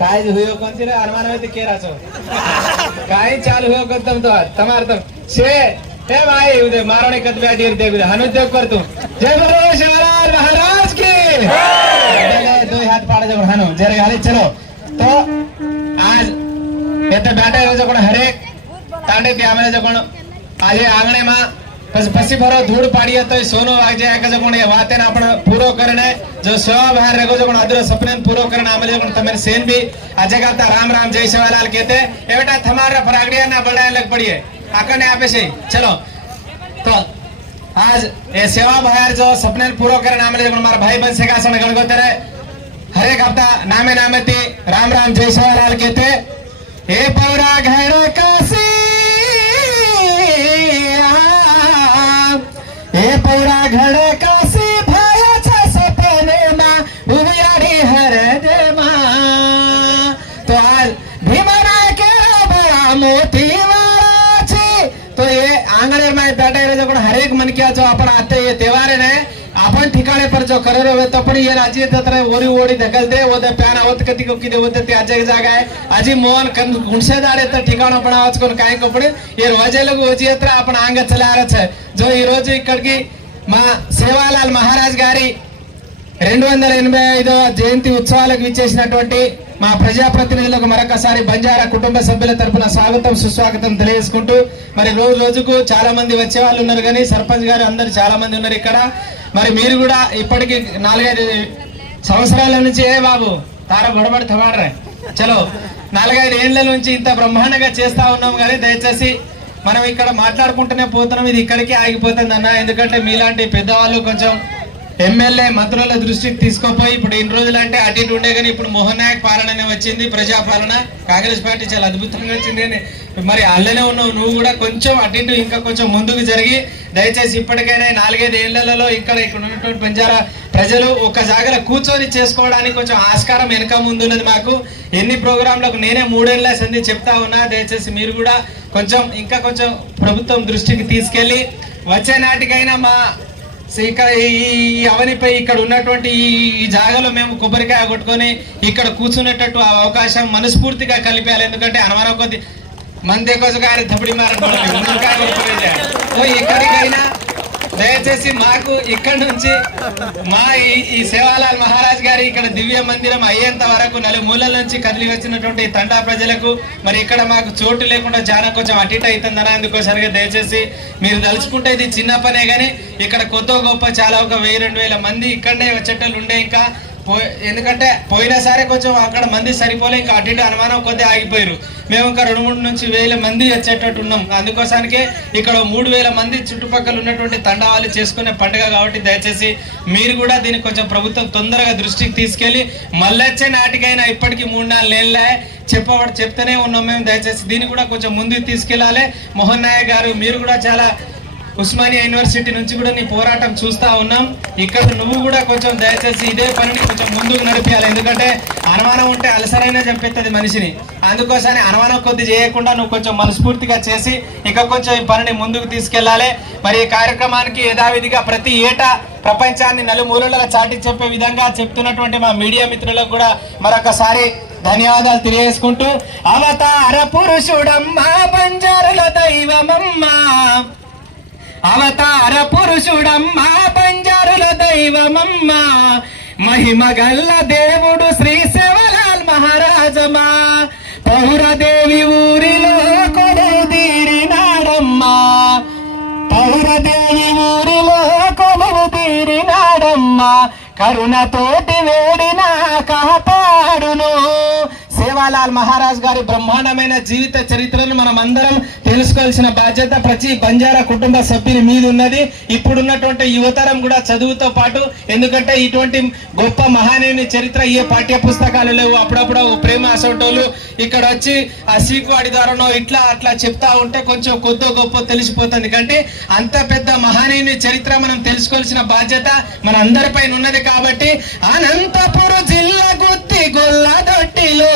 काय हुयो कोणती रे अरमान होते केराचो काय चालू हुयो कोणतम तो तमार तम शे हे भाई उदे मारोने कत बैठी देख उदे हनुदेव कर तू जय बोलो शिवलाल महाराज की जय दो हाथ पाड़ जब हनु जरे हाले चलो तो आज येते बैठे रोज कोण हरेक तांडे त्यामध्ये जो कोण आज आंगणे मा પછી ભરો ધૂળ પાડીએ તો સોનો વાગે કે જો કોણ એ વાતે આપણે પૂરો કરને જો સેવા બહાર રેગો જો કોણ અધૂરો સપને પૂરો કરને આમે જો કોણ તમે સેન भी આજે ગાતા રામ રામ જય સેવાલાલ કહેते એ બેટા તમારા ફરાગડિયા ના બડાય લગ પડીએ આકને આપે છે ચલો તો आज એ સેવા બહાર જો સપને પૂરો કરને આમે જો કોણ મારા ભાઈ બન સેગાસણ ગણગોતરે હરેક હપ્તા નામે નામેથી રામ રામ જય સેવાલાલ કહેते हे पौरा घर काशी हे पौरा घर काशी भायाच्या सपने मा उबियाडी हर दे मा तो आज भीमराय के बड़ा मोती वाळाची तो ये आंगणे में बैठे रहे जो हर एक मन किया जो अपन आते ये त्योहार है आपण ठिकाणे पर जो करेल होवे तो पण ये राज्य तत्र ओरी ओडी ढकलते ओदे प्यान आवत कती को किदे होते ते आजे जागा है आजी मोहन कन गुणसेदारे तर ठिकाण पण आवाज कोण काय कपडे ये रोजे लोग ओजी यात्रा आपण आंग चलार छे जो ఈ రోజు ఇక్కడికి మా సేవాలాల్ మహారాజ్ గారి 285వ జయంతి ఉత్సవాలకు విచ్చేసినటువంటి మా ప్రజాప్రతినిధులకు మరొకసారి బంజారా కుటుంబ సభ్యుల తరపున స్వాగతం సుస్వాగతం తెలియజేసుకుంటూ మరి రోజుకు చాలా మంది వచ్చే వాళ్ళు ఉన్నారు కానీ సర్పంచ్ గారు అందరూ చాలా మంది ఉన్నారు ఇక్కడ మరి మీరు కూడా ఇప్పటికి 4-5 సంవత్సరాల నుంచి ఏ బాబు తార గొడబడి తమాడరే చలో 4-5 ఏళ్ల నుంచి ఇంత బ్రహ్మాండంగా చేస్తా ఉన్నాం కానీ దయచేసి మనం ఇక్కడ మాట్లాడుకుంటూనే పోతున్నాం ఇది ఇక్కడికి ఆగిపోతుంది అన్న ఎందుకంటే మీలాంటి పెద్దవాళ్ళు కొంచెం ఎమ్మెల్యే మంత్రుల దృష్టికి తీసుకోపోయి ఇప్పుడు ఇన్ని రోజులు అంటే అటు ఇటు ఉండే కానీ ఇప్పుడు మోహన్ నాయక్ పాలననే వచ్చింది ప్రజాపాలన కాంగ్రెస్ పార్టీ చాలా అద్భుతంగా వచ్చింది అని మరి అల్లనే ఉన్నావు నువ్వు కూడా కొంచెం అటు ఇటు ఇంకా కొంచెం ముందుకు జరిగి దయచేసి ఇప్పటికైనా 4-5 ఏళ్లలో ఇక్కడ ఉన్నటువంటి బంజారా ప్రజలు ఒక జాగలో కూర్చొని చేసుకోవడానికి కొంచెం ఆస్కారం వెనక ముందున్నది మాకు ఎన్ని ప్రోగ్రాంలకు నేనే 3 ఏళ్ల సంధి చెప్తా ఉన్నా దయచేసి మీరు కూడా కొంచెం ఇంకా కొంచెం ప్రభుత్వం దృష్టికి తీసుకెళ్లి వచ్చే నాటికైనా మా ఇక్కడ ఈ అవనిపై ఇక్కడ ఉన్నటువంటి ఈ జాగాలో మేము కొబ్బరికాయ కొట్టుకొని ఇక్కడ కూర్చునేటట్టు ఆ అవకాశం మనస్ఫూర్తిగా కలిపేయాలి ఎందుకంటే అనుమానం కొద్ది మంది కోసం గారి దబడి ఎక్కడికైనా దయచేసి మాకు ఇక్కడ నుంచి మా ఈ సేవాలాల్ మహారాజ్ గారి ఇక్కడ దివ్య మందిరం అయ్యేంత వరకు 4 మూలల నుంచి కదిలి వచ్చినటువంటి తండా ప్రజలకు మరి ఇక్కడ మాకు చోటు లేకుండా చాలా కొంచెం అటు ఇటు అవుతుందన్న అందుకోసరిగా దయచేసి మీరు తలుచుకుంటే ఇది చిన్న పనే కానీ ఇక్కడ కొత్త గొప్ప చాలా ఒక 1000-2000 మంది ఇక్కడనే వచ్చేటోళ్ళు ఉండే ఇంకా ఎందుకంటే పోయినసారి కొంచెం అక్కడ మంది సరిపోలే ఇంకా అటు ఇటు అనుమానం కొద్దిగా ఆగిపోయారు మేము ఇంకా 2-3 నుంచి 1000 మంది వచ్చేటట్టు ఉన్నాం అందుకోసానికే ఇక్కడ 3000 మంది చుట్టుపక్కల ఉన్నటువంటి తండా వాళ్ళు చేసుకునే పండుగ కాబట్టి దయచేసి మీరు కూడా దీన్ని కొంచెం ప్రభుత్వం తొందరగా దృష్టికి తీసుకెళ్లి మళ్ళీ వచ్చే నాటికైనా ఇప్పటికీ 3-4 ఏళ్ళే చెప్తూనే ఉన్నాం మేము దయచేసి దీన్ని కూడా కొంచెం ముందుకు తీసుకెళ్లాలి మోహన్ నాయక్ గారు మీరు కూడా చాలా ఉస్మానియా యూనివర్సిటీ నుంచి కూడా నీ పోరాటం చూస్తా ఉన్నాం ఇక్కడ నువ్వు కూడా కొంచెం దయచేసి ఇదే పనిని కొంచెం ముందుకు నడిపించాలి ఎందుకంటే అనుమానం ఉంటే అలసరైనా చంపేస్తుంది మనిషిని అందుకోసమే అనుమానం కొద్ది చేయకుండా నువ్వు కొంచెం మనస్ఫూర్తిగా చేసి ఇక కొంచెం ఈ పనిని ముందుకు తీసుకెళ్లాలి మరి ఈ కార్యక్రమానికి యథావిధిగా ప్రతి ఏటా ప్రపంచాన్ని నలుమూలలుగా చాటి చెప్పే విధంగా చెప్తున్నటువంటి మా మీడియా మిత్రులకు కూడా మరొకసారి ధన్యవాదాలు తెలియజేసుకుంటూ అవతార పురుషుడమ్మా బంజారుల దైవమమ్మా అవతార పురుషుడమ్మా బంజారుల దైవమమ్మా మహిమ గల్ల దేవుడు శ్రీ సేవలాల్ మహారాజమా పౌరదేవి ఊరిలో కొలువుదీరినాడమ్మా పౌరదేవి ఊరిలో కొలువుదీరినాడమ్మా కరుణతోటి వేడినా కాపాడును సేవాలాల్ మహారాజ్ గారి బ్రహ్మాండమైన జీవిత చరిత్రను మనం అందరం తెలుసుకోవాల్సిన బాధ్యత ప్రతి బంజారా కుటుంబ సభ్యుల మీద ఉన్నది ఇప్పుడున్నటువంటి యువతరం కూడా చదువుతో పాటు ఎందుకంటే ఇటువంటి గొప్ప మహానీయుని చరిత్ర ఏ పాఠ్య పుస్తకాలు లేవు అప్పుడప్పుడు ప్రేమ అసోటోలు ఇక్కడ వచ్చి ఆ సీకువాడి ద్వారానో ఇట్లా అట్లా చెప్తా ఉంటే కొంచెం కొద్దో గొప్ప తెలిసిపోతుంది కంటే అంత పెద్ద మహానీయుని చరిత్ర మనం తెలుసుకోవాల్సిన బాధ్యత మన అందరిపైన ఉన్నది కాబట్టి అనంతపురం జిల్లా గుత్తి గొల్లదొట్టిలో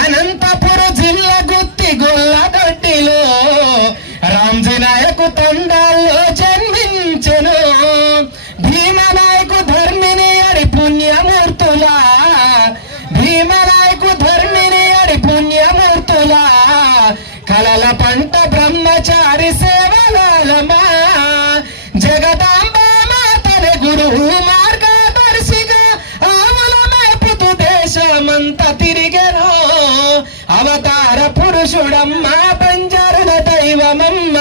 అనంతపురం జిల్లా గుత్తి గొల్లదొట్టిలో రామ్జీ నాయకు తండాల్లో జన్మించెను భీమనాయకు ధర్మిని అడి పుణ్యమూర్తులా భీమనాయకు కలల పంట బ్రహ్మచారి సేవలాలమా జగదాంబ మాతని గురువు మార్గదర్శిగా ఆవుల మేపుతూ దేశమంతా తిరిగెను అవతార పురుషుడమ్మ బంజరుల దైవమమ్మ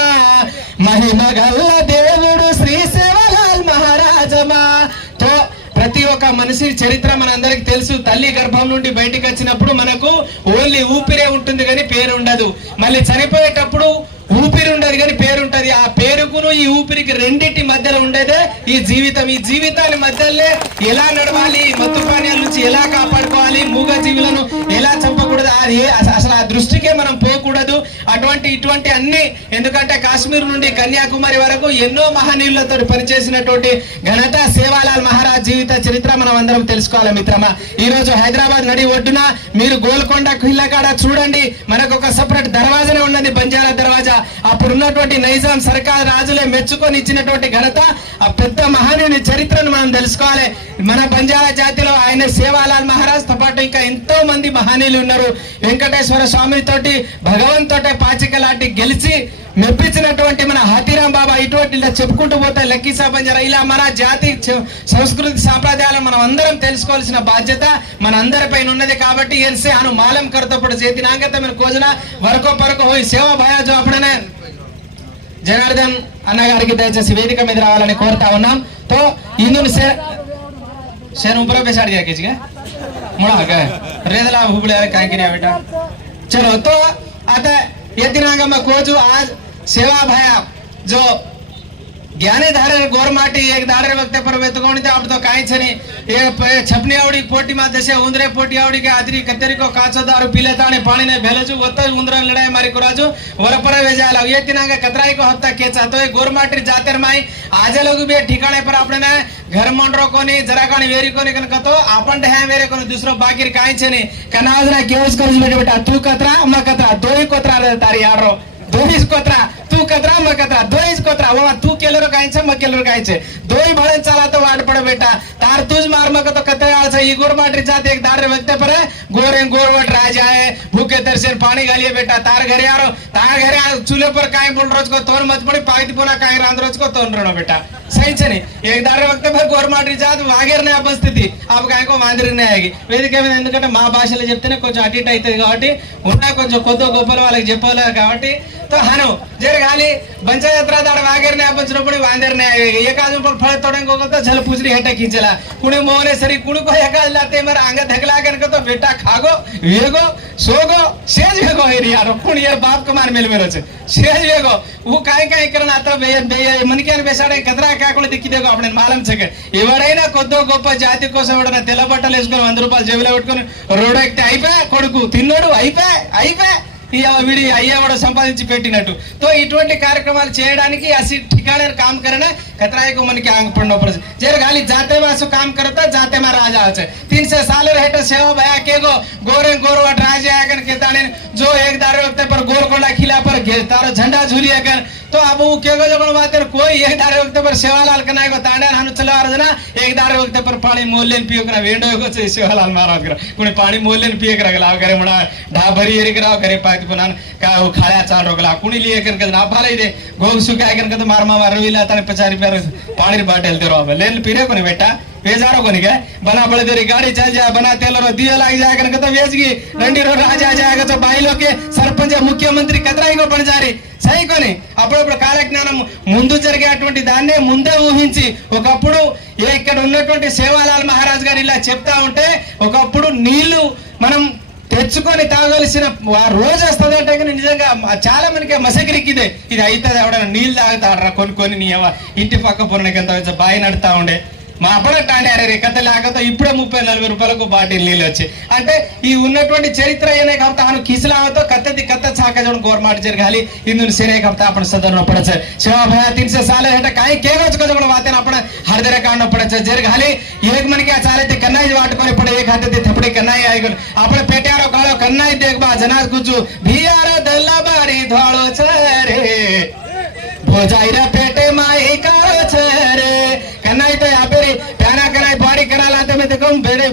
మహిమ గల్ల దేవుడు శ్రీ సేవలాల్ మహారాజమా. తో ప్రతి ఒక్క మనిషి చరిత్ర మనందరికి తెలుసు. తల్లి గర్భం నుండి బయటికి వచ్చినప్పుడు మనకు ఓన్లీ ఊపిరే ఉంటుంది కానీ పేరు ఉండదు. మళ్ళీ చనిపోయేటప్పుడు ఊపిరి ఉండదు కానీ పేరు ఉంటది. ఆ పేరుకును ఈ ఊపిరికి రెండింటి మధ్యలో ఉండేదే ఈ జీవితం. ఈ జీవితాల మధ్యలో ఎలా నడవాలి, మత్తు పానీయాల నుంచి ఎలా కాపాడుకోవాలి, మూగ జీవులను ఎలా చంపకూడదు, అది అసలు ఆ దృష్టికే మనం పోకూడదు. ఇటువంటి అన్ని, ఎందుకంటే కాశ్మీర్ నుండి కన్యాకుమారి వరకు ఎన్నో మహనీయులతో పనిచేసినటువంటి ఘనత సేవాలాల్ మహారాజ్ జీవిత చరిత్ర మనం అందరం తెలుసుకోవాలి మిత్రమా. ఈ రోజు హైదరాబాద్ నడి ఒడ్డున మీరు గోల్కొండ ఖిల్లా కాడ చూడండి, మనకు ఒక సపరేట్ దర్వాజనే ఉన్నది, బంజారా దర్వాజా. అప్పుడు ఉన్నటువంటి నైజాం సర్కార్ రాజులే మెచ్చుకొని ఇచ్చినటువంటి ఘనత ఆ పెద్ద మహనీయుని చరిత్రను మనం తెలుసుకోవాలి. మన బంజారా జాతిలో ఆయన సేవాలాల్ మహారాజ్ తో పాటు ఇంకా ఎంతో మంది మహనీయులు ఉన్నారు. వెంకటేశ్వర స్వామి తోటి భగవంతుటే పాచికలాంటి గెలిచి మెప్పించినటువంటి మన హతీరాం బాబా, ఇటువంటి ఇలా చెప్పుకుంటూ పోతే లక్కీసా బంజారా, ఇలా మన జాతి సంస్కృతి సాంప్రదాయాలు మనం అందరం తెలుసుకోవాల్సిన బాధ్యత మన అందరిపైన ఉన్నది. కాబట్టి ఎన్సే అను మాలం కర్తప్పుడు చేతి నాంగత మీరు కోజన వరకో పరకో హోయి సేవ భయా జో అప్పుడనే జనార్దన్ అన్న గారికి దయచేసి వేదిక మీద రావాలని కోరుతా ఉన్నాం. తో ఇందును शेर ऊपर बेसाड़ दिया किसी का मुड़ा गए रेदला हुबले काहे की बेटा. चलो तो आता ये दिनांक में कोजू आज सेवा भया जो ज्ञानी धारे गोरमाटी एक दाड़े वक्त पर वेतकोणी थे अब तो काई छनी ये छपनी आवड़ी पोटी में जैसे उंदरे पोटी आवड़ी के आदरी कतेरी को काचो दारू पी लेता ने पानी ने भेलजू वत्ता उंदरा लड़ाई मारी कुराजू वरपर वेजाला ये दिनांक कतराई को हत्ता केचा तो ये गोरमाटी जातेर माई आज लोग भी ठिकाने पर अपने ने घर मंडरो कोनी जरा कानी वेरी कोनी कन कतो आपण है मेरे कोनी दूसरो बाकी काई छनी कनाज ना केवस कर बेटा तू कतरा म कतरा दो ही कोतरा तारी यारो दो ही कोतरा तू कतरा म कतरा दो ही कोतरा वो तू केलरो कायचे म केलरो कायचे दो ही भड़न चला तो वाट पड़े बेटा तार तुझ मार म कतो कते आळसा ई गोर माटरी जाते एक दारे वक्ते पर गोरे गोरवट राजा है भूखे दर्शन पानी गालिए बेटा तार घरे आरो तार घरे चूल्हे पर काय बोल रोज को तोर मत पड़ी पाइती पोला काय रांद रोज को तोन रणो बेटा सही छनी एक दारे वक्ते पर गोर माटरी जात वागेर ने अपस्थिति अब काय को मांदिर ने आएगी వేదిక మీద ఎందుకంటే మా భాషలో చెప్తేనే కొంచెం అటు ఇటు అవుతుంది కాబట్టి ఉన్నా కొంచెం కొద్ది గొప్పలు వాళ్ళకి చెప్పలేదు కాబట్టి तो हानो जेर गाली बंचा यात्रा दाड़ वागेर ने अपन चुनपड़ी वांदेर ने एक आदमी पर फळ तोड़ेंगे को तो झल पूछरी हेटा खींचला कुणी मोहने सरी कुणी को एका लाते मर आंग धकला कर को तो बेटा खागो वेगो सोगो सेज वेगो हेरी यार कुणी ये बाप कुमार मेल मेरो छे सेज वेगो वो काय काय करन आता बे मन के बेसाडे कतरा काकुळे दिक्की देगो आपने मालम छके ఎవడైనా కొద్దో గొప్ప జాతి కోసం ఎవడైనా తెల్ల బట్టలు వేసుకొని 100 రూపాయలు జేబులో పెట్టుకొని రోడ్ ఎక్కితే అయిపోయా కొడుకు తిన్నోడు అయిపోయా వీడి అయ్యేవాడు సంపాదించి పెట్టినట్టు. तो ఇటువంటి కార్యక్రమాలు చేయడానికి असी ठिकाने काम करना कतराई को मन के आंग पड़नो पड़े जेर गाली जाते में असो काम करता जाते में राजा होचे 300 साल रहते सेवा भया के गो गोरे गोरवट राजा आगन के ताने जो एक दारे वक्त पर गोरकोंडा खिला पर तारो झंडा झूलिया कर तो अब वो के गो जगन बात कोई एक दारे वक्त पर सेवालाल कनाय को तांडे हानु चला अर्जना एक दारे वक्त पर पानी मोलेन पियो करा वेंडो को सेवालाल महाराज करा कोणी पानी मोलेन पियो करा गला करे म्हणा ढाभरी एरी करा करे पाती पुनान का खाळ्या चाल रोगला कुणी लिए कर ना फाले दे गोग सुका कर तो मारमा मारविला ताने 50 रुपया पानी बाटल दे रो लेन पीरे कोनी बेटा बेजारो कोनी के बना बड़े देरी गाड़ी चल जाए बना तेल रो दिया लाग जाए कर तो वेचगी रंडी रो राजा जाएगा तो बाइलो के सरपंच मुख्यमंत्री कतराई को बन जारी సై కొని అప్పుడప్పుడు కాలజ్ఞానం ముందు జరిగేటువంటి దాన్నే ముందే ఊహించి ఒకప్పుడు ఇక్కడ ఉన్నటువంటి సేవాలాల్ మహారాజ్ గారు ఇలా చెప్తా ఉంటే ఒకప్పుడు నీళ్లు మనం తెచ్చుకొని తాగవలసిన రోజు వస్తుందంటే నిజంగా చాలా మందికి మసగిరికిదే ఇది అవుతుంది ఎవడన్నా నీళ్ళు తాగుతాడరా కొన్ని నీ ఇంటి పక్క పొరనికంత బాయి నడుతా ఉండే మా అప్పుడు టాండే కథ లేకపోతే ఇప్పుడే 30-40 రూపాయలకు బాటిల్ నీళ్ళు వచ్చి అంటే ఈ ఉన్నటువంటి చరిత్ర ఏనే కాబట్టి తాను కిసలాతో కత్త छाका जोन गोरमाट जर घाली इंदुन सेने कपता आपण सदरनो पड़े छे सेवा भया 300 साल हेटा काई केगोच को जोन वाते आपण हरदरे काढनो पड़े छे जर घाली एक मन के चाले ते कन्नाई वाट कोने पड़े एक हाथे ते थपड़ी कन्नाई आई गन आपण पेट्यारो काळो कन्नाई देखबा जनाज गुजू भियार दल्ला बारी धोळो छरे भोजाईरा पेटे माई काळो छरे कन्नाई तो यहाँ पे प्यारा कनाई बॉडी करा लाते में देखो बेड़े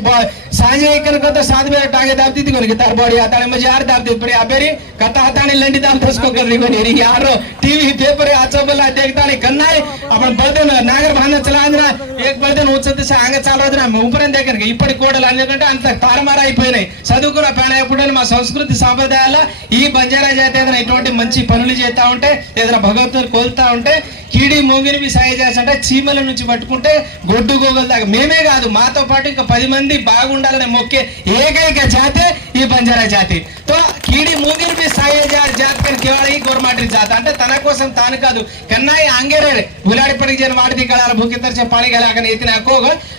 सांजे एकन तो सात बजे टागे दाबती थी कोनी तार बॉडी आता म्हणजे यार दाबती पण अबेरी कथा हाताने लंडी दाब तसको करनी कोनी यार टीवी पेपर आचा बोला देखता नहीं करना है अपन बर्दन नागर भान चला ना एक बर्दन उच्चते से आगे चाल रहा ना ऊपर देखन ఇప్పటి కోడలు ఎందుకంటే అంత తారమారా అయిపోయినాయి చదువుకున్న పైన ఎప్పుడు మా సంస్కృతి సాంప్రదాయాల ఈ బంజారా జాతి ఏదైనా ఇటువంటి మంచి పనులు చేస్తా ఉంటే ఏదైనా భగవంతుని కోల్తా ఉంటే కీడి మోగిని సాయం చేస్తుంటే చీమల నుంచి పట్టుకుంటే గొడ్డు గోగల దాకా మేమే కాదు మాతో పాటు ఇంకా 10 మంది బాగుండాలని మొక్కే ఏకైక జాతి ఈ బంజారా జాతి తో కీడి మోగిని भी సాయ జాతి కని కేవలం ఈ గోర్మాటి జాతి అంటే తన కోసం తాను కాదు కన్నాయి ఆంగేరే గులాడి పడికి జన వాడిది కళాల భూకితర్ से पानी गला कने इतना को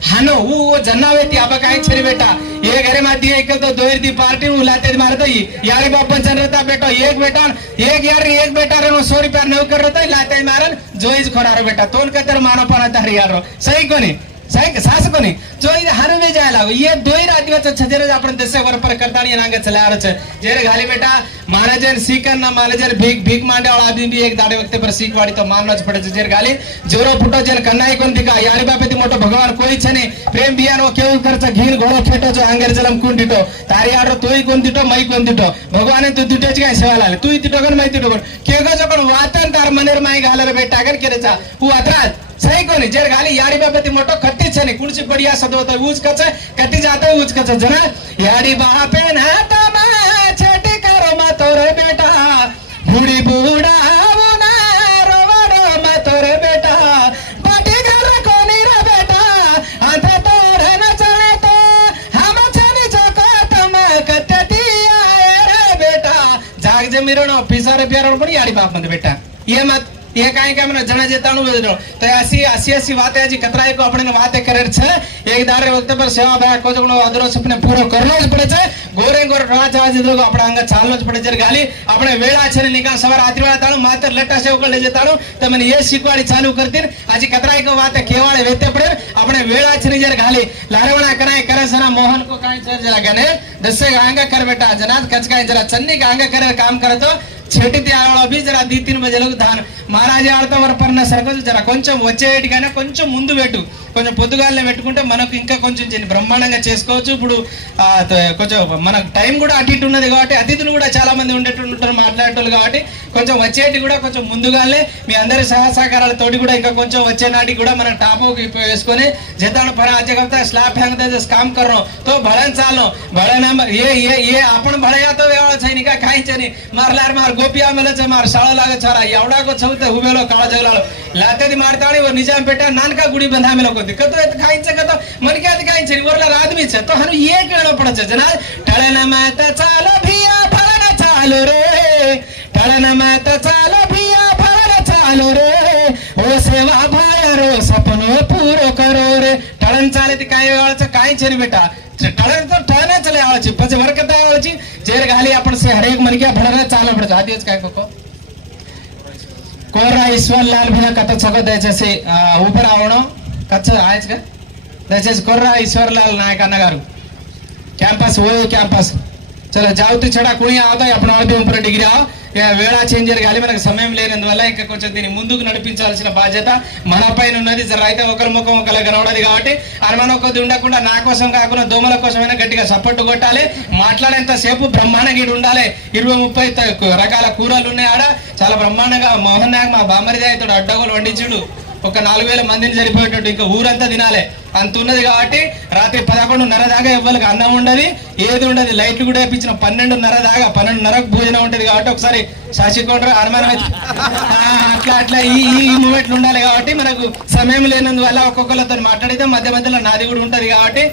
हनो वो जन्नावेती अब काय छरी बेटा ये घरे माती एकल तो दोर दी पार्टी उलाते मारतो यार बापन चन रहता बेटा एक बेटा एक यार एक बेटा रे 100 रुपया नव कर रहता लाते मारन जोइज खोरारो बेटा तोन के तर मानो पना तर यार सही कोनी सही सास कोनी जो हर वे जायला ये दोई आदिवासी छजेरे आपण दसे वरपर करतानी नांगे चलार छे जेरे गाली बेटा महाराजन सीकन ना महाराजन भीख भीख मांडे वाला आदमी भी एक दाड़े वक्त पर सीख वाड़ी तो मानना ज पड़े जेरे गाली जोरो फुटो जन कन्नाई कोन दिका यारी बापेती मोटो भगवान कोई छे ने प्रेम बियानो केव करचा घीन घोडो फेटो जो अंगेर जलम कोन दिटो तारी आरो तोई कोन दिटो मई कोन दिटो भगवान तू दिटेच काय सेवा लाले तू दिटो गन मई दिटो गन केगो जो पण वातन तार मनेर माई घालर बेटा गन केरेचा उ अतराज सही कोनी जेर गाली यारी बापेती मोटो कट्टी छे ने कुणची बढ़िया सदवतो ऊज कचे कट्टी जातो ऊज कचे जना यारी बापे ना तमा छेटी करो मा तोरे बेटा बूढ़ी बूढ़ा ना रोवड़ो मा तोरे बेटा पाटी घर कोनी रे बेटा अंत तोरे न चले तो हम छनी चको तम कत्ती आए रे बेटा जाग जे मिरणो पिसारे प्यारो पण यारी बाप मंद बेटा ये मत ये काय काय મને જણા જેતાણું બધો તો આસી વાત है जी कतराई को अपने बातें करे छे एक दारे वक्त पर सेवा भाग को जो अदरो सपने पूरो करनो ज पड़े छे गोरे गोर राज आज लोग अपना अंग चालनो ज पड़े छे गाली अपने वेळा छे निका सवार रात्रि वाला ताणु मात्र लट्टा सेव को ले जेताणु तो मैंने ये शिकवाड़ी चालू करती आज कतराई को बात केवाळे वेते पड़े अपने वेळा छे जर गाली लारवणा कराय करे सना मोहन को काय चर लागने दसे आंगा कर बेटा जनात कचकाय जरा चन्नी का आंगा करे काम करे तो छेटी त्यावाळा भी जरा 2-3 बजे लोग धान महाराज ఆడతా వరపర్న సర్కల్ జర కొంచెం వచ్చేటిగానే కొంచెం ముందు పెట్టు కొంచెం పొద్దుగాలనే పెట్టుకుంటే మనకు ఇంకా కొంచెం బ్రహ్మాండంగా చేసుకోవచ్చు ఇప్పుడు కొంచెం మన టైం కూడా అటు ఇటు ఉన్నది కాబట్టి అతిథులు కూడా చాలా మంది ఉండేటట్టు మాట్లాడేటోళ్ళు కాబట్టి కొంచెం వచ్చేటి కూడా కొంచెం ముందుగానే మీ అందరి సహకారాలతోటి కూడా ఇంకా కొంచెం వచ్చే నాటికి కూడా మన టాప్ వేసుకొని జతాను पर आज करता स्लैब हैंग दे काम कर रहा तो भड़न चालो भड़न ये आपण भड़या तो वेळा छैनी का काही छैनी मारलार मार गोपिया मेले छे मार शाळा लागे छरा एवढा को छवते हुबेलो काळा जगलालो लातेदी मारताणी व निजाम पेटा नानका गुडी बंधामेलो कोती कतो एत खायचे कतो मन के आदि काही छैनी वरला आदमी छे तो हनु ये केळो पडे छे जना टळन मात चालो भिया भळन चालो रे टळन मात चालो भिया भळन चालो रे ओ सेवा भायरो सपनो पूरो करो रे टळन चाले ती काय वेळाचं काय छे बेटा टळन तो टळना चले आवाची પછી વરકત આવાची જેર ગાલી आपण से हर एक मन के भळना चालो पडतो आदिच काय कोको कोरा ईश्वरलाल भिना कथा छगो దయచేసి ऊपर आवणो कच्च आज का దయచేసి कोरा ईश्वरलाल नायक अन्न गारू कैंपस वो कैंपस चलो जाओ तो छड़ा कुणी आवता आपण ఆల్ది ऊपर डिग्री आओ వేళ చేంజర్ గాలి మనకు సమయం లేనందువల్ల ఇంకా కొంచెం దీన్ని ముందుకు నడిపించాల్సిన బాధ్యత మన పైన ఉన్నది. జర అయితే ఒకరి ముఖం ఒకలా కనబడదు కాబట్టి అనుమానం కొద్ది ఉండకుండా నా కోసం కాకుండా దోమల కోసమైనా గట్టిగా సపోర్ట్ కొట్టాలి. మాట్లాడేంత సేపు బ్రహ్మాండంగా ఉండాలి. 20-30 రకాల కూరలు ఉన్నాయి ఆడ చాలా బ్రహ్మాండంగా. మోహన్ నాయక్ మా బామరిది అవుతాడు అడ్డగోలు వండించుడు. ఒక 4000 మందిని సరిపోయేటట్టు ఇంకా ఊరంతా తినాలి అంత ఉన్నది కాబట్టి రాత్రి 11:30 దాకా ఎవరికి అన్నం ఉండదు ఏది ఉండదు. లైట్లు కూడా వేయించిన 12:30 దాకా 12:30కు భోజనం ఉంటుంది కాబట్టి ఒకసారి శాసికొండ అనుమానం అట్లా ఈ మూమెంట్లు ఉండాలి కాబట్టి మనకు సమయం లేనందువల్ల ఒక్కొక్కరితో మాట్లాడితే మధ్య మధ్యలో నాది కూడా ఉంటది కాబట్టి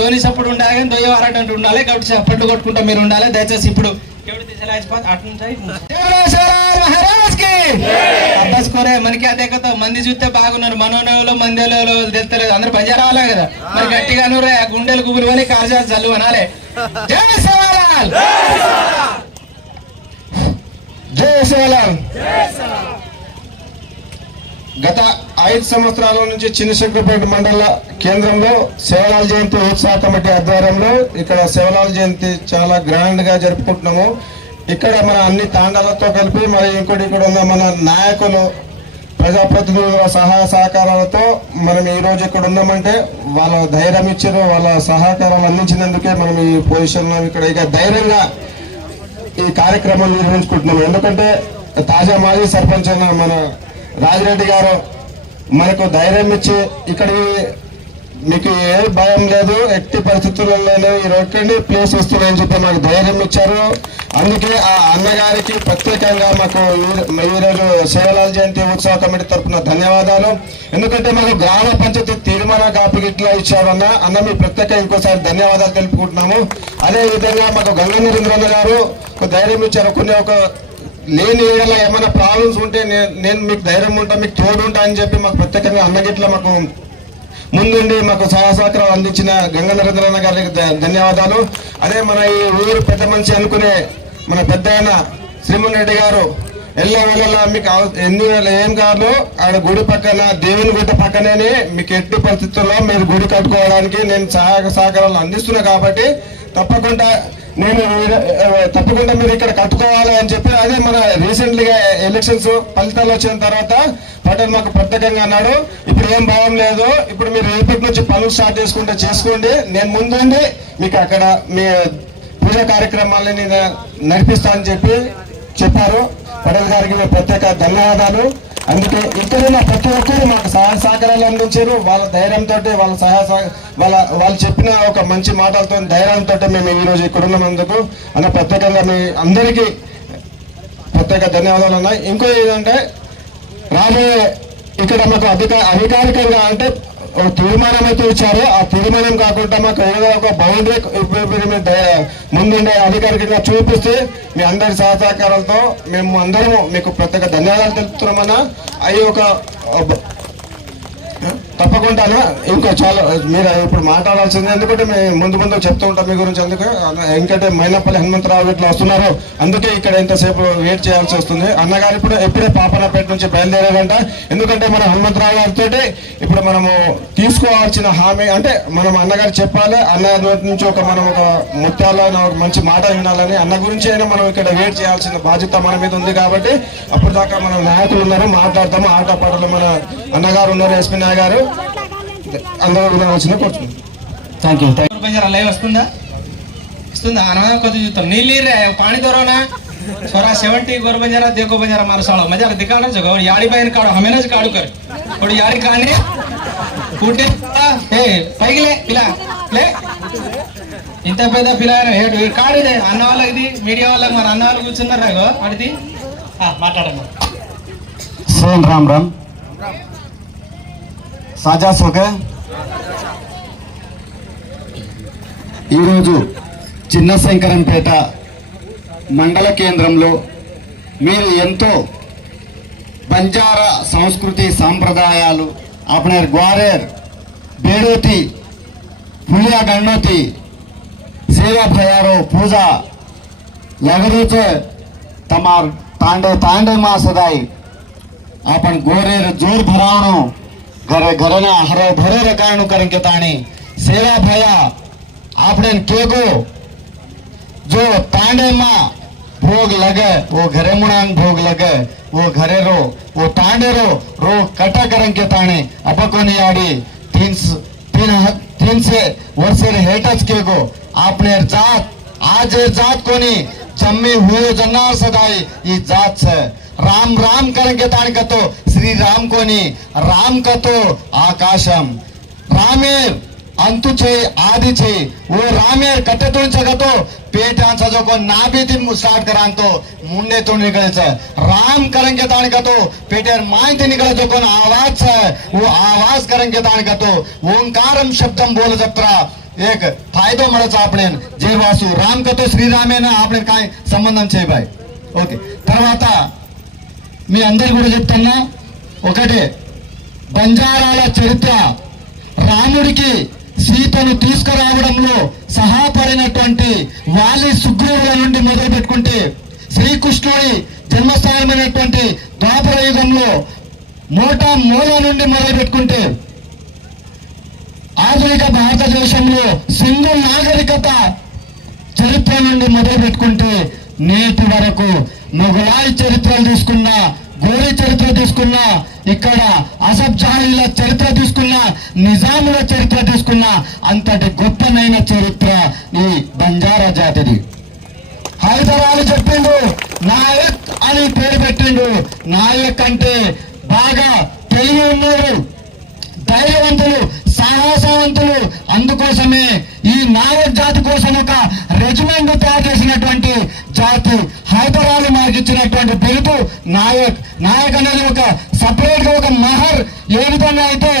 ధోని సపోర్ట్ ఉండాలి కానీ దొయ్య వారటంటూ ఉండాలి కాబట్టి సపోర్ట్ కొట్టుకుంటా మీరు ఉండాలి. దయచేసి ఇప్పుడు అబ్బాస్ కోరే మనకి అదే కదా మంది చూస్తే బాగున్నారు మనోనేవులో మందేలో తెలుస్తలేదు అందరూ బంజారా రావాలి కదా మరి గట్టిగా గుండెలు గుబులు అని కాల్చాలి చల్లు అనాలి. జై సేవాలాల్ జై సేవాలాల్. గత 5 సంవత్సరాల నుంచి చిన్నశంకరపేట మండల కేంద్రంలో సేవలాల్ జయంతి ఉత్సాహ కమిటీ ఆధ్వర్యంలో ఇక్కడ సేవలాల్ జయంతి చాలా గ్రాండ్ గా జరుపుకుంటున్నాము. ఇక్కడ మన అన్ని తాండాలతో కలిపి మరి ఇంకోటి ఇక్కడ ఉన్న మన నాయకులు ప్రజాప్రతినిధుల సహాయ సహకారాలతో మనం ఈ రోజు ఇక్కడ ఉన్నామంటే వాళ్ళ ధైర్యం ఇచ్చారు, వాళ్ళ సహకారాలు అందించినందుకే మనం ఈ పొజిషన్లో ఇక్కడ ఇక ధైర్యంగా ఈ కార్యక్రమం నిర్వహించుకుంటున్నాం. ఎందుకంటే తాజా మాజీ సర్పంచ్ అయిన మన రాజిరెడ్డి గారు మనకు ధైర్యం ఇచ్చి ఇక్కడికి మీకు ఏ భయం లేదు, ఎట్టి పరిస్థితుల్లోనే ఈ రోడ్డు ప్లేస్ వస్తున్నాయని చెప్పి మాకు ధైర్యం ఇచ్చారు. అందుకే ఆ అన్నగారికి ప్రత్యేకంగా మాకు ఈరోజు సేవలాల్ జయంతి ఉత్సవ కమిటీ తరఫున ధన్యవాదాలు. ఎందుకంటే మాకు గ్రామ పంచాయతీ తీర్మాన కాపీ ఇట్లా ఇచ్చారు అన్న మీ ప్రత్యేక ఇంకోసారి ధన్యవాదాలు తెలుపుకుంటున్నాము. అదే విధంగా మాకు గంగా నరేంద్రన్న గారు ఒక ధైర్యం ఇచ్చారు. కొన్ని ఒక లేని ఏడలో ఏమైనా ప్రాబ్లమ్స్ ఉంటే నేను మీకు ధైర్యం ఉంటా, మీకు తోడు ఉంటా అని చెప్పి మాకు ప్రత్యేకంగా అన్నగిట్లా మాకు ముందుండి మాకు సహాయ సహకారం అందించిన గంగా నరేంద్రన్న గారికి ధన్యవాదాలు. అదే మన ఈ ఊరు పెద్ద మనిషి అనుకునే మన పెద్ద ఆయన శ్రీమోహన్ రెడ్డి గారు ఎల్లవేళలా మీకు ఎన్ని ఏం కాదు ఆడ గుడి పక్కన దేవుని గుట్ట పక్కనే మీకు ఎట్టి పరిస్థితుల్లో మీరు గుడి కట్టుకోవడానికి నేను సహాయ సహకారాలు అందిస్తున్నా కాబట్టి తప్పకుండా మీరు ఇక్కడ కట్టుకోవాలి అని చెప్పి అదే మన రీసెంట్లీగా ఎలక్షన్స్ ఫలితాలు వచ్చిన తర్వాత పటేల్ మాకు ప్రత్యేకంగా అన్నాడు, ఇప్పుడు ఏం భావం లేదు, ఇప్పుడు మీరు రేపటి నుంచి పనులు స్టార్ట్ చేసుకోండి, నేను ముందుండి మీకు అక్కడ మీ పూజా కార్యక్రమాలని నడిపిస్తా అని చెప్పారు. పటేల్ గారికి ప్రత్యేక ధన్యవాదాలు. అందుకే ఇక్కడున్న ప్రతి ఒక్కరు మాకు సహాయ సహకారాలు అందించారు. వాళ్ళ ధైర్యంతో వాళ్ళు చెప్పిన ఒక మంచి మాటలతో ధైర్యంతో మేము ఈ రోజు ఇక్కడ ఉన్నందుకు అన్న ప్రత్యేకంగా మీ అందరికీ ప్రత్యేక ధన్యవాదాలు ఉన్నాయి. ఇంకో ఏంటంటే రాబోయే ఇక్కడ మాకు అధికారికంగా అంటే తీర్మానం అయితే ఇచ్చారు. ఆ తీర్మానం కాకుండా మాకు ఏదో ఒక బౌండరీ ముందుండే అధికారికంగా చూపిస్తే మీ అందరి సహకారాలతో మేము అందరము మీకు ప్రత్యేక ధన్యవాదాలు తెలుపుతున్నామన్నా. అవి ఒక తప్పకుండా ఇంకో చాలా మీరు ఇప్పుడు మాట్లాడాల్సింది, ఎందుకంటే మేము ముందు చెప్తూ ఉంటాం మీ గురించి. అందుకే ఎందుకంటే మైనపల్లి హనుమంతరావు ఇట్లా వస్తున్నారు, అందుకే ఇక్కడ ఎంతసేపు వెయిట్ చేయాల్సి వస్తుంది. అన్నగారు ఇప్పుడు ఎప్పుడే పాపనపేట నుంచి బయలుదేరారంట. ఎందుకంటే మన హనుమంతరావు గారితో ఇప్పుడు మనము తీసుకోవాల్సిన హామీ అంటే మనం అన్నగారు చెప్పాలి, అన్న నుంచి మనం ఒక ముత్యాలని ఒక మంచి మాట వినాలని, అన్న గురించి అయినా మనం ఇక్కడ వెయిట్ చేయాల్సిన బాధ్యత మన మీద ఉంది. కాబట్టి అప్పుడు దాకా మన నాయకులు ఉన్నారు, మాట్లాడతాము. ఆట పాటలు మన అన్నగారు ఉన్నారు, ఎస్పీ నాయ్ గారు అందరూ వచ్చిన కూర్చున్నాం. Thank you. లైవ్ వస్తుందా आना कद नीली रे पानी दो ना छोरा 70 गोर बंजारा देखो बंजारा मारो सालो मजा दिखाना जगह यारी बहन काड़ो हमें ना काड़ू कर थोड़ी यारी खाने फूटे ए पैगले पिला ले ఇంత పెద్ద పిల్లలు హేడు ఈ కార్డు ఇదే అన్న వాళ్ళకి ఇది మీడియా వాళ్ళకి మరి అన్న వాళ్ళు కూర్చున్నారు రాగో అడిది మాట్లాడండి సేమ్ రామ్ రామ్ సాజా సోకే ఈరోజు చిన్న శంకరంపేట మండల కేంద్రంలో మీరు ఎంతో బంజారా సంస్కృతి సాంప్రదాయాలు अपने ग्वारेर बेड़ोती फुलिया गणोती सेवा भयारो पूजा लगरूच तमार तांडे तांडे मा सदाई आपण गोरेर जोर भरावणो घरे घरना हरो भरो रकाणु करके ताणी सेवा भया आपने केगो जो तांडे मा भोग लगे वो घरे मुणांग भोग लगे वो घरे रो वो तांडे रो कटा करंके ताणे अपकोनी आड़ी तीन से वर्षे हेटच के गो आपने जात आज जात कोनी जम्मी हुए जन्नार सदाई ये जात से राम राम करंके ताण कतो श्री राम कोनी राम कतो आकाशम रामेर अंतु छे आदि छे वो रामेर कट्टेतून जगतो पेटांचा जो को नाभीतीन स्टार्ट करान तो मुंडे तो निकले छे राम करेंगे ताण कतो पेटेर मायती निकले जो कोन आवाज छे वो आवाज करेंगे ताण कतो ओंकारम शब्दम बोल जत्रा एक फायदो मळे छे आपणे जे वासु राम कतो श्रीरामेना आपणे काय संबंधం छे भाई ओके తర్వాత మీ అందరి కూడా చెప్తున్నా ఒకటే బంజారాల చరిత్ర రాముడికి సీతను తీసుకురావడంలో సహాయపడినటువంటి వాలి సుగ్రీవుల నుండి మొదలు పెట్టుకుంటే శ్రీకృష్ణుడి జన్మస్థానమైనటువంటి ద్వాపర యుగంలో మూల నుండి మొదలు పెట్టుకుంటే ఆధునిక భారతదేశంలో సింధు నాగరికత చరిత్ర నుండి మొదలు పెట్టుకుంటే నేటి వరకు మొఘలాయి చరిత్రలు తీసుకున్నా గోరి చరిత్ర తీసుకున్నా, ఇక్కడ అసఫ్ జాహీల చరిత్ర తీసుకున్నా, నిజాముల చరిత్ర తీసుకున్నా అంతటి గొప్పనైన చరిత్ర ఈ బంజారా జాతిది. హైదరాబాద్ చెప్పిండు నాయక్ అని పేరు పెట్టిండు. నాయక్ అంటే బాగా తెలివి ఉన్నాడు, ధైర్యవంతులు, సాహసవంతులు. అందుకోసమే ఈ నాయక్ జాతి కోసం ఒక రెజిమెంట్ తయారు చేసినటువంటి జాతి హైదరాబాద్ మాకు ఇచ్చినటువంటి బిరుదు నాయక్. నాయక్ అనేది ఒక సపరేట్ గా ఒక మహర్. ఏ విధంగా అయితే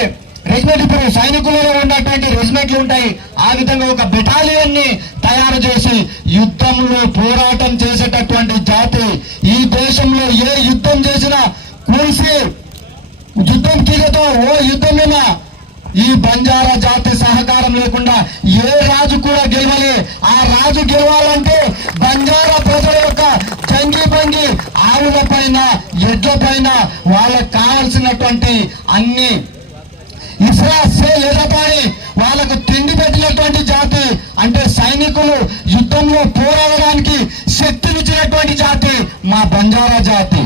రెజిమెంట్ ఇప్పుడు సైనికులలో ఉన్నటువంటి రెజిమెంట్లు ఉంటాయి, ఆ విధంగా ఒక బెటాలియన్ ని తయారు చేసి యుద్ధంలో పోరాటం చేసేటటువంటి జాతి. ఈ దేశంలో ఏ యుద్ధం చేసినా కూల్సి యుద్ధం తీగతో ఓ యుద్ధం మీద ఈ బంజారా జాతి సహకారం లేకుండా ఏ రాజు కూడా గెలవాలి. ఆ రాజు గెలవాలంటే బంజారా ప్రజల యొక్క జంగి బంగి ఆవుల పైన, ఎడ్ల పైన వాళ్ళకు కావాల్సినటువంటి అన్ని ఇస్రా లేదపాని వాళ్ళకు తిండి పెట్టినటువంటి జాతి. అంటే సైనికులు యుద్ధంలో పోరాడడానికి శక్తినిచ్చినటువంటి జాతి మా బంజారా జాతి.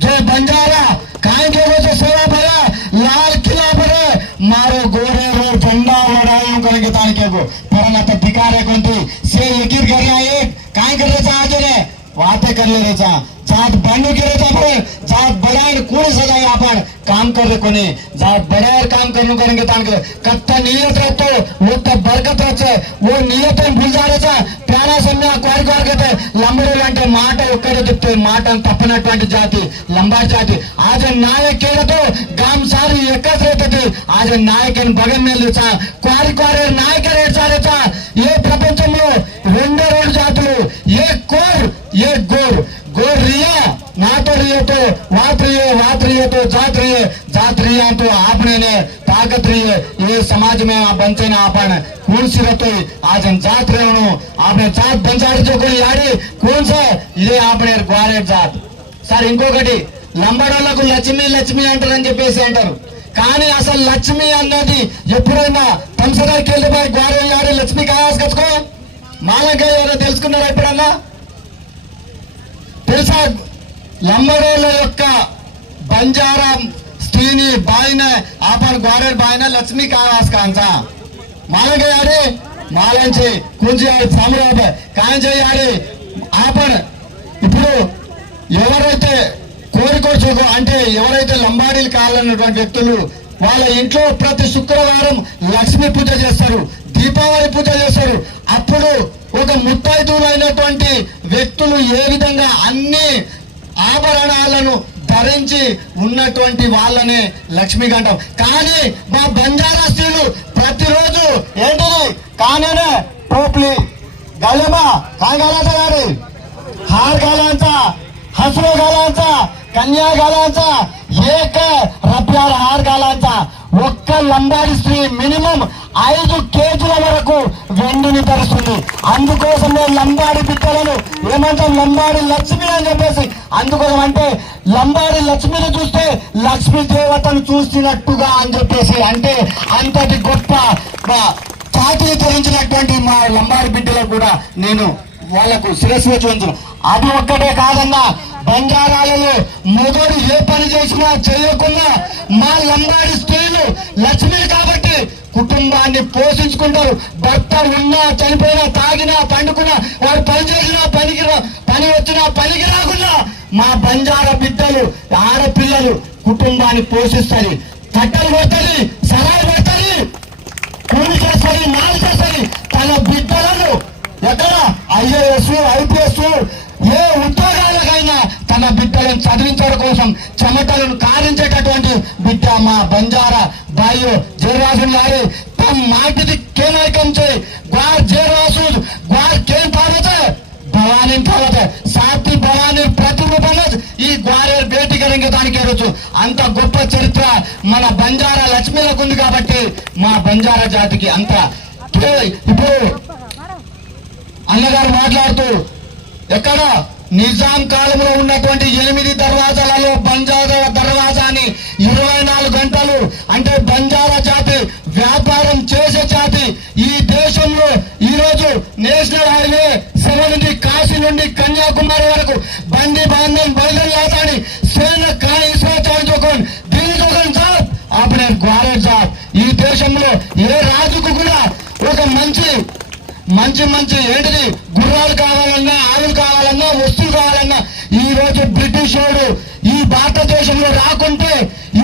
जो बंजारा कायके वजह सेवा भरा लाल किला भरे मारो गोरे रो झंडा लड़ाइयों करेंगे तारके को परना तो दिखारे कोंती से यकीर कर रहा है काय कर रहे आज ने बातें कर ले रहे जात बनू के रहे पर जात बड़ाई कोण सजाय आपण काम कर रहे कोणी जात बड़ायर काम करनो करेंगे तारके कत्ता नियत रहतो वो तब बरकत रहते वो नियत भूल जा रहे प्यारा समय क्वार क्वार कहते లంబడోలు అంటే మాట ఒక్కడే చెప్తే మాటను తప్పనటువంటి జాతి లంబాడ్ జాతి. आज नायक केला तो गाम सारी एकच रहते. आज నాయకన్ బగన్ మేలుచా క్వారి క్వారే నాయక రేచారేచా. ఏ ప్రపంచంలో రెండే రెండు జాతులు, ఏ కోర్ ఏ గోర్. गोर रिया ना तो रियो तो वात रियो तो जात रिया तो आपने ने ताकत रही है. ये समाज में बनते ना अपन कौन सी रहते आज हम जात रहे हो आपने जात बंजारी जो कोई यारी कौन सा ये आपने ग्वारे जात सर ఇంకొకటి లంబడోళ్లకు లక్ష్మి లక్ష్మి అంటారని చెప్పేసి అంటారు. కానీ అసలు లక్ష్మి అన్నది ఎప్పుడైనా తంసగారికి వెళ్ళిపోయి గ్వారే యారి లక్ష్మి కాయాస్ కచ్చుకో మాలంగా ఎవరో తెలుసుకున్నారా ఎప్పుడన్నా తెలుసా? లంబడోళ్ళ యొక్క బంజారా స్త్రీని బాయిన आपण ग्वारेर बायन लक्ष्मी कावास कांचा मालंगे यारे मालांचे कुंजी यारे सामराब कांचे यारे आपण ఇప్పుడు ఎవరైతే కోరికోచుకో అంటే ఎవరైతే లంబాడీలు కావాలన్నటువంటి వ్యక్తులు వాళ్ళ ఇంట్లో ప్రతి శుక్రవారం లక్ష్మీ పూజ చేస్తారు, దీపావళి పూజ చేస్తారు. అప్పుడు ఒక ముత్తైదులైనటువంటి వ్యక్తులు ఏ విధంగా అన్ని ఆభరణాలను ధరించి ఉన్నటువంటి వాళ్ళనే లక్ష్మీ గంటం. కానీ మా బంజారా స్త్రీలు ప్రతిరోజు ఏంటది కానే టోప్లి గలమా కాగాలంట గారి हार घालायचा, हसरो घालायचा, कन्या घालायचा, एक రబ్యాల हार घालायचा. ఒక్క లంబాడి స్త్రీ మినిమం 5 కేజీల వరకు వెండిని ధరిస్తుంది. అందుకోసమే లంబాడి బిడ్డలను ఏమంటాం లంబాడి లక్ష్మి అని చెప్పేసి. అందుకోసం అంటే లంబాడి లక్ష్మిని చూస్తే లక్ష్మీ దేవతను చూసినట్టుగా అని చెప్పేసి. అంటే అంతటి గొప్ప చాటిని ధరించినటువంటి మా లంబాడి బిడ్డలకు కూడా నేను వాళ్లకు శిరస్సు వచ్చి అది ఒక్కటే కాదన్నా, బంజారాలలో మొదలు ఏ పని చేసినా చేయకుండా మా లంబాడి స్త్రీలు లక్ష్మి కాబట్టి కుటుంబాన్ని పోషించుకుంటారు. భర్త ఉన్నా చనిపోయినా తాగినా పండుకున్నా వారు పని చేసినా పని వచ్చినా పనికి రాకుండా మా బంజారా బిడ్డలు ఆడపిల్లలు కుటుంబాన్ని పోషిస్తారు. కట్టలు కొడతారు, సరాలు పెడతారు, కూలి చేస్తారు, నాలు చేస్తారు. తన బిడ్డలను ఎక్కడ ఐఏఎస్ ఐపీఎస్ ఏ ఉద్యోగాలకైనా తన బిడ్డలను చదివించడం కోసం చెమటలను కారించేటటువంటి బిడ్డ మా బంజారా భాయో జయరాజు గారి తమ మాటిది కేనాయకం చే గ్వార్ జయరాజు గ్వార్ కేన్ పావతే భవానీ పావతే సాతి భవానీ ప్రతిరూపం ఈ గ్వారేర్ భేటీ కరెంగే దానికి రోజు. అంత గొప్ప చరిత్ర మన బంజారా లక్ష్మీలకు ఉంది కాబట్టి మా బంజారా జాతికి అంత. ఇప్పుడు అన్నగారు మాట్లాడుతూ ఎక్కడ నిజాం కాలంలో ఉన్నటువంటి 8 దర్వాజాలలో బంజారా దర్వాజాని 24 గంటలు అంటే బంజారా జాతి వ్యాపారం చేసే జాతి. ఈ దేశంలో ఈ రోజు నేషనల్ హైవే 7 నుండి కాశీ నుండి కన్యాకుమారి వరకు బండి బాంధన్ బయలుదేరి సేన భారతదేశంలో ఏ రాజుకు కూడా ఒక మంచి ఏంటిది గుర్రాలు కావాలన్నా, ఆవులు కావాలన్నా, వస్తువులు కావాలన్నా ఈ రోజు బ్రిటిష్ వాడు ఈ భారతదేశంలో రాకుంటే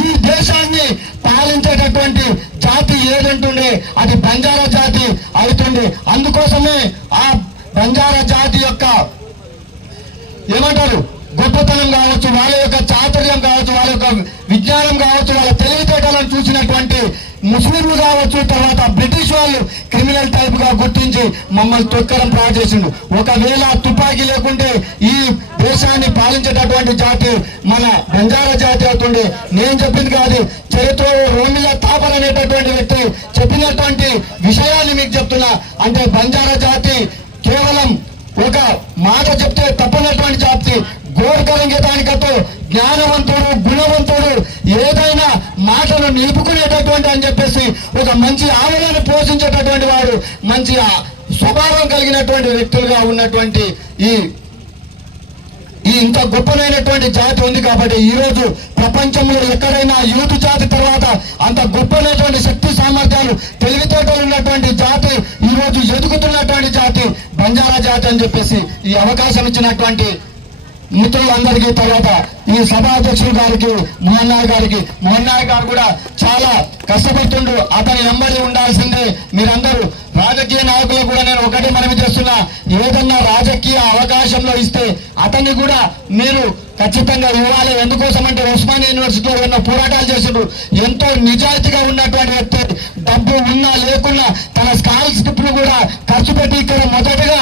ఈ దేశాన్ని పాలించేటటువంటి జాతి ఏదంటుండే అది బంజారా జాతి అవుతుంది. అందుకోసమే ఆ బంజారా జాతి యొక్క ఏమంటారు గొప్పతనం కావచ్చు, వాళ్ళ యొక్క చాతుర్యం కావచ్చు, వాళ్ళ యొక్క విజ్ఞానం కావచ్చు, వాళ్ళ తెలివితేటలను చూసినటువంటి ముస్లింలు కావచ్చు, తర్వాత బ్రిటిష్ వాళ్ళు క్రిమినల్ టైప్ గా గుర్తించి మమ్మల్ని తొక్కడం ప్లాన్ చేసిండు. ఒకవేళ తుపాకీ లేకుంటే ఈ దేశాన్ని పాలించేటటువంటి జాతి మన బంజారా జాతి అవుతుండే. నేను చెప్పింది కాదు, చరిత్రలో రోమిలా థాపర్ అనేటటువంటి వ్యక్తి చెప్పినటువంటి విషయాన్ని మీకు చెప్తున్నా. అంటే బంజారా జాతి కేవలం ఒక మాట చెప్తే తప్పనటువంటి జాతి, గోర్కరంగే దానికతో జ్ఞానవంతుడు, గుణవంతుడు, ఏదైనా మాటను నిలుపుకునేటటువంటి అని చెప్పేసి ఒక మంచి ఆవలను పోషించేటటువంటి వాడు, మంచి స్వభావం కలిగినటువంటి వ్యక్తులుగా ఉన్నటువంటి ఈ ఇంత గొప్పనైనటువంటి జాతి ఉంది. కాబట్టి ఈ రోజు ప్రపంచంలో ఎక్కడైనా యూత్ జాతి తర్వాత అంత గొప్పనైనటువంటి శక్తి సామర్థ్యాలు, తెలివితేటలు ఉన్నటువంటి జాతి, ఈ రోజు ఎదుగుతున్నటువంటి జాతి బంజారా జాతి అని చెప్పేసి ఈ అవకాశం ఇచ్చినటువంటి మిత్రులందరికీ, తర్వాత ఈ సభాధ్యక్షులు గారికి, మోహన్ నాయక్ గారు కూడా చాలా కష్టపడుతుండ్రు. అతని వెంబడి ఉండాల్సిందే మీరందరూ. రాజకీయ నాయకులు కూడా నేను ఒకటి మనవి చేస్తున్నా, ఏదన్నా రాజకీయ అవకాశంలో ఇస్తే అతన్ని కూడా మీరు ఖచ్చితంగా ఇవ్వాలి. ఎందుకోసం అంటే ఉస్మానియా యూనివర్సిటీలో ఎన్నో పోరాటాలు చేసిండ్రు. ఎంతో నిజాయితీగా ఉన్నటువంటి వ్యక్తి, డబ్బు ఉన్నా లేకున్నా తన స్కాలర్షిప్ ను కూడా ఖర్చు పెట్టి ఇక్కడ మొదటగా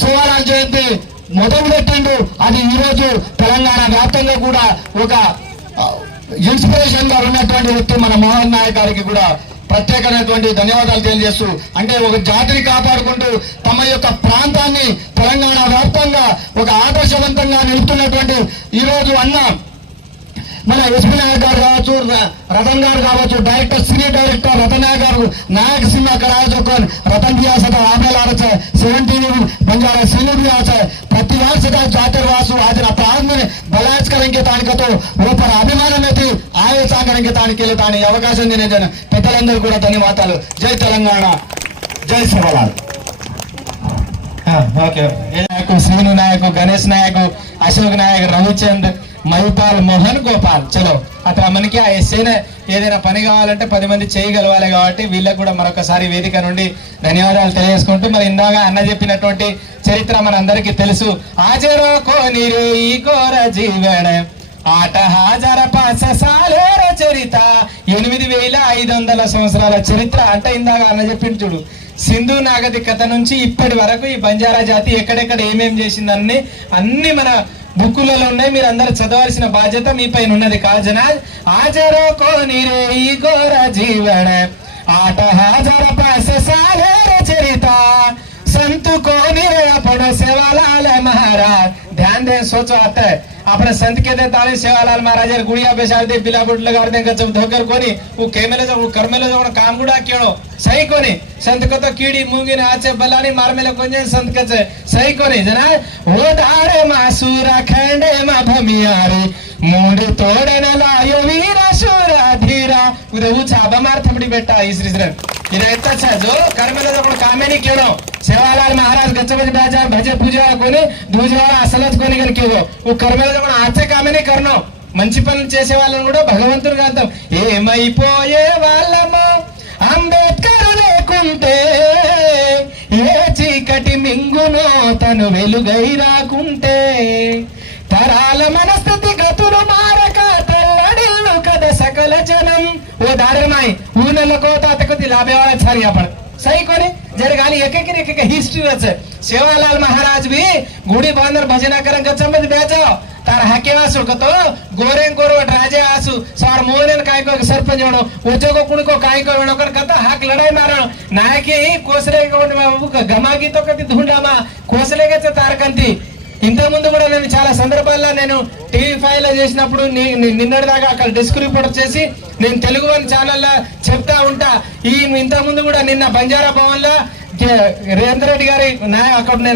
శివరాం జయంతి మొదలుపెట్టిండు. అది ఈ రోజు తెలంగాణ వ్యాప్తంగా కూడా ఒక ఇన్స్పిరేషన్ గా ఉన్నటువంటి వ్యక్తి మన మోహన్ నాయక్ గారికి కూడా ప్రత్యేకమైనటువంటి ధన్యవాదాలు తెలియజేస్తూ, అంటే ఒక జాతిని కాపాడుకుంటూ తమ యొక్క ప్రాంతాన్ని తెలంగాణ వ్యాప్తంగా ఒక ఆదర్శవంతంగా నిలుపుతున్నటువంటి ఈ రోజు అన్న మన ఎస్పీ నాయక్ గారు కావచ్చు, రతన్ గారు కావచ్చు, डायरेक्टर सीनियर डायरेक्टर रतन नायक नायक सिंह कराया रतन भी आ सकता आमेल आ रहा है 17 बंजारा सीनियर भी आ है प्रतिवार से जातिर्वासु आज प्रांत में बलायच करेंगे तानिक तो वो पर अभिमान में थी आये करेंगे तानिक तानी अवकाश देने जन పెద్దలందరూ కూడా ధన్యవాదాలు. జై తెలంగాణ, జై శివలాల్. ఓకే, శ్రీను నాయక్, గణేష్ నాయక్, అశోక్ నాయక్, రవిచంద్, మహిపాల్, మోహన్, గోపాల్. చలో అట్లా మనకి ఆ ఎస్ఐన ఏదైనా పని కావాలంటే 10 మంది చేయగలవాలి. కాబట్టి వీళ్ళకు కూడా మరొకసారి వేదిక నుండి ధన్యవాదాలు తెలియజేసుకుంటూ, మరి ఇందాక అన్న చెప్పినటువంటి చరిత్ర మనందరికీ తెలుసు. ఆజరో కోనిరే ఈ ఘోర జీవన 8,500 సాలేర చరిత, 8,500 సంవత్సరాల చరిత్ర. అంటే ఇందాక అన్న చెప్పింది చూడు, సింధు నాగరికత నుంచి ఇప్పటి వరకు ఈ బంజారా జాతి ఎక్కడెక్కడ ఏమేం చేసిందని అన్ని మన బుక్కులలో ఉన్నాయి. మీరు అందరు చదవాల్సిన బాధ్యత మీ పైన ఉన్నది. కాజన ఆజరో కోనిరే ఈ ఘోర జీవన 8,500 సాలేర చరిత संत को निरे अपना सेवालाल महाराज. ध्यान दें, सोचो आता है अपने संत के दे ताली सेवालाल महाराज गुड़िया बेचार दे बिला बुट लगा दे जब धोकर कोनी वो केमेले जो कर्मेले जो काम गुड़ा क्यों सही कोनी. संत को तो कीड़ी मूंगी ने आचे बलानी मार मेले कोने संत के सही कोनी जना वो धारे मासूरा खंडे मा भमियारी मुंडी तोड़े न लायो वीरा शूरा धीरा उधर वो छाबा मार थपड़ी बेटा इस रिजन इधर इतना अच्छा जो कर्मेले जो काम नहीं क्यों सेवालाल महाराज गच्चे बजे भजे पूजा कोनी दूसरा असलत कोनी कर क्यों वो कर्मेले जो आचे काम नहीं करना మంచి పనులు చేసే వాళ్ళని కూడా భగవంతుడిగా అంటాం. ఏమైపోయే వాళ్ళమో అంబేద్కర్ లేకుంటే ఏ చీకటి మింగునో తను వెలుగై రాకుంటే తరాల మనస్థితి గతులు మారక తెల్లడిల్లు కదా సకల జనం. ఓ దారిమాయి ఊనెళ్ళకో తాతకు లాభేవాళ్ళ సారి आपण सही कोनी जर गाली एक हिस्ट्री है. सेवालाल महाराज भी गुड़ी बांधर भजना कर गचमत बेचो तार हाके आसु कतो गोरे गोरवट राजे आसु सार मोहन काय को सरपंच होणो ओजो को कुणी को काय को होणो कर कता हाक लड़ाई मारण नायके ही कोसले को गमागी तो कति धुंडामा कोसले के तार कंती. ఇంత ముందు కూడా నేను చాలా సందర్భాల్లో నేను టీవీ5 లో చేసినప్పుడు నిన్నటిదాకా అక్కడ డెస్క్ రిపోర్టర్ చేసి నేను తెలుగు వన్ ఛానల్లో చెప్తా ఉంటా. ఈ ఇంత ముందు కూడా నిన్న బంజారా భవన్ లో రేవంత్ రెడ్డి గారి అక్కడనే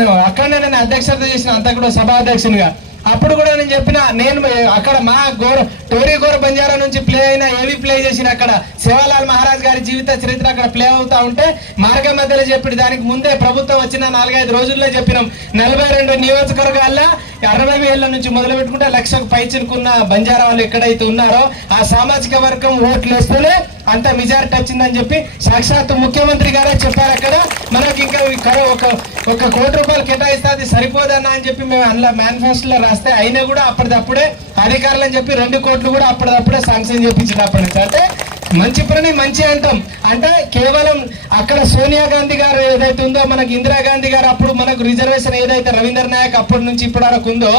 నేను అధ్యక్షత చేసిన అంతా కూడా సభాధ్యక్షునిగా అప్పుడు కూడా నేను చెప్పిన, నేను అక్కడ మా టోరీ గోర బంజారా నుంచి ప్లే అయిన ఏవి ప్లే చేసిన అక్కడ శివాలాల్ మహారాజ్ గారి జీవిత చరిత్ర అక్కడ ప్లే అవుతా ఉంటే మార్గ మధ్యలో చెప్పి దానికి ముందే ప్రభుత్వం వచ్చిన 4-5 రోజుల్లో చెప్పినాం 42 నియోజకవర్గాల్లో 60,000 నుంచి మొదలు పెట్టుకుంటే 1,00,000 పైచినుకున్న బంజారా వాళ్ళు ఎక్కడైతే ఉన్నారో ఆ సామాజిక వర్గం ఓట్లు వేస్తేనే అంత మెజారిటీ వచ్చిందని చెప్పి సాక్షాత్ ముఖ్యమంత్రి గారే చెప్పారు. అక్కడ మనకి ఇంకా ఒక కోటి రూపాయలు కేటాయిస్తే అది సరిపోదన్నా అని చెప్పి మేము అందులో మేనిఫెస్టోలో రాస్తే అయినా కూడా అప్పటిదప్పుడే అధికారులు అని చెప్పి 2 కోట్లు కూడా అప్పటిదప్పుడే శాంక్షన్ చేయించినప్పటి నుంచి. అంటే మంచి పని మంచి అంటాం. అంటే కేవలం అక్కడ సోనియా గాంధీ గారు ఏదైతే ఉందో మనకి ఇందిరాగాంధీ గారు అప్పుడు మనకు రిజర్వేషన్ ఏదైతే రవీంద్ర నాయక్ అప్పటి నుంచి ఇప్పటి వరకు ఉందో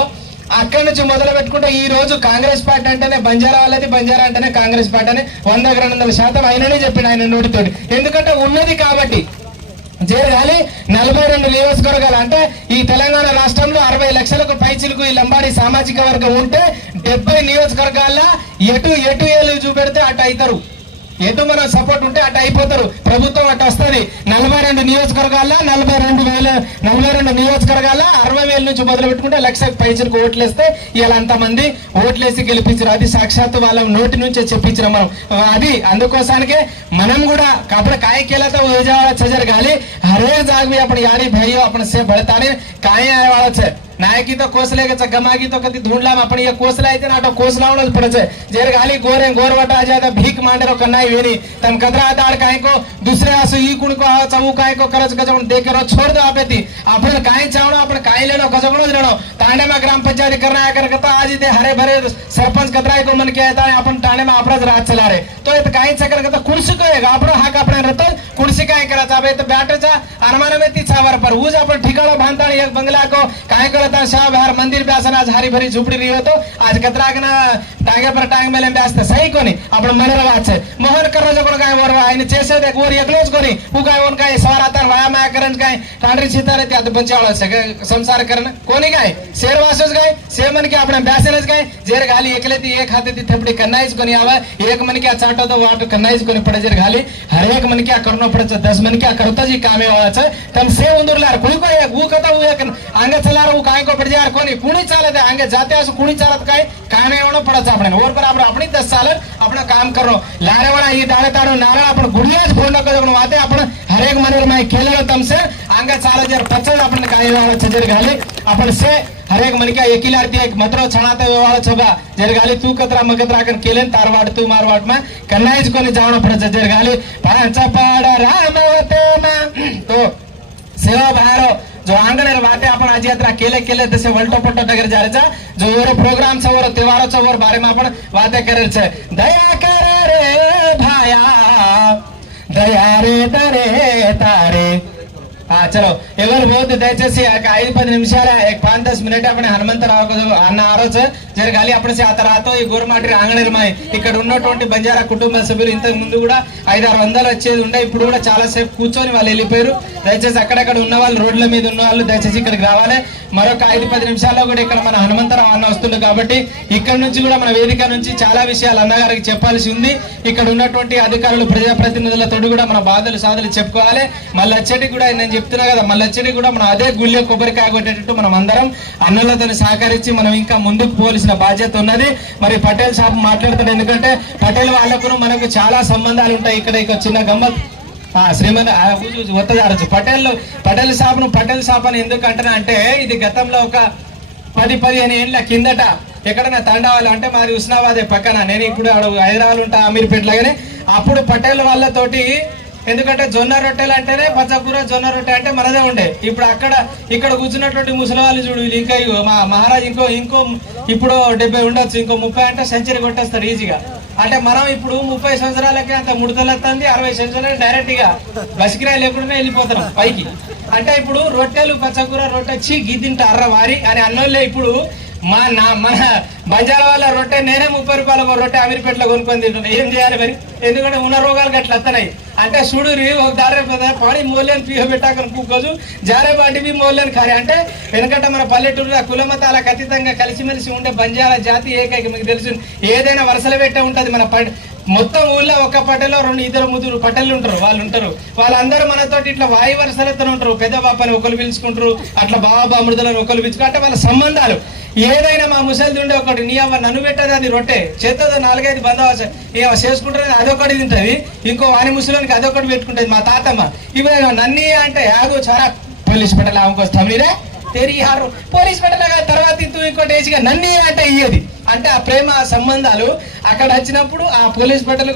అక్కడి నుంచి మొదలు పెట్టుకుంటే ఈ రోజు కాంగ్రెస్ పార్టీ అంటేనే బంజారా వాళ్ళది, బంజారా అంటేనే కాంగ్రెస్ పార్టీ అని 100-200% ఆయననే చెప్పిండు ఆయన నోటితోటి. ఎందుకంటే ఉన్నది కాబట్టి జరగాలి 42 నియోజకవర్గాలు. అంటే ఈ తెలంగాణ రాష్ట్రంలో 60 లక్షలకు పైచిలకు ఈ లంబాడి సామాజిక వర్గం ఉంటే 70 నియోజకవర్గాల్లో ఎటు ఏళ్ళు చూపెడితే అటు అవుతారు, ఎటు మనం సపోర్ట్ ఉంటే అటు అయిపోతారు, ప్రభుత్వం అటు వస్తుంది. 42 నియోజకవర్గాల్లో 42 నియోజకవర్గాల్లో 60,000 నుంచి మొదలు పెట్టుకుంటే 1,00,000 పైసలకు ఓట్లేస్తే ఇలా అంతమంది ఓట్లేసి గెలిపించారు. అది సాక్షాత్తు వాళ్ళ నోటి నుంచే చెప్పించిన మనం. అది అందుకోసానికే మనం కూడా కప్పుడు काय केला तर उजाळाचं जरगाली हरे जाग भी आपण यारी भाइयों आपण से बळताने काय आहे वाळाचं नायकी तो कोसले का गमागी तो कधी ढूंढला आपण ये कोसला येते ना तो कोस लावणच पडचे जर घाली गोरवाटा आजा भीक मांडरो कन्नाई वेरी तम कदरा दाड काय को दुसरे असो ई कुण को चवू काय को करज गजवण देकेरो छोड़ दो आपेती आपण काय चावणो आपण काय लेणो गजवणो लेणो तांडे में ग्राम पंचायत करना करता आज इथे हरे भरे सरपंच कदराय को मन के आता आपण तांडे में आपराज राज चला रे तो ये काय चकर करता कुर्सी को आपण हाक आपण रतो कुर्सी काय करायचा बे तो बॅटचा अरमान में ती छावर पर उज आपण ठिकाणो बांधता एक बंगला को काय करता शाह बिहार मंदिर पे आज हरी भरी झुपड़ी रही हो तो आज कतरागना टांगे पर टांग मेले व्यस्त सही कोनी आपण मनर वाच मोहन करज कोण काय वर ఆయన చేసేది वर एकलोच कोनी उ काय ओन काय सवार आता व्यायाम करन काय तांडरी सीतारे ते बंचावळ संसार करन कोणी काय शेरवासच काय से मन के आपण ब्यासेलच काय जेर घाली एकले ती एक हाते ती थपडी कन्नाईच कोणी आवा एक मन के चाटो तो वाट कन्नाईच कोणी पडे जेर घाली हर एक मन के करनो पडच 10 मन के करता जी कामे वाच तम से उंदुरलार कोणी काय उ कथा उ एक अंग चलार उ काय को पडे यार कोणी कुणी चालत अंगे जाते असं कुणी चालत काय कामे एवढं पडच आपण वर पर आपण 10 चालत आपण काम करो लारेवाडा ही दाळे ताडो नारळ आपण गुडियाच फोन करून वाते आपण हर एक मनर माय केलेलं तमसे अंग चालत जर पचल आपण काय वाळा छजर घाले आपण से हर एक मन के एकीला आरती एक मतरो छाणात वाळा छगा जर घाले तू कतरा मगतरा कन केलेन तारवाड तू मारवाड में कन्नाईच कोणी जावणं पडच जर घाले पांच पाड रामवते मा तो सेवा बाहेर जो आंगणेर वाटे आपण आज यात्रा केले तसे वलटो पट्टो टगर जायचा जो वर प्रोग्राम वर त्योहारों वर बारे में आपण वाते करेल छे दया कर रे भाया दया रे दरे तारे చలో ఎవరు పోతే దయచేసి 5-10 నిమిషాల 5-10 మినిట్ આપણે హనుమంతరావు అన్న ఆరోజు జరగాలి అప్పుడు ఆ తర్వాత ఈ గోరమాటి ఆంగణిరమాయి ఇక్కడ ఉన్నటువంటి బంజారా కుటుంబ సభ్యులు ఇంతకు ముందు కూడా 500-600 వచ్చేది ఉండే ఇప్పుడు కూడా చాలా సేపు కూర్చొని వాళ్ళు వెళ్ళిపోయారు. దయచేసి అక్కడక్కడ ఉన్న వాళ్ళు రోడ్ల మీద ఉన్న వాళ్ళు దయచేసి ఇక్కడికి రావాలి. మరొక 5-10 నిమిషాల్లో కూడా ఇక్కడ మన హనుమంతరావు అన్న వస్తుంది కాబట్టి ఇక్కడ నుంచి కూడా మన వేదిక నుంచి చాలా విషయాలు అన్నగారికి చెప్పాల్సి ఉంది. ఇక్కడ ఉన్నటువంటి అధికారులు ప్రజాప్రతినిధులతో కూడా మన బాధలు సాధలు చెప్పుకోవాలి. మళ్ళీ వచ్చేటి కూడా నేను చెప్తున్నా కదా మళ్ళీ వచ్చేటి కూడా మనం అదే గుళ్ళె కొబ్బరికాయ కొట్టేటట్టు మనం అందరం అన్నలతో సహకరించి మనం ఇంకా ముందుకు పోవాల్సిన బాధ్యత ఉన్నది. మరి పటేల్ సాబ్ మాట్లాడుతాడు ఎందుకంటే పటేల్ వాళ్ళకు మనకు చాలా సంబంధాలు ఉంటాయి. ఇక్కడ చిన్న గమ్మత్ శ్రీమన్ ఒత్తదారచ్చు పటేల్ సాబ్ అని ఎందుకు అంటున్నా అంటే ఇది గతంలో ఒక 10-15 ఏళ్ళ కిందట ఎక్కడన్నా తండావాలి అంటే మాది హుస్నాబాదే పక్కన నేను ఇప్పుడు హైదరాబాద్ ఉంటా అమీర్పేట లాగానే అప్పుడు పటేల్ వాళ్ళతోటి ఎందుకంటే జొన్న రొట్టెలు అంటేనే పచ్చకూర జొన్న రొట్టె అంటే మనదే ఉండే. ఇప్పుడు ఇక్కడ కూర్చున్నటువంటి ముసలి వాళ్ళు చూడు ఇంకా మా మహారాజ్ ఇంకో ఇప్పుడు 70 ఉండొచ్చు ఇంకో 30 అంటే సెంచరీ కొట్టేస్తారు ఈజీగా. అంటే మనం ఇప్పుడు 30 సంవత్సరాలకే అంత ముడతలెత్తంది 60 సంవత్సరాలు డైరెక్ట్ గా బసికిరాయి లేకుండా వెళ్ళిపోతాం పైకి. అంటే ఇప్పుడు రొట్టెలు పచ్చకూర రొట్టె చీ గిద్దింట అర్ర వారి అని అన్నోళ్ళే ఇప్పుడు మన బంజారా వాళ్ళ రొట్టె నేనే 30 రూపాయల రొట్టె అమీర్పేటలో కొనుక్కొని తింటున్నా. ఏం చేయాలి మరి ఎందుకంటే ఉన్న రోగాలు గట్ల వస్తున్నాయి. అంటే చూడురి ఒక దారే పాడి మూల్యాన్ని పీహ పెట్టాకని కూకోజు జారే బాటివి మూల్యాన్ని ఖారీ అంటే వెనకట మన పల్లెటూరులో కులమతాలకు అతీతంగా కలిసిమెలిసి ఉండే బంజారా జాతి ఏకైక మీకు తెలుసు ఏదైనా వరుసలు పెట్టే ఉంటుంది. మన మొత్తం ఊళ్ళో ఒక పట్టెలో 2-3 పట్టెలు ఉంటారు, వాళ్ళు ఉంటారు. వాళ్ళందరూ మనతోటి ఇట్లా వాయి వరుసలతో ఉంటారు. పెద్ద బాపని ఒకరు పిలుచుకుంటారు, అట్లా బాబా అమృతలను ఒకరు పిలుచుకుంటారు. అంటే వాళ్ళ సంబంధాలు ఏదైనా మా ముసలిది ఉండే ఒకటి నీ అవ్వ నన్ను పెట్టదు అది రొట్టె చేత్తో 4-5 బందోబస్తు చేసుకుంటుంది, అదొకటి తింటది. ఇంకో వాని ముసలికి అదొకటి పెట్టుకుంటది మా తాతమ్మ. ఇప్పుడు నన్నీ అంటే యాదో చాలా పోలీస్ పెట్టాలి ఆమెకొస్తాం మీరే తెరియారు పోలీస్ పెట్టలాగా తర్వాత ఇంకోటి వేసిగా నన్ను అంటే ఇయ్యది. అంటే ఆ ప్రేమ సంబంధాలు అక్కడ వచ్చినప్పుడు ఆ పోలీస్ బట్టలు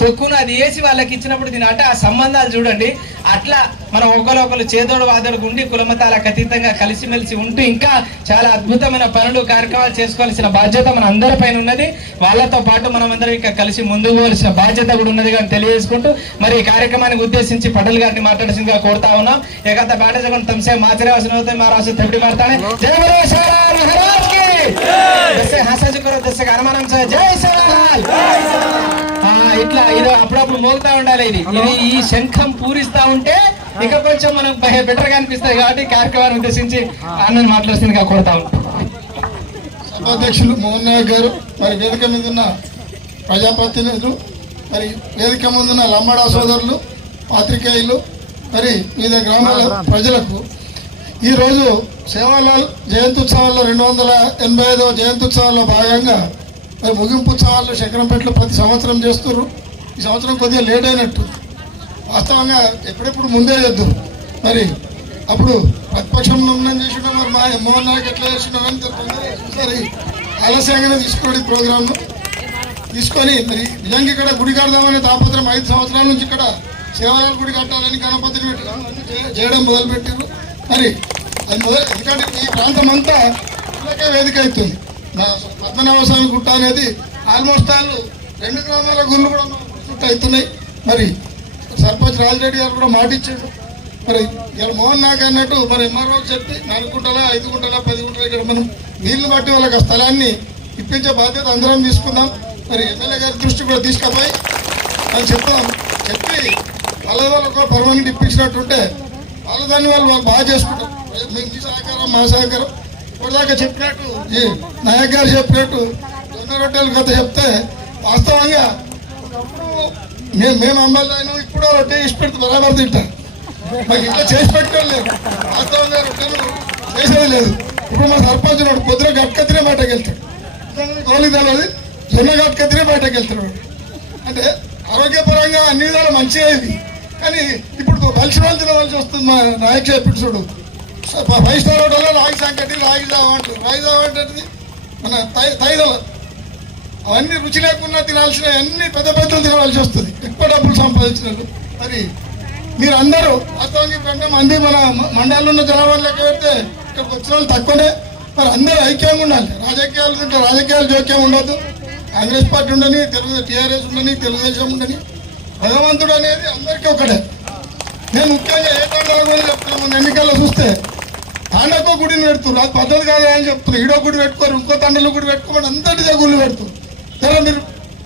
తొక్కును అది వేసి వాళ్ళకి ఇచ్చినప్పుడు దీని అంటే ఆ సంబంధాలు చూడండి. అట్లా మనం ఒకరు చేదోడు వాదోడు ఉండి కులమతాలకు అతీతంగా కలిసిమెలిసి ఉంటూ ఇంకా చాలా అద్భుతమైన పనులు కార్యక్రమాలు చేసుకోవాల్సిన బాధ్యత మన అందరి పైన ఉన్నది. వాళ్ళతో పాటు మనం అందరం ఇంకా కలిసి ముందుకు పోవాల్సిన బాధ్యత కూడా ఉన్నది కానీ తెలియజేసుకుంటూ మరి ఈ కార్యక్రమానికి ఉద్దేశించి పటేల్ గారిని మాట్లాడాల్సిందిగా కోరుతా ఉన్నాం. ఏకత బ్యాట జగన్ తమసే మాచరేవాసిన అవుతాయి మా రాష్ట్ర తెప్పటి మారుతానే జయ మహారాజ్ కి హాస్యాజు కరో దర్శక అనుమానం జై శ్రీరామ్. ఇట్లా ఇది అప్పుడప్పుడు మోగుతా ఉండాలి. ఇది ఈ శంఖం పూరిస్తా ఉంటే ఇక కొంచెం మనం బెటర్ గా అనిపిస్తుంది. కాబట్టి కార్యక్రమాన్ని ఉద్దేశించి అన్నని మాట్లాడుతుందిగా కోరుతా ఉంటాం. సభాధ్యక్షులు మోహన్ నాయక్ గారు, మరి వేదిక మీద ఉన్న ప్రజాప్రతినిధులు, మరి వేదిక ముందున్న లంబాడా సోదరులు, పాత్రికేయులు, మరి వివిధ గ్రామాల ప్రజలకు ఈరోజు సేవాలాల్ జయంతి ఉత్సవాల్లో 285వ జయంతి ఉత్సవాల్లో భాగంగా మరి ముగింపు ఉత్సవాలు శంకరంపేటలో ప్రతి సంవత్సరం చేస్తున్నారు. ఈ సంవత్సరం కొద్దిగా లేట్ అయినట్టు. వాస్తవంగా ఎప్పుడెప్పుడు ముందే చేద్దాం. మరి అప్పుడు ప్రతిపక్షంలో ఉన్నాం చేసినా మరి మా మోహన్ నాయక్ ఎట్లా చేసినామని సరే ఆలస్యంగానే తీసుకోండి ప్రోగ్రాంను తీసుకొని మరి నిజంగా ఇక్కడ గుడి కడదామనే తాపత్రం 5 సంవత్సరాల నుంచి ఇక్కడ సేవాలాల్ గుడి కట్టాలని గణపతిని పెట్టారు, చేయడం మొదలుపెట్టారు. మరి అది ఎందుకంటే ఈ ప్రాంతం అంతా ఇలాగే వేదిక అవుతుంది. పద్మనాభస్వామి గుట్ట అనేది ఆల్మోస్ట్ వాళ్ళు 2 గ్రామాల గుళ్ళు కూడా చుట్టూ అవుతున్నాయి. మరి సర్పంచ్ రాజిరెడ్డి గారు కూడా మాట ఇచ్చాడు. మరి ఇలా మోహన్ నాయక్ అన్నట్టు మరి ఎంఆర్ఓ చెప్పి 4 గుంటల 5 గుంటల 10 గుంటల ఇక్కడ మనం నీళ్లు బట్టి వాళ్ళకి ఆ స్థలాన్ని ఇప్పించే బాధ్యత అందరం తీసుకుందాం. మరి ఎమ్మెల్యే గారి దృష్టి కూడా తీసుకుపోయి అని చెప్తాం. చెప్పి వాళ్ళకు పర్మనెంట్ ఇప్పించినట్టుంటే దాన్ని వాళ్ళు బాగా చేసుకుంటారు. మీ సహకారం మా సహకారం. ఇప్పటిదాకా చెప్పినట్టు ఈ నాయక్ గారు చెప్పినట్టు జొన్న రొట్టెల కథ చెప్తే వాస్తవంగా మేము అమ్మాయిలు అయినా ఇప్పుడు రొట్టె ఇష్ట పెడితే బరాబర్ తింటారు. మాకు ఇట్లా చేసి పెట్టడం లేదు. వాస్తవంగా రొట్టెలు చేసేది లేదు. ఇప్పుడు మా సర్పంచ్ వాడు పొద్దున గట్కత్తినే బయటకు వెళ్తాడు. తోలి తెలియదు జొన్న గట్కత్తినే బయటకు వెళ్తాడు. అంటే ఆరోగ్యపరంగా అన్ని విధాలు మంచిగా ఇది. కానీ ఇప్పుడు కలిసి వాళ్ళు తినవలసి వస్తుంది. మా నాయక్ చెప్పి చూడు 5 స్టార్ హోటల్లో రాగి సంకటి రాగి జావ అంటారు. రాగి జావ అంటే మన తైదలు అవన్నీ రుచి లేకుండా తినాల్సిన అన్ని పెద్ద పెద్దలు తినవలసి వస్తుంది ఎక్కువ డబ్బులు సంపాదించినట్టు. మరి మీరు అందరూ వాస్తవానికి కంటే మంది మన మండలంలో ఉన్న జనాభా లెక్క పెడితే ఇక్కడికి వచ్చిన వాళ్ళు తక్కువనే. మరి అందరూ ఐక్యంగా ఉండాలి. రాజకీయాలు ఉంటే రాజకీయాలు జోక్యం ఉండదు. కాంగ్రెస్ పార్టీ ఉండని, టీఆర్ఎస్ ఉండని, తెలుగుదేశం ఉండని, భగవంతుడు అనేది అందరికీ ఒకటే. నేను ముఖ్యంగా ఏ తండాలో కూడా చెప్తున్నాను. మన ఎన్నికల్లో చూస్తే తాండకో గుడిని పెడుతున్నారు. అది పద్ధతి కాదు అని చెప్తున్నారు. ఈడో గుడి పెట్టుకోరు, ఇంకో తండలో గుడి పెట్టుకోమని అంతటిదే గుళ్ళు పెడుతున్నారు. సరే మీరు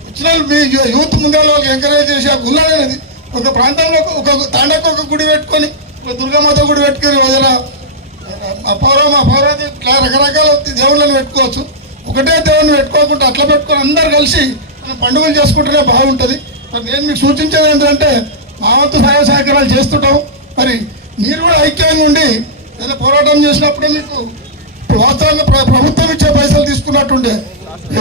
వచ్చిన మీ యూత్ ముందే వాళ్ళకి ఎంకరేజ్ చేసి ఆ గుళ్ళు అనేది ఒక ప్రాంతంలో ఒక తాండకు ఒక గుడి పెట్టుకొని దుర్గామాత గుడి పెట్టుకొని వదిల పౌరవతి ఇట్లా రకరకాల దేవుళ్ళని పెట్టుకోవచ్చు. ఒకటే దేవుడిని పెట్టుకోకుండా అట్లా పెట్టుకొని అందరు కలిసి మనం పండుగలు చేసుకుంటేనే బాగుంటుంది. మరి నేను మీకు సూచించేది ఏంటంటే మా వంతు సహాయ సహకారాలు చేస్తుంటాం. మరి మీరు కూడా ఐక్యంగా ఉండి ఏదైనా పోరాటం చేసినప్పుడు మీకు వాస్తవంగా ప్రభుత్వం ఇచ్చే పైసలు తీసుకున్నట్టుండే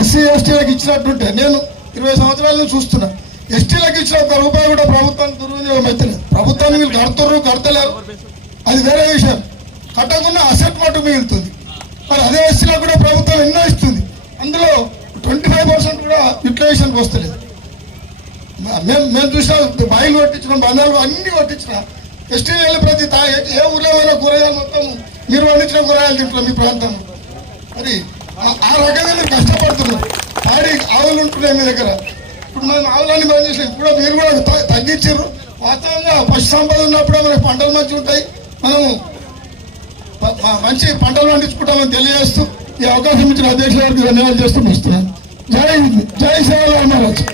ఎస్సీ ఎస్టీలకు ఇచ్చినట్టుంటే నేను 20 సంవత్సరాల నుంచి చూస్తున్నా. ఎస్టీలకు ఇచ్చిన 1 రూపాయి కూడా ప్రభుత్వానికి దుర్వినియోగం అవుతలేదు. ప్రభుత్వాన్ని వీళ్ళు కడతలేరు, అది వేరే విషయం. కట్టకుండా అసెట్ మటు మిగులుతుంది. మరి అదే ఎస్టీలకు కూడా ప్రభుత్వం ఎన్నో ఇస్తుంది. అందులో 25% కూడా యూటిలైజేషన్కి వస్తలేదు. మేము చూసిన బాయిలు కొట్టించిన బంధాలు అన్ని కొట్టించిన ఎస్టీ వెళ్ళి ప్రతి ఏ ఊళ్ళో అయినా కూరగాయలు మొత్తం మీరు పండించిన కూరగాయలు తింటున్నాం మీ ప్రాంతంలో. మరి ఆ రకంగా మీరు కష్టపడుతున్నారు. పాడి ఆవులు ఉంటున్నాయి మీ దగ్గర. ఇప్పుడు మనం ఆవులన్నీ బంద్ చేసినాం. ఇప్పుడు మీరు కూడా తగ్గించారు. వాస్తవంగా పశు సంపద ఉన్నప్పుడే మనకి పంటలు మంచి ఉంటాయి. మనము మంచి పంటలు పండించుకుంటామని తెలియజేస్తూ ఈ అవకాశం ఇచ్చిన అధ్యక్షుల గారికి ధన్యవాదాలు చేస్తూ వస్తున్నాను. జై సేవలాల్ మహారాజ్.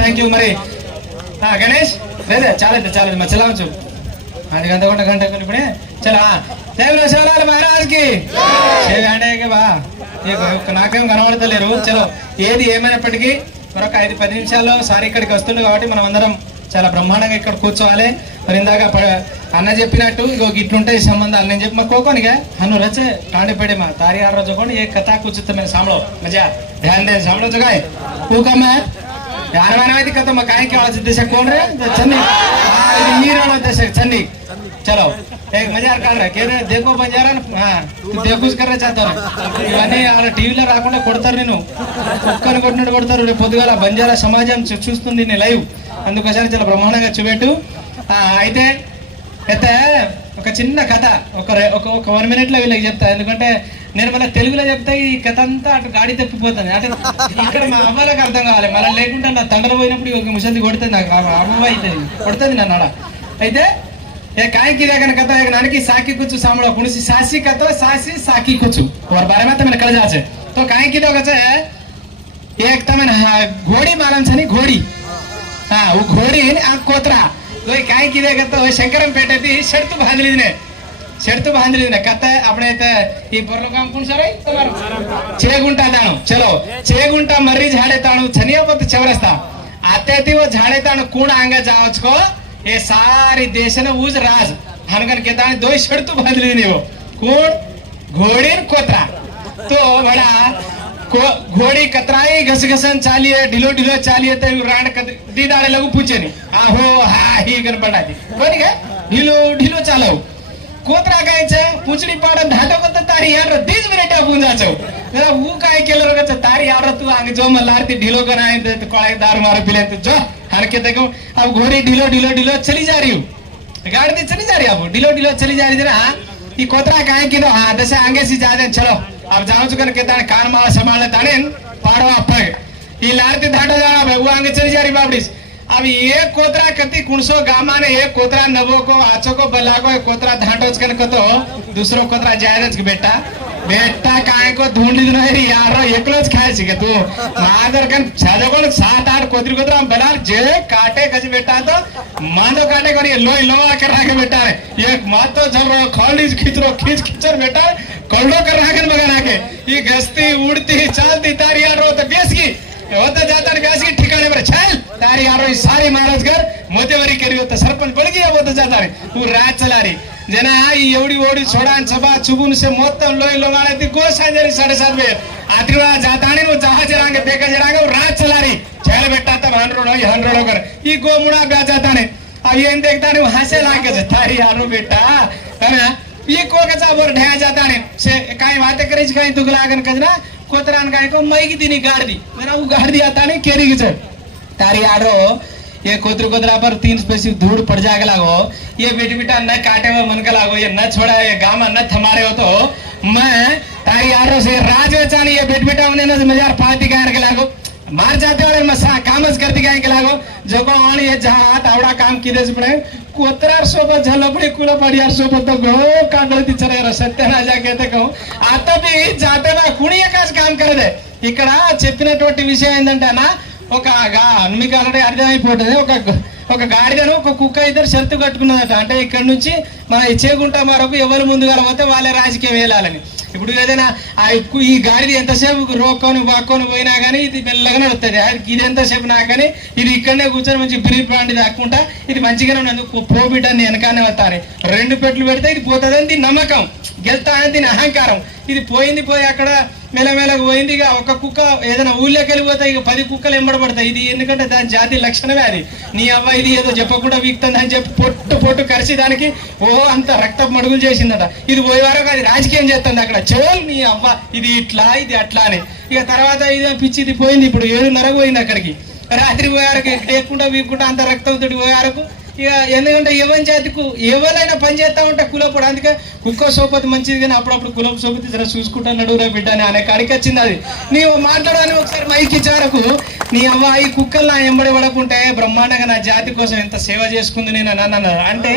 Thank you. మరి గణేష్ లేదా చాలా చాలా మచ్చలా ఉంచు అది గంట గంట ఇప్పుడే చలో జై బోలో శివలాల్ మహారాజ్ కి అంటే బా నాకేం కనబడతలేరు. చలో ఏది ఏమైనప్పటికీ మరొక 5-10 నిమిషాల్లో సార్ ఇక్కడికి వస్తుంది కాబట్టి మనం అందరం చాలా బ్రహ్మాండంగా ఇక్కడ కూర్చోవాలి. మరి ఇందాక అన్న చెప్పినట్టు ఇంకో ఇట్లుంటాయి సంబంధాలు. నేను చెప్పి మా కోకోనిగా హను రचे टांडे पेड़े में तारी आ रहा जो ये कथा कुछ तुम्हें सामलो मजा ध्यान दे सामलो जो गाय वो कम है यार वाला कथा मैं काय क्या देश कौन रे चन्नी हीरो देश चन्नी चलो एक मजा काल रहा के देखो बंजारा हाँ तू देखूस कर रहा चाहता ఇవన్నీ అక్కడ టీవీలో రాకుండా కొడతారు. నేను కుక్కను కొట్టినట్టు కొడతారు. రేపు పొద్దుగాల బంజారా సమాజం చూస్తుంది నేను లైవ్. అందుకోసం చాలా బ్రహ్మాండంగా చూపెట్టు. అయితే అయితే ఒక చిన్న కథ ఒక 1 minute లో వీళ్ళకి చెప్తా. ఎందుకంటే నేను మళ్ళీ తెలుగులో చెప్తా ఈ కథ అంతా అటు గాడి తప్పిపోతుంది. అంటే ఇక్కడ మా అమ్మాయిలకు అర్థం కావాలి. మళ్ళీ లేకుంటే నా తండ్రి పోయినప్పుడు ఒక ముసలి కొడుతుంది. నాకు అమ్మ అవుతుంది కొడుతుంది నన్ను ఆడ. అయితే ये काय की देखन कहता है नानी की साकी कुछ सामलो कुणसी सासी कहतो सासी साकी कुछ और बारे में तमने कल जाचे तो काय की दो कचे एक तमन घोड़ी मालूम छनी घोड़ी हां वो घोड़ी आ कोतरा तो काय की दे कहतो शंकरम पेटेती शर्त बांधलीने कहता है આપણે તે ಈ પરલો કામ કોણ સરે તમારો 6 ગુંટા દાણો ચલો 6 ગુંટા મરી ઝાડે તાણું છનિયાપત ચૌરસ્તા આતેથી वो झाडे ताणू कोण आंगा जावच को ये सारी देश ने उज राज हनगन के दाने 2 शर्त बांधली नहीं वो कोण घोड़ी कोतरा तो बड़ा घोड़ी कतराई घसघसन चालिए ढिलो ढिलो चालिए तो राण दीदाड़े लगू पूछे नहीं आहो हा ही कर पड़ा थी कोनी का ढिलो ढिलो चालो कोतरा काय छे पूछड़ी पाडन ढाटो को तारी यार 30 मिनिट आपण जाचो वो काय केलं रे तारी यार तू आंग जो मलारती ढिलो कराय तो कोळे दारू मार पिले तो जो हर के देखो अब घोड़ी ढिलो ढिलो ढिलो चली जा रही हूँ गाड़ी चली जा रही है अब ढिलो ढिलो चली जा रही है हाँ ये कोतरा काय की हाँ दस आगे से जा दे चलो अब जाओ चुके कहता है कान मावा संभालने ताने पाड़ो आप ये लारती धाटो जाना भाई वो आगे चली जा रही बाबड़ी अब एक कोतरा कति कुणसो गामा ने एक कोतरा नवो को आचो को बला को एक कोतरा धाटोच कन कतो दूसरो कोतरा जायरच के बेटा बेटा काय को ढूंढली नहीं यार एकलोच खाय छी के तू मादर कन सादो कोन 7-8 कोतरी कोतरा बलार जे काटे कज बेटा तो मांदो काटे करी लोई लोवा कर रहा के बेटा एक मात तो झरो खौलीज खिचरो खिचर बेटा कल्डो कर रहा के बगा के ये गस्ती उड़ती चलती तारी यार तो बेसगी होता जाता ब्यासी ठिकाने पर छल तारी यारो सारी महाराज घर मोतेवरी करी होता सरपंच पड़ गया होता जाता रे तू राज चला रही जना आई एवढी ओडी छोडान सभा चुबून से मोत्तम लोई लोगाळे ती गो सांजरी 7:30 बजे आत्रिवा जाताणी नो जहाज रांगे बेका जरांगे राज चला रही छल बेटा तब 100 कर ई गो मुडा ब्या जाताने अब ये देखताने हंसे लागे तारी यारो बेटा है ये को कचा बोर ढया जाताने से काय बातें करीच काय तुगलागन कजना कोतरान काय को मैगी दिनी गाड़ दी मेरा वो गाड़ दिया था नहीं केरी के तारी आरो ये कोतरा पर 3 पैसे धूड़ पड़ जाके लागो ये बेटी बेटा न काटे हुए मन का लागो ये न छोड़ा ये गामा न थमारे हो तो मैं तारी आरो से राज चानी ये बेटी बेटा उन्हें न मजार पाती गाड़ के लागो मार जाते वाले मसा कामच करती गाय के लागो जो को आणि ये जहां आवडा काम किदे पडे कोतरार सोबत झलपडी कुला पडियार सोबत तो गो काढळती चरे सत्यना जाके ते कहू आता बी जाते ना कुणी एकाच काम करदे ఇక్కడ చెప్పినటువంటి విషయం ఏందంటే అన్న ఒక మీకు ఆల్రెడీ అర్థమైపోతుంది ఒక గాడిదను ఒక కుక్క ఇద్దరు షరతు కట్టుకున్నదట అంటే ఇక్కడ నుంచి మన ఇచ్చేగుంట వరకు ఎవరు ముందుగా పోతే వాళ్ళే రాజకీయం వేయాలని ఇప్పుడు ఏదైనా ఈ గాడిది ఎంతసేపు రోక్కొని వాక్కొని పోయినా కానీ ఇది మెల్లగా నడుస్తుంది ఇది ఎంతసేపు నాకు కానీ ఇది ఇక్కడనే కూర్చొని మంచి బిరి ప్రాండి దాక్కుంటా ఇది మంచిగానే ఉన్నందుకు పోబిడ్డని వెనకానే వస్తాను 2 పెట్లు పెడితే ఇది పోతుందని దీని నమ్మకం గెలుతానని దీని అహంకారం ఇది పోయింది పోయి అక్కడ మెల్లమెల్లగా పోయింది ఇక ఒక కుక్క ఏదైనా ఊళ్ళోకి వెళ్ళిపోతే ఇక 10 కుక్కలు ఎంబడబడతాయి ఇది ఎందుకంటే దాని జాతి లక్షణమే అది నీ అవ్వ ఇది ఏదో చెప్పకుండా వీక్తుంది అని చెప్పి పొట్టు కరిచి దానికి అంత రక్త మడుగులు చేసిందట ఇది పోయే వరకు అది రాజకీయం చేస్తుంది అక్కడ చెవులు నీ అవ్వ ఇది ఇట్లా ఇది అట్లా అని ఇక తర్వాత ఇది పిచ్చి ఇది పోయింది ఇప్పుడు 7:30 పోయింది అక్కడికి రాత్రి పోయారకు లేకుండా వీక్కుండా అంత రక్తంతో పోయారకు ఇక ఎందుకంటే ఎవరి జాతికు ఎవరైనా పని చేస్తా ఉంటే కులపడు అందుకే కుక్క సోపతి మంచిది కానీ అప్పుడప్పుడు కులం సోపతి జర చూసుకుంటా నడువురా బిడ్డ అని అనే కాడికి వచ్చింది అది నీవు మాట్లాడని ఒకసారి మైక్ ఇచ్చారకు నీ అవ్వ ఈ కుక్కలు నా ఎంబడి పడకుంటే బ్రహ్మాండంగా నా జాతి కోసం ఎంత సేవ చేసుకుంది నేను అన్నాను అంటే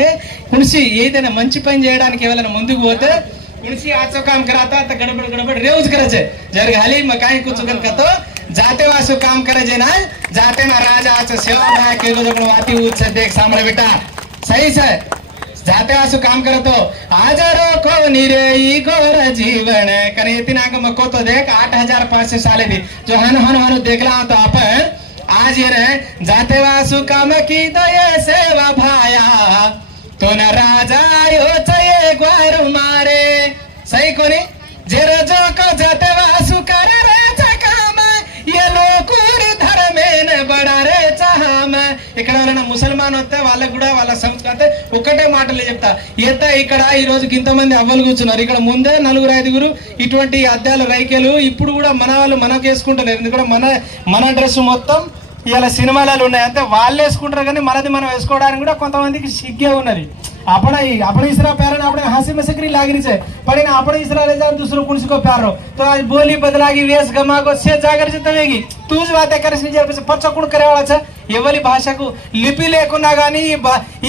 కునిసి ఏదైనా మంచి పని చేయడానికి ఎవరైనా ముందుకు పోతే कुणसी आजो काम कराता तर गडबड रेवच करायचे जर घाली मग काही कुचकन करतो जाते वासो काम करायचे ना जाते ना राजाचं सेवा केलं जगण वाती उच देख सामने बेटा सही से जाते वासू काम करतो आजारो कोणी रे ई गोर जीवन कने इतना मको तो देख 8500 साले थी जो हन देखला तो आपण आज ये रे जाते वासू काम की दय सेवा भाया तो न राजा यो चये ग्वारू मारे सही कोणी जे रजो को जाते वासू कर रे काम ये लोकुरी धर्मेन बड़ा रे चाहम ఇక్కడ ఎవరైనా ముసల్మాన్ వస్తే వాళ్ళకు కూడా వాళ్ళ సంస్కృతి ఒకటే మాటలు చెప్తా ఇక్కడ ఈ రోజుకి ఇంతమంది అవ్వలు కూర్చున్నారు ఇక్కడ ముందే 4-5 ఇటువంటి అద్దాలు రైకెలు ఇప్పుడు కూడా మన వాళ్ళు మనకు వేసుకుంటలేరు ఎందుకంటే మన డ్రెస్ మొత్తం ఇలా సినిమాలలో ఉన్నాయి అంతే వాళ్ళు వేసుకుంటారు కానీ మనది మనం వేసుకోవడానికి కూడా కొంతమందికి సిగ్గే ఉన్నది अपने इसरा प्यार ने अपने हंसी में सकरी लागरी से पर इन अपने इसरा ले जाओ दूसरों कुछ को प्यारो तो आज बोली बदलागी वेश गमा को से जागर से तवेगी तूज बातें कर निजे पచ్చకుడు కరేవాళ్ళ ఎవరి భాషకు లిపి లేకున్నా గానీ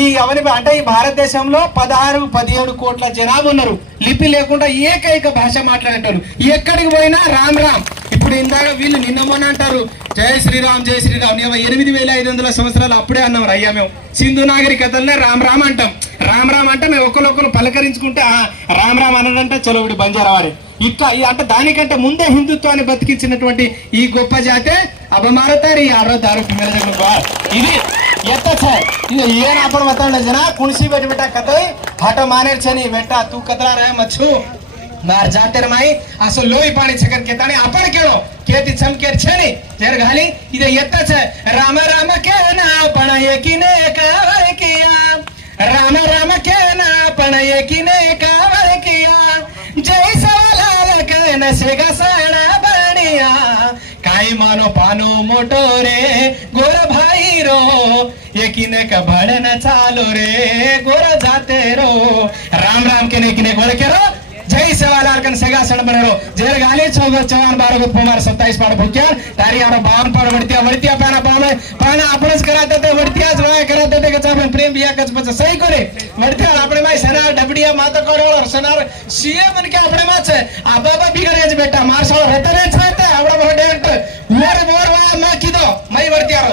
ఈ అవని అంటే ఈ భారతదేశంలో 16-17 కోట్ల జనాభా ఉన్నారు లిపి లేకుండా ఏకైక భాష మాట్లాడేటారు ఎక్కడికి పోయినా రామ్ రామ్ ఇప్పుడు ఇందాక వీళ్ళు నిన్న మొన్న అంటారు జై శ్రీరామ్ 8500 సంవత్సరాలు అప్పుడే అన్నాం అయ్యా మేము సింధు నాగరికతలనే రామ్ రామ్ అంటాం రామ్ రామ్ అంటే మేము ఒకరు పలకరించుకుంటే రామ్ రామ్ అనంటే చలోవిడి బంజారావారి ఇంకా అంటే దానికంటే ముందే హిందుత్వాన్ని బతికించినటువంటి ఈ గొప్ప జాతే ಅಬಮಾರತಾರಿ ಯಾರೋ ದಾರು ఇది ఎత్త సార్ ఇది ఏನ आपण बताना जना कुणसी बेटा कतई हट मानेर छनी बेटा तू कतरा रे मच्छू मार जाते रे माई असो लोई पाणी छकन केताने आपण केळो केती चमकेर छनी जर घाली इदे एत्त छे राम राम के ना पण एकीने कावर किया राम राम के ना पण एकीने कावर किया जय सवालाल के नसेगा साणा बणिया काय मानो पानो मोटो रे गोर भाई रो एकीने का भड़न चालो रे गोर जाते रो राम राम के ने गोर के रो जय सेवालाल कन सेगा सण बनेरो जेर गाली 14 कुमार 27 पाड भुक्या तारी आरो 52 पाड वडतिया पाना पाना आपणच कराते ते वडतियाच वाय कराते ते कचा पण प्रेम बिया कच बच सही करे वडतिया आपणे माय सना डबडिया माता कोडोळ सनार सीए मन के आपणे माच आबाबा बिगडेज बेटा मारसाळ रतने छाते आवडा बहो डायरेक्टर मोर वा मा किदो मई वडतिया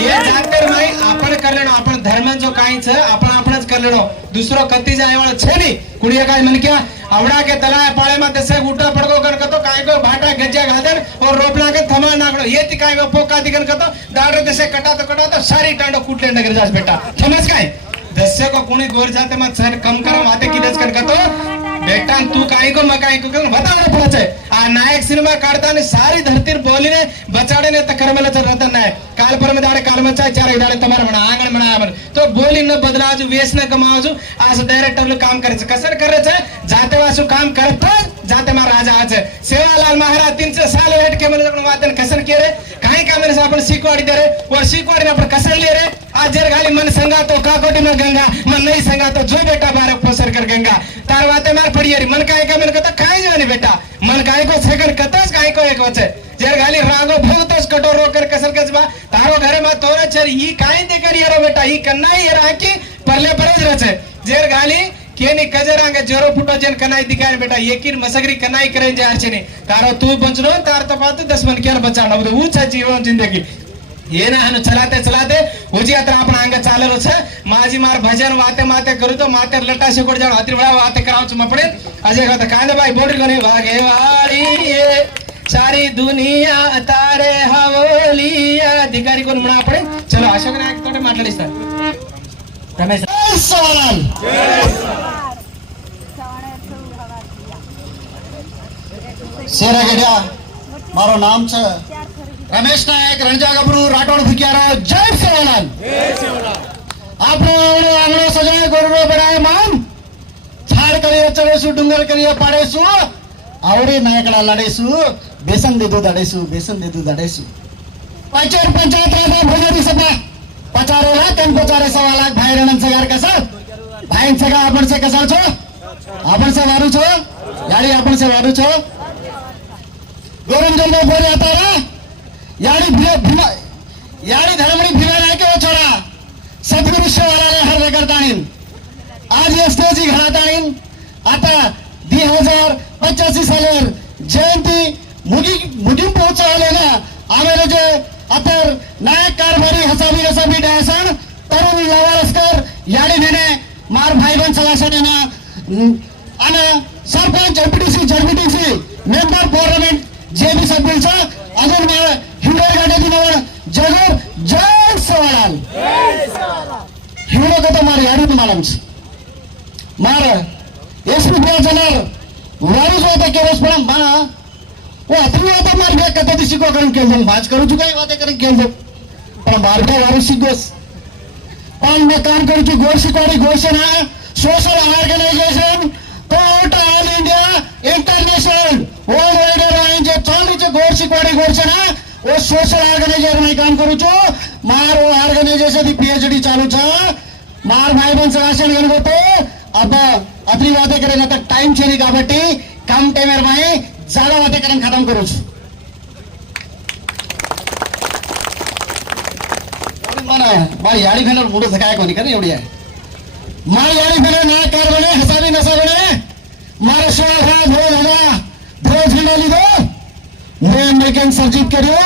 ये जाकर माई आपण करलेनो आपण धर्म जो काई छ आपणच करलेनो दूसरो कती जाय वाळो छे नी कुडिया काय मन क्या आवडा के तलाय पाळे मा तसे उठा पडगो कन कतो काय को भाटा गज्जा गादन और रोपला के थमा नागडो येती काय को पोका दिगन कतो दाडो तसे कटातो सारी टांडो कुटले नगर जास बेटा समझ काय दस्य को कुणी गोर जाते मा सर कम करा माते किदच कन कतो बेटा तू काय को मकाई को कन बताना पड़े आ नायक सिनेमा काढताना सारी धरतीर बोलीने बचाडे त करमेला रतन नाही काल परम दाडे काल मचा 4 दाडे तुम्हारा म्हणा आंगण म्हणा आपण तो बोली न बदलाजू वेस न कमावजू आज डायरेक्टरला काम करायचं कसं करायचं जाते वासू काम करतो जाते मा राजा आज सेवालाल महाराज 3 साल वेट के मला आपण वादन कसं केरे काही कामेने आपण शिकवाडी दे रे वर शिकवाडी आपण कसं ले रे आज जर गाली मन संगा तो काकोटी में गंगा मन नहीं संगा तो जो बेटा बारे पसर कर गंगा तार वाते मार पड़ी रे मन काय का मन कता काय जाने बेटा मन काय को सेकंड कतस काय को एक वचे जर गाली रागो भूतस कटोरो कर कसर कसबा तारो घरे मा तोरे चर ही काय दे कर यारो बेटा ही कन्नाई ये राकी परले परज रचे जर गाली केनी कजरांगे जोरो फुटो जन कनाई दिखाय बेटा यकीन मसगरी कनाई करे जे आरचने तारो तू बंचनो तार तो बात 10 मन केर बचाना वो ऊंचा जीवन जिंदगी ಏನ ಹನು ಚಲಾತೆ ಉಜಿ ಹತ್ರ आपण अंग चाललो छ माझी मार भजन वाते करू तो माते लटाशे कोड जाण अति बडा वाते करावच मपडे अजय कहता कांदे भाई बोडी गने वागे वाली सारी दुनिया तारे हवली अधिकारी कोण म्हणा आपण चलो अशोक नायक तोटे माట్లాడిస్తారు रमेश सवाल शेरा गेड्या मारो नाम छ रमेश नायक रणजा गबरू राठौड़ भुकियाराव जय सेवालाल आपनो आंगणो सजाय गोरडो बडाय मान झाड करिए चढेसु डुंगर करिए पाडेसु आवडे नायकडा लडेसु बेसन देदो दडेसु पाचर पंचायत राजा भोजरी सभा पचारेला कन पचारे 1.5 लाख भाई रणन सगार कसं भाईन सगा आपण से कसा छो आपण से वारू छो याडी आपण से वारू छो गोरम जंगल बोले आता रा याडी धर्मणी भीमा नाही के छोडा सद्गुरु शिवालाले हर करताणीन आज स्टेजी घराताणीन आता 2085 सालेर जयंती मुगी पोहोचवले ना आम्हाला जे आता नायक कारभारी हसाबी डायसन तरुण लवारस्कर याडी भेने मार भाई बहन सगळ्यांनी ना आणि sarpanch MPTC ZPTC member parliament जे बी सभ्यांचं अजून हिंडोर गाड्याची निवड जगूर जय सवाल हिंडो कथा मार याडी तुम्हाला मार एसपी प्रिया जनार वारीज होता केवस पण माना वो अतनी होता मार बे कथा दिसी को करून केलं भाज करू चुका वाते करून केलं पण मार बे वारीज सिद्धोस पण मैं काम करू छु गोरशिकवाडी घोषणा social organisation total all India international world wide range चालू गोरशिकवाडी घोषणा वो सोशल ऑर्गनाइजर में काम करू छु मार वो ऑर्गनाइजेशन दी पीएचडी चालू छ मार भाई बहन सगाशन गणगोतो अब अतनी बातें करे ना तक टाइम छेनी काबट्टी कम टाइमर में ज्यादा बातें करन खत्म करू छु मार याडी फेनर मुडे सकाय कोणी करे एवढी आहे मार याडी फेनर ना कर बने हसाबी नसा बने मार शोभा धो धरा धो झंडा लिदो मैं अमेरिकन सर्जित करियो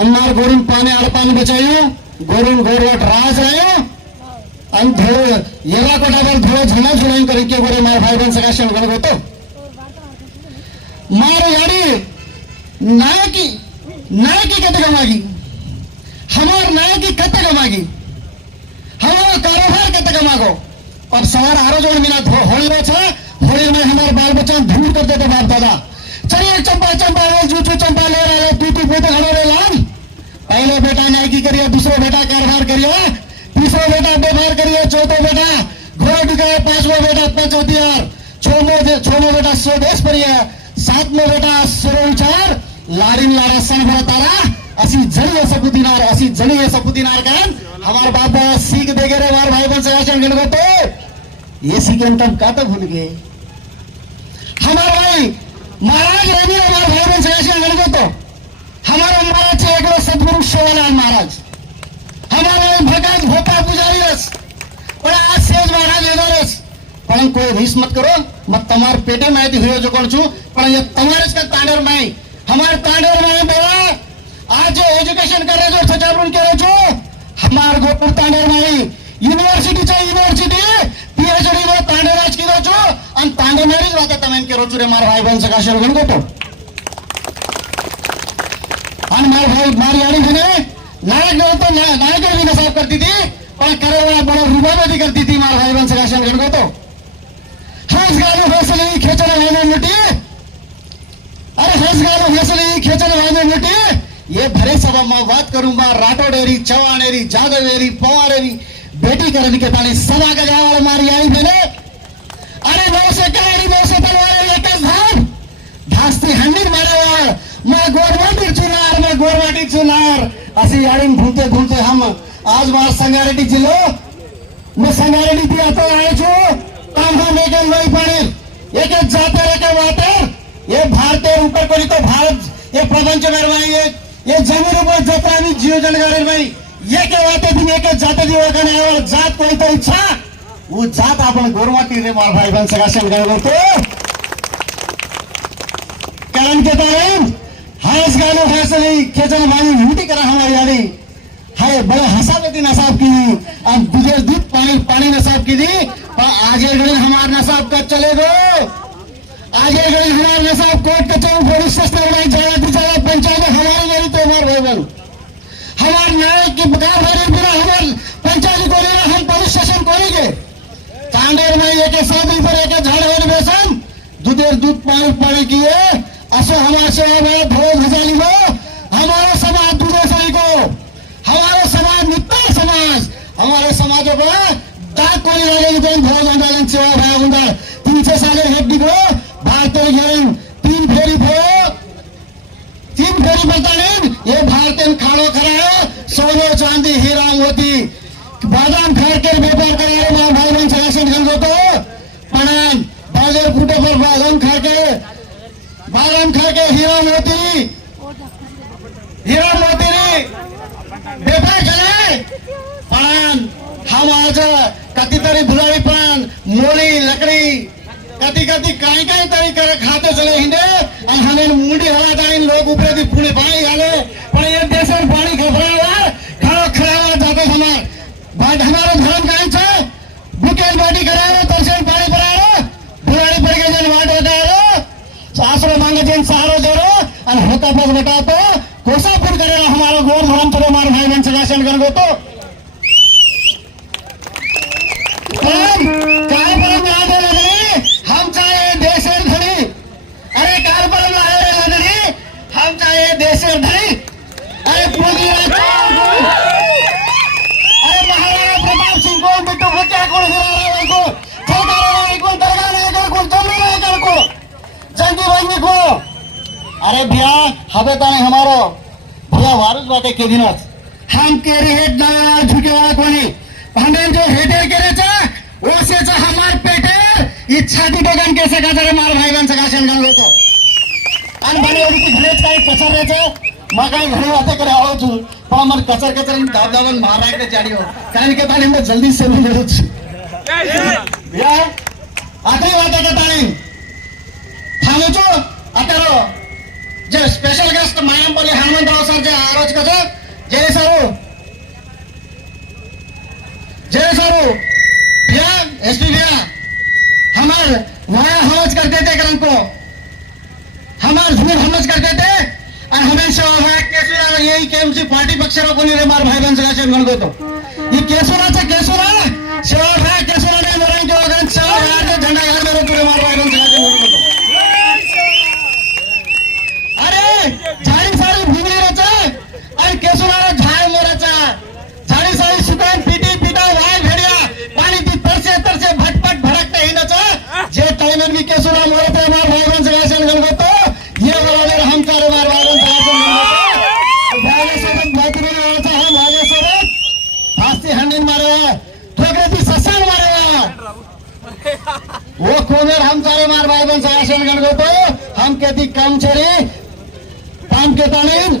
अन्नार गोरुन पाने आड़ पानी बचायो गोरुन गोरवट राज रह्यो अन धो येरा कोटावर धो झंडा झुलाइन करी के गोरे मार भाई बहन सगाशन गण होतो मार याडी नायकी कते कमागी हमार नायकी कते कमागी हमारा कारोबार कते कमागो अब सवार आरो जोड़ मिला होली रो छ होली में हमारे बाल बच्चा धूल कर देते बाप दादा चलिए चंपा चंपा रे जूचू चंपा ले रहे तू पोते खड़े रे लाल पहले बेटा नायकी करिए दूसरा बेटा कारोबार करिए तीसरा बेटा व्यापार करिए चौथा बेटा घोड़ा बिकाए पांचवा बेटा पंचोतियार छठो बेटा स्वदेश परिए सातवा बेटा सुरविचार लाडीन लाडा सन भरा तारा असी जणी सपुदिनार कारण हमार बाप दादा सीख दे गए हमारे भाई बहन सगाशन गण को तो ये सीखें तब का तो भूल गए हमारे भाई महाराज रवि हमारे भाई बहन सगाशन गण को तो हमारा महाराज एक सदगुरु शिवलाल महाराज हमारा भगत भोपा पुजारी रस और आज सेज महाराज लेदारस पण कोई रीस मत करो मत तमार पेटे माहिती हुई जो कौन छू पण ये तमारेच का तांडर माई हमारे तांडर माई बेवा आज जो एजुकेशन कर रहे जो सचावरण करे जो हमार गोपुर तांडर माई यूनिवर्सिटी पीएचडी में तांडराज की जो अन तांडरनारीच वाते तमेन के रोचू रे मार भाई बहन सगाशर गण गोतो अन मार भाई मार यानी भने नायक न तो नायक भी नसाब करती थी पर करे वाला बड़ा रुबाबी करती थी मार भाई बहन सगाशर गण गोतो हंस गालो फैसले खेचने वाले मुटी अरे हंस गालो फैसले खेचने वाले मुटी ये भरे सभा में बात करूंगा राठौड़ेरी चवानेरी जादवेरी पवारेरी बेटी करने के पानी सभा का जाए वाला मारी आई मैंने अरे 9 से कलाड़ी 9 से तलवार लेकर भाग धास्ती हंडी मारे वाल मैं गोरवाटी चुनार असी याड़ी घूमते घूमते हम आज मार संगारेड्डी जिलो मैं संगारेड्डी थी आता आए छो काम हम एक वही पानी एक जाते रखे वाते ये भारतीय ऊपर कोई तो भारत ये प्रपंच में ये जमीन ऊपर जत्रा भी जीव जनगारे भाई ये क्या वाते दिन एक जाते दिवस करने और जात कोई तो इच्छा वो जात आपण गोरवाटी रे मार भाई बहन सगाशन गण तो कारण के कारण हास गालो फैसले खेचन भाई हिंदी करा हमारी यारी हाय बड़े हसावे दिन नसाब की अब गुजर दूध पानी नसाब की दी आगे गए हमार नसाब का चले गो आगे गए हमार नसाब कोर्ट कचहरी पुलिस स्टेशन जगह पंचायत हमारी मेरी तो हमारे भाई बहन हमारे न्याय की बकार भरे बिना हमारे पंचायत को लेना हम पुलिस स्टेशन करेंगे कांडेर में एक शादी पर एक झाड़ होने बेसन दूध पानी किए असो हमारे से भोज हजाली हो हमारा समाज दूधे सही को हमारे समाज नित्य समाज हमारे समाजों को दाग कोई लगे भोज आंदोलन सेवा भाई होंगे 300 साल हेड को भारतीय गेम 3 फेरी बताने ये भारतीय खाड़ो खड़ा सोने चांदी हीरा मोती बादाम खा के व्यापार करा रहे भाई बहन सगाशन गण तो पणन बाजार फूटे पर बादाम खा के हीरा मोती व्यापार करे पण हम आज कति तरी भुलाई पण मोली लकड़ी कति काई तरी करे खाते चले हिंदे और हमें मुंडी हवा टाइम लोग ऊपर दी पुणे पानी गाले पण ये देश में पानी खफरावा खाओ खरावा जाते हमार वापस बेटा तो कोसापुर करेगा हमारा गोर धर्म तो हमारे भाई बहन से राशन कर तो काय परम याद है हम चाहे देशर धनी अरे काय परम याद है हम चाहे देशर धनी अरे पूरी अरे महाराणा प्रताप सिंह को बिट्टू भट्टिया को जंगी बहनी को अरे भैया हवे ताने हमारो भैया वारुस बाटे के दिनच हम के हेड ना झुके वाला कोणी हमें जो हेडे केरे चा ओसे चा हमार पेटे इच्छा दी बगन कैसे का जरे मार भाई बहन सका शन गंगो तो अन बने एवढी घरेच काही कचर रेचे मा काही घरे वाते करे आओ तू पण अमर कचर कचर दाब दाबन मार राय के चाडियो कारण के ताने में जल्दी से नहीं मिलत भैया आखरी वाते के ताने थाने जो अतारो जे स्पेशल गेस्ट मायामपल्ली हनुमंतराव सर जे आरोज कसे जय सरू भैया एसपी भैया हमार वाया हमज करते थे करन को हमार झूठ हमज करते थे और हमेशा केसुरा यही केएमसी पार्टी पक्षाला कोणी रे मार भाई बहन सगळ्याचे म्हणतो तो ही केसुरा शिवा केसुरा ने मोरांची वगन सगळ्या झंडा घाल मेरे तुरे मार भाई बहन सगळ्याचे म्हणतो झाडी सारी भुगली रचा आणि केसुराला झाड मोराचा झाडी सारी सुकान पिटा वाय भेडिया पाणी ती तरसे भटपट भडकते हिंदचा जे टाइम में भी केसुरा मोरते मार भाईबन सगळ्याशन गणगतो ये बरोबर हम चार मार भाईबन सगळ्याशन गणगतो भागे सोबत भातरी वाचा हम भागे सोबत फास्ती हंडीन मारेवा ठोकरेती ससान मारेवा वो कोनर हम चार मार भाईबन सगळ्याशन गणगतो हम केती कामचरी काम के तालीम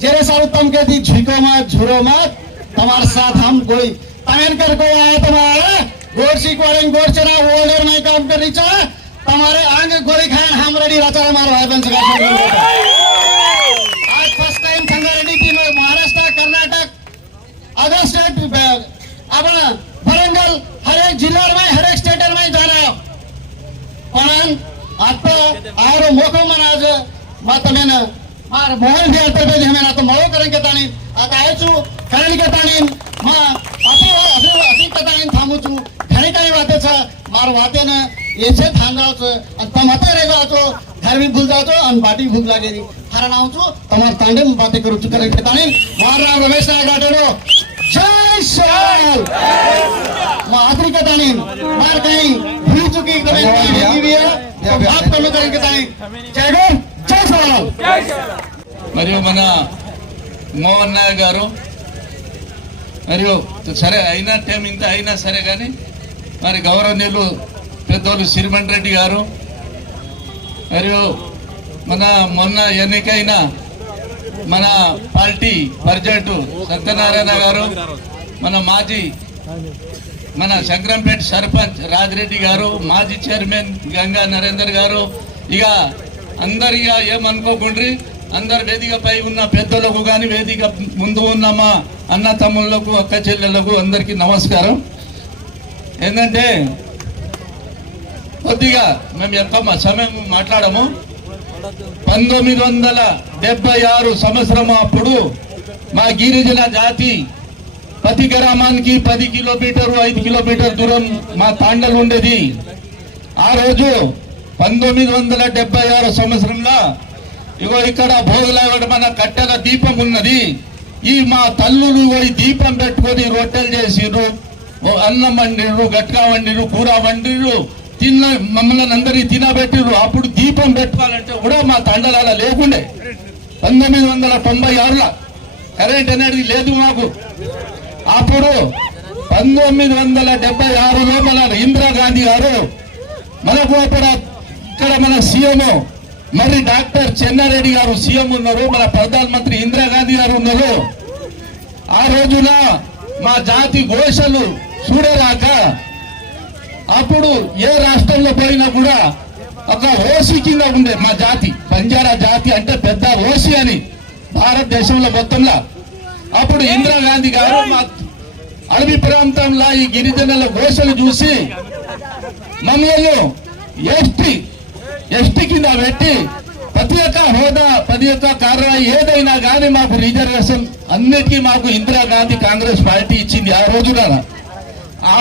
जेरे सारू तम के दी झिको मत झुरो मत तुम्हारे साथ हम कोई तान कर को आया तुम्हारा गोरसी कोड़ें गोरचना वोलेर नहीं काम कर रही चा तुम्हारे आंग गोली खान हम रेडी राचा हमारे भाई बहन सगा आज फर्स्ट टाइम संगा रेडी थी महाराष्ट्र कर्नाटक अदर स्टेट अपना वरंगल हर एक जिला में हर एक स्टेट में जाना पण आता आरो मोको मन आज मत में मार मोहन भी आता है हमें ना तो मरो करेंगे तानी आता है चू कारण के तानी मां अभी तानी थामू चू घणी काही वाते छ मार वाते न येचे थांगावच आणि तमता रे जातो घर भी भूल जातो आणि बाटी भूक लागेली हरण आऊचू तमार तांडे बातें करू चू करेंगे तानी मार राव रमेश नायक गाडो जय श्री मां आदरी के तानी मार कहीं भूल चुकी एकदम भी है बात करने करेंगे तानी जय गो जय सवाल మరియు మన మోహన్ నాయక్ గారు మరియు సరే అయినా టైం ఇంత అయినా సరే కానీ మరి గౌరవనీయులు పెద్దోళ్ళు సిరిమన్ రెడ్డి గారు మరియు మన మొన్న ఎన్నికైన మన పార్టీ ప్రెసిడెంట్ సత్యనారాయణ గారు మన మాజీ మన శంకరంపేట సర్పంచ్ రాజిరెడ్డి గారు మాజీ చైర్మన్ గంగా నరేందర్ గారు ఇక అందరిగా ఏమనుకోకుండ్రి అందరు వేదికపై ఉన్న పెద్దలకు కానీ వేదిక ముందు ఉన్న మా అన్న తమ్ముళ్లకు అక్క చెల్లెళ్లకు అందరికీ నమస్కారం. ఏంటంటే కొద్దిగా మేము ఎక్కువ సమయం మాట్లాడము. 1976 సంవత్సరం అప్పుడు మా గిరిజన జాతి ప్రతి గ్రామానికి 10 కిలోమీటరు 5 కిలోమీటర్ దూరం మా తాండలు ఉండేది. ఆ రోజు 1976 సంవత్సరంలో ఇగో ఇక్కడ భోగుల మన కట్టెల దీపం ఉన్నది. ఈ మా తల్లులు ఈ దీపం పెట్టుకొని రొట్టెలు చేసిర్రు, అన్నం వండిర్రు, గట్కా వండిర్రు, కూర వండిర్రు, తిన్న మమ్మల్ని అందరినీ తినబెట్టిర్రు. అప్పుడు దీపం పెట్టుకోవాలంటే కూడా మా తండలాల లేకుండే. 1996లో కరెంట్ అనేది లేదు మాకు. అప్పుడు 1976లో మన ఇందిరాగాంధీ గారు మనకు ఇక్కడ మన సీఎం మరి డాక్టర్ చెన్నారెడ్డి గారు సీఎం ఉన్నారు, మన ప్రధానమంత్రి ఇందిరాగాంధీ గారు ఉన్నారు. ఆ రోజున మా జాతి ఘోషలు చూడరాక అప్పుడు ఏ రాష్ట్రంలో పోయినా కూడా ఒక ఓసీ కింద ఉండే మా జాతి, బంజారా జాతి అంటే పెద్ద ఓసీ అని భారతదేశంలో మొత్తంలో. అప్పుడు ఇందిరాగాంధీ గారు మా అడవి ప్రాంతంలో ఈ గిరిజనుల ఘోషలు చూసి మమ్మల్ని ఎస్టీ కింద పెట్టి ప్రతి ఒక్క హోదా, ప్రతి ఒక్క కార్యవాహి ఏదైనా కానీ మాకు రిజర్వేషన్ అన్నిటికీ మాకు ఇందిరాగాంధీ కాంగ్రెస్ పార్టీ ఇచ్చింది ఆ రోజున.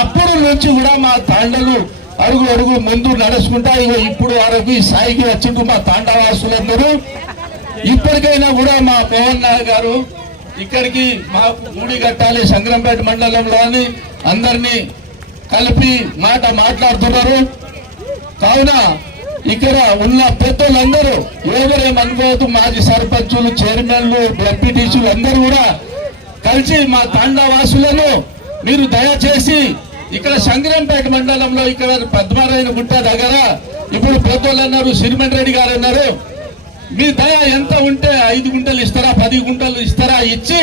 అప్పుడు నుంచి కూడా మా తాండలు అడుగు అడుగు ముందు నడుచుకుంటా ఇప్పుడు వరకు ఈ స్థాయికి వచ్చిండు మా తాండవాసులందరూ. ఇప్పటికైనా కూడా మా మోహన్ నాయక్ గారు ఇక్కడికి మాకు గుడి కట్టాలి సంగ్రంపేట మండలంలోని అందరినీ కలిపి మాట్లాడుతున్నారు. కావున ఇక్కడ ఉన్న పెద్దలందరూ ఎవరేమనుకోవద్దు, మాజీ సర్పంచులు, చైర్మన్లు, ఎంపీటీసీలు అందరూ కూడా కలిసి మా తాండవాసులను మీరు దయచేసి ఇక్కడ సంగ్రంపేట మండలంలో ఇక్కడ పద్మారాయణ గుట్ట దగ్గర ఇప్పుడు పెద్దోళ్ళు అన్నారు, సిరిమన్ రెడ్డి గారు అన్నారు, మీ దయ ఎంత ఉంటే 5 గుంటలు ఇస్తారా 10 గుంటలు ఇస్తారా ఇచ్చి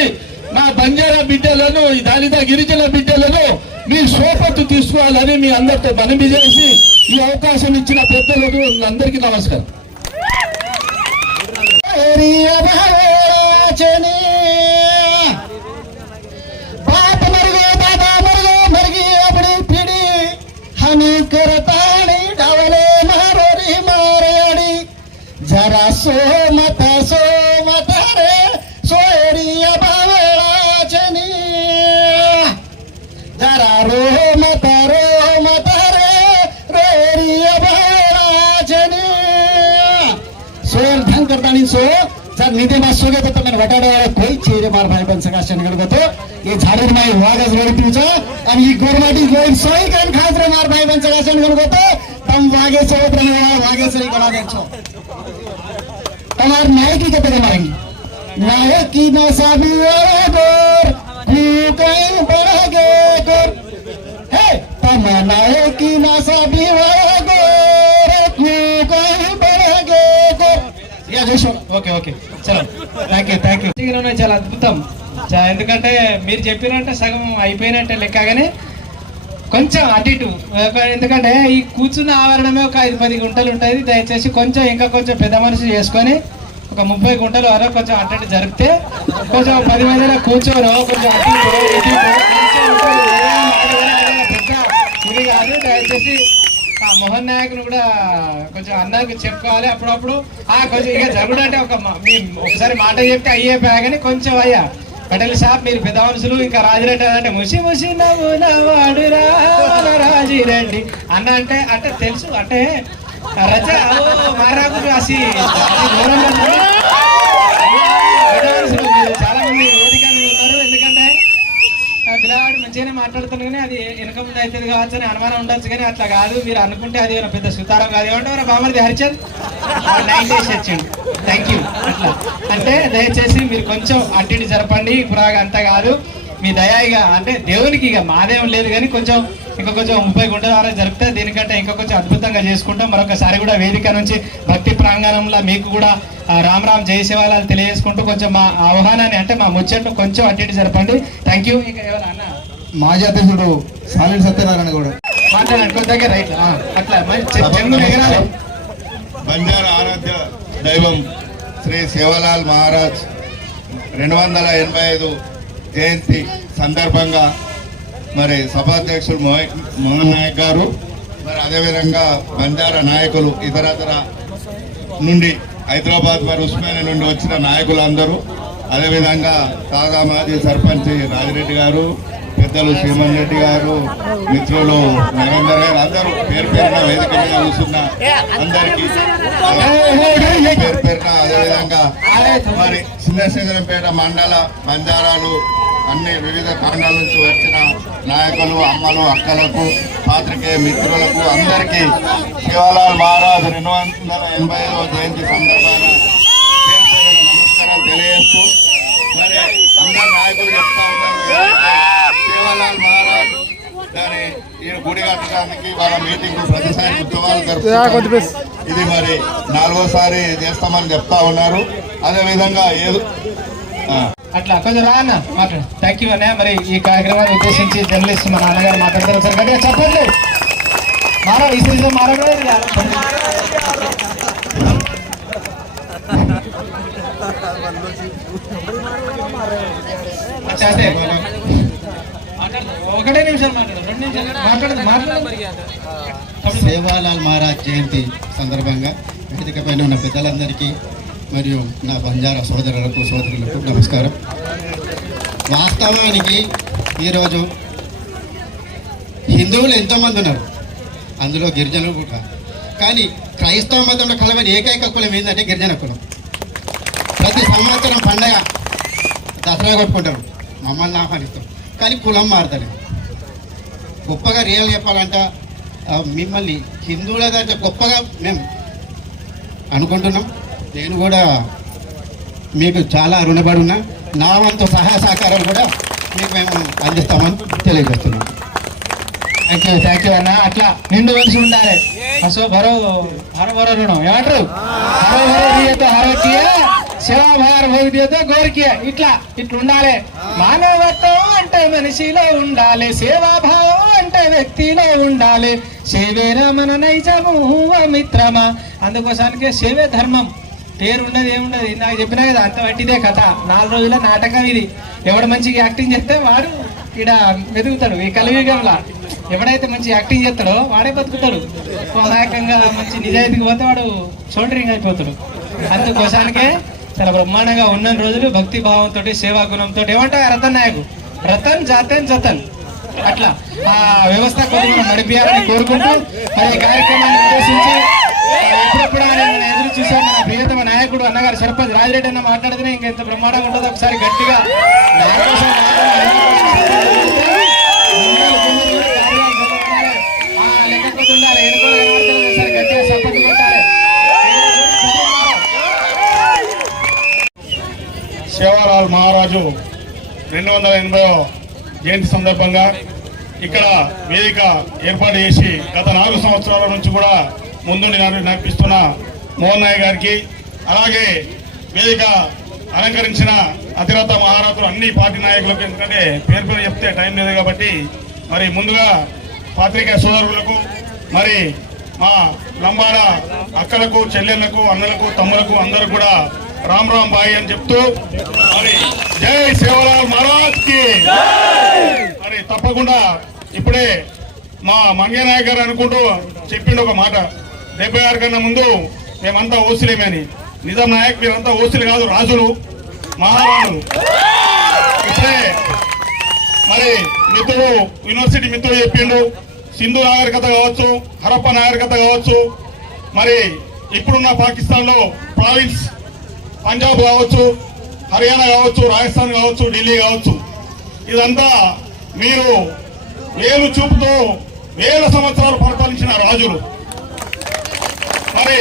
మా బంజారా బిడ్డలను, ఈ దళిత గిరిజన బిడ్డలను మీ సోపత్తు తీసుకోవాలని మీ అందరితో మనవి చేసి ఈ అవకాశం ఇచ్చిన పెద్దలకు అందరికీ నమస్కారం. जरा सोमत सोमत रे सोयरिया बावळाचनी जरा रोमत रोमत रे रोयरिया बावळाचनी सोयर ध्यान करतानी सो जर निधे मा सोगे तो मैं वटाडा कोई चेरे मार भाई बन सका शन गडगतो ये झाडूर माई वागज रोटीचा आणि ही गोरमाटी गोई सोई कान खासरे मार भाई बन सका शन गडगतो तम वागे सोबत वागे सरी गडा देछो તમાર નાયકી કે પેલે મારી નાયકી ના સાબી વાળા ગોર હું કઈ પડગે ગોર હે તમા નાયકી ના સાબી વાળા ગોર હું કઈ પડગે గోర్ యా జోషో ఓకే ఓకే చలో థాంక్యూ టీగలోనే చాలా అద్భుతం ఎందుకంటే మీరు చెప్పినంటే సగం అయిపోయినట్టే లెక్కగానే కొంచెం అటు ఇటు ఎందుకంటే ఈ కూర్చున్న ఆవరణమే ఒక 5-10 గుంటలు ఉంటుంది. దయచేసి కొంచెం ఇంకా కొంచెం పెద్ద మనిషి చేసుకొని ఒక 30 గుంటలు వరకు కొంచెం అటు జరిపితే కొంచెం 10 మందిలో కూర్చోరు కొంచెం ఇది కాదు. దయచేసి ఆ మోహన్ నాయకుని కూడా కొంచెం అన్నకు చెప్పుకోవాలి అప్పుడప్పుడు. కొంచెం ఇక జరుగుడు అంటే ఒకసారి మాట చెప్తే అయ్యేపోయా కానీ కొంచెం అయ్యా పటేల్ సాబ్ మీరు పెద్ద మనుషులు ఇంకా రాజిరెడ్డి అంటే ముసి ముసి నవ్వులవాడు రాజిరెడ్డి అన్న అంటే అంటే తెలుసు అంటే రజ మారాకు రాసి చాలా మంది వేదిక మీద ఉన్నారు. ఎందుకంటే పిల్లవాడు మంచిగానే మాట్లాడుతాను కానీ అది వెనక ముందు అవుతుంది కావచ్చు అని అనుమానం ఉండొచ్చు కానీ అట్లా కాదు. మీరు అనుకుంటే అది పెద్ద సుతారం కాదు. ఏమంటారు బామర్ది హరిచంద్ 9 డేస్ వచ్చిండు. Thank you. అట్లా అంటే దయచేసి మీరు కొంచెం అటు జరపండి. ఇప్పుడుగా అంతా కాదు మీ దయాయిగా అంటే దేవునికి ఇక మాదేం లేదు కానీ కొంచెం ఇంకా కొంచెం 30 గుంటల వరకు జరిపితే దీనికంటే ఇంకా కొంచెం అద్భుతంగా చేసుకుంటాం. మరొకసారి కూడా వేదిక నుంచి భక్తి ప్రాంగణంలో మీకు కూడా రామ్ రామ్ జై శివాలాలు తెలియజేసుకుంటూ కొంచెం మా ఆహ్వానాన్ని అంటే మా ముచ్చట్లు కొంచెం అటు జరపండి. Thank you. ఇంకా అన్న మాజీ అధ్యక్షుడు సాలిడ్ సత్యనారాయణ గౌడ్ మాట్లాడండి దగ్గర రైట్ అట్లా చెంగు ఎగరాలి. బంజారా ఆరాధ్య దైవం శ్రీ శివలాల్ మహారాజ్ 285 జయంతి సందర్భంగా మరి సభాధ్యక్షుడు మోహన్ నాయక్ గారు మరి అదేవిధంగా బంజారా నాయకులు ఇతరతర నుండి హైదరాబాద్ మరి ఉస్మానియా నుండి వచ్చిన నాయకులందరూ అదేవిధంగా తాజా మాజీ సర్పంచ్ రాజిరెడ్డి గారు, పెద్దలు శ్రీమన్ రెడ్డి గారు, మిత్రులు నరేందర్ గారు అందరూ పేరు పేరున వేదిక మీద కూర్చున్న అందరికీ పేరు పేరున అదేవిధంగా మరి చిన్నశేఖరంపేట మండల బంజారాలు అన్ని వివిధ కాండాల నుంచి వచ్చిన నాయకులు, అమ్మలు, అక్కలకు, పాత్రికేయ మిత్రులకు అందరికీ శివలాల్ మహారాజ్ 285వ జయంతి సందర్భంగా నమస్కారాలు తెలియజేస్తూ మరి అందరు నాయకులు చెప్తా ఉన్నారు శివలాల్ మహారాజ్ దాని ఈ గుడి కట్టడానికి వాళ్ళ మీటింగ్ ప్రతిసారి ఉత్సవాలు జరుపుతారు. ఇది మరి 4వసారి చేస్తామని చెప్తా ఉన్నారు. అదేవిధంగా అట్లా కొంచెం రా అన్న మాట్లాడు. థ్యాంక్ యూ అన్నయ్య. మరి ఈ కార్యక్రమాన్ని ఉద్దేశించి జర్నలిస్ట్ మా నాన్నగారు మాట్లాడతారు. సార్ గట్టిగా చెప్పండి. మారా ఈ సీజన్ మారడం ఒకటే నిమిషం మాట్లాడు, 2 నిమిషాలు మాట్లాడదు. సేవాలాల్ మహారాజ్ జయంతి సందర్భంగా వేదిక పైన ఉన్న పెద్దలందరికీ మరియు నా బంజారా సోదరులకు సోదరులకు నమస్కారం. వాస్తవానికి ఈరోజు హిందువులు ఎంతోమంది ఉన్నారు, అందులో గిరిజనులు కూడా. కానీ క్రైస్తవ మతంలో కలవని ఏకైక కులం ఏంటంటే గిరిజన కులం. ప్రతి సంవత్సరం పండగ దసరా కొట్టుకుంటారు, మమ్మల్ని ఆహ్వానిస్తాం, కానీ కులం మారుతారు. గొప్పగా రియల్ చెప్పాలంట మిమ్మల్ని హిందువుల దాంట్లో గొప్పగా మేము అనుకుంటున్నాం. నేను కూడా మీకు చాలా రుణపడి ఉన్నా. నా వంతు సహాయ సహకారం కూడా మీకు మేము అందిస్తామని తెలియజేస్తున్నాం. థ్యాంక్ యూ అన్న. అట్లా నిండు కలిసి ఉండాలి. అసో భరో హర భరో రుణం ఏమంటారు, హరో భరో దియతో హరోకియ సేవా భార భోగితో గోరికియ. ఇట్లా ఉండాలి. మానవత్వం అంటే మనిషిలో ఉండాలి, సేవాభావం అంటే వ్యక్తిలో ఉండాలి. సేవేరా మన నైజము మిత్రమా. అందుకోసానికే సేవే ధర్మం. పేరు ఉండదు ఏముండదు. నాకు చెప్పినా కదా, అంత వట్టిదే కథ. 4 రోజుల నాటకం ఇది. ఎవడు మంచిగా యాక్టింగ్ చేస్తే వాడు ఇక్కడ మెదుగుతాడు. ఈ కలియుగంలో ఎవడైతే మంచి యాక్టింగ్ చేస్తాడో వాడే బతుకుతాడు. నాయకంగా మంచి నిజాయితీకి పోతే వాడు షోల్డరింగ్ అయిపోతాడు. అందుకోసానికే చాలా బ్రహ్మాండంగా ఉన్న రోజులు భక్తి భావంతో సేవా గుణంతో ఏమంటారు రతన్ నాయకు, రతన్ జాతన్ జతన్, అట్లా ఆ వ్యవస్థ కొద్దిగా నడిపియాలని కోరుకుంటూ మరి ఈ కార్యక్రమాన్ని ఉద్దేశించి ఎప్పుడెప్పుడు ఎదురు చూసాం మన ప్రియతమ నాయకుడు అన్నగారు సర్పంచ్ రాజిరెడ్డి అన్న మాట్లాడితేనే ఇంకెంత బ్రహ్మాండంగా ఉంటుందో ఒకసారి గట్టిగా సేవాలాల్ మహారాజు 280వ జయంతి సందర్భంగా ఇక్కడ వేదిక ఏర్పాటు చేసి గత 4 సంవత్సరాల నుంచి కూడా ముందుండి నడిపిస్తున్న మోహన్ నాయక్ గారికి, అలాగే వేదిక అలంకరించిన అతిరథ మహారాజులు అన్ని పార్టీ నాయకులకు, ఎందుకంటే పేరు చెప్తే టైం లేదు కాబట్టి, మరి ముందుగా పాత్రికేయ సోదరులకు, మరి మా లంబాడ అక్కలకు, చెల్లెళ్లకు, అన్నలకు, తమ్ములకు అందరూ కూడా రామ్ రామ్ బాయ్ అని చెప్తూ మరి జై సేవలాల్ మహారాజ్ కి. మరి తప్పకుండా ఇప్పుడే మా మంగే నాయక్ గారు అనుకుంటూ చెప్పిండు ఒక మాట, 76 కన్నా ముందు మేమంతా ఓసిలేమని. నిజాం నాయక్ మీరంతా ఓసిలు కాదు, రాజులు, మహారాజులు. ఇప్పుడే మరి మిత్రుడు యూనివర్సిటీ మిత్రుడు చెప్పిండు, సింధు నాగరికత కావచ్చు, హరప్ప నాగరికత కావచ్చు, మరి ఇప్పుడున్న పాకిస్తాన్ లో ప్రావిన్స్ పంజాబ్ కావచ్చు, హర్యానా కావచ్చు, రాజస్థాన్ కావచ్చు, ఢిల్లీ కావచ్చు, ఇదంతా మీరు వేలు చూపుతో వేల సంవత్సరాలు పరిపాలించిన రాజులు. మరి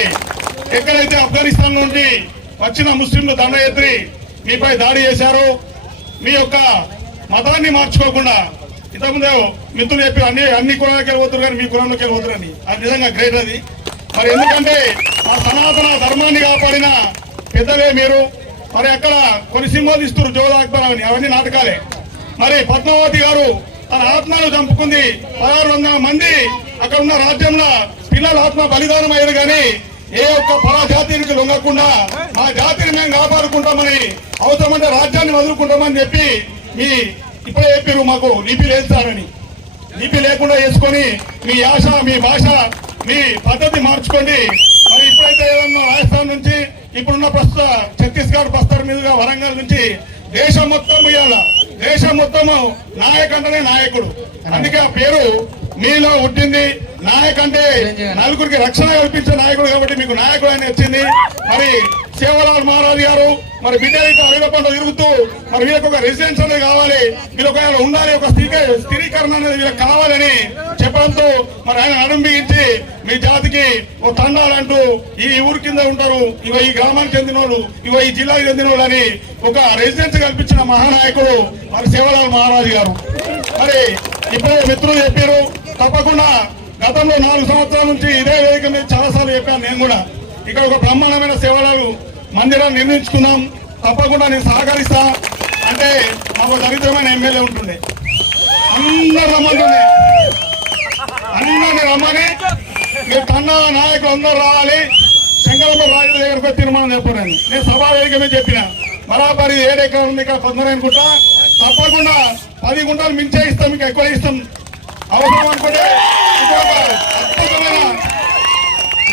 ఎక్కడైతే ఆఫ్ఘనిస్తాన్ నుండి వచ్చిన ముస్లింలు దండయాత్రి మీపై దాడి చేశారో, మీ యొక్క మతాన్ని మార్చుకోకుండా, ఇంతకుముందే మిత్రులు చెప్పి అన్ని కులాలకి వెళ్ళిపోతారు కానీ మీ కులంలోకి వెళ్ళిపోతారని, అది నిజంగా గ్రేట్ అది. మరి ఎందుకంటే ఆ సనాతన ధర్మాన్ని కాపాడిన పెద్దలే మీరు. మరి అక్కడ కొన్ని సినిమాలు ఇస్తారు, జోలా అక్బర్ అని, అవన్నీ నాటకాలే. మరి పద్మావతి గారు తన ఆత్మను చంపుకుంది, 1600 మంది అక్కడ ఉన్న రాజ్యంలో పిల్లల ఆత్మ బలిదానం అయ్యారు. కానీ ఏ ఒక్క పరాజాతికి లొంగకుండా మా జాతిని మేము కాపాడుకుంటామని, అవసరమంటే రాజ్యాన్ని వదులుకుంటామని చెప్పి మీ ఇప్పుడే చెప్పారు మాకు లిపి వేస్తారని. లిపి లేకుండా చేసుకొని మీ యాస, మీ భాష, మీ పద్ధతి మార్చుకోండి. మరి ఇప్పుడైతే ఏదన్నా రాజస్థాన్ నుంచి, ఇప్పుడున్న ప్రస్తుత ఛత్తీస్గఢ్ బస్తర్ మీదుగా వరంగల్ నుంచి దేశం మొత్తం ఇవ్వాల, దేశం మొత్తము నాయక్ అంటేనే నాయకుడు. అందుకే ఆ పేరు మీలో పుట్టింది. నాయక్ అంటే నలుగురికి రక్షణ కల్పించే నాయకుడు కాబట్టి మీకు నాయకుడు అని వచ్చింది. మరి సేవలాల్ మహారాజ్ గారు మరి బిడ్డలైతే అడగకుండా తిరుగుతూ మరి వీళ్ళకి ఒక రెసిడెన్స్ అనేది కావాలి, వీళ్ళకి ఉండాలి, ఒక స్థిరీకరణ అనేది వీళ్ళకి కావాలని చెప్పడంతో మరి ఆయన అడుంబించి మీ జాతికి ఓ తండాలంటూ ఈ ఊరి కింద ఉంటారు, ఇవ ఈ గ్రామానికి చెందిన వాళ్ళు, ఇవ ఈ జిల్లాకు చెందిన వాళ్ళు అని ఒక రెసిడెన్స్ కల్పించిన మహానాయకుడు మరి సేవలాల్ మహారాజ్ గారు. మరి ఇప్పుడే మిత్రులు చెప్పారు, తప్పకుండా గతంలో 4 సంవత్సరాల నుంచి ఇదే వేదిక మీద చాలాసార్లు చెప్పాను నేను కూడా, ఇక్కడ ఒక బ్రహ్మాండమైన సేవలు మందిరాన్ని నిర్మించుకున్నాం, తప్పకుండా నేను సహకరిస్తా అంటే మాకు దరిద్రమైన ఎమ్మెల్యే ఉంటుండే, అందరు రమ్మంటుండే, అందరినీ రమ్మని మీరు కన్నా నాయకులు అందరూ రావాలి, శంకరమ్మ రాజు దగ్గరకు తీర్మానం చెప్పారని నేను సభా వేదిక మీద చెప్పిన. బరాబరి 7 ఎకరాలు ఉంది ఇక్కడ 19 గుంట, తప్పకుండా 10 గుంటలు మించే ఇస్తాం, మీకు ఎక్కువ ఇస్తాం. అవసరం అనుకుంటే అద్భుతమైన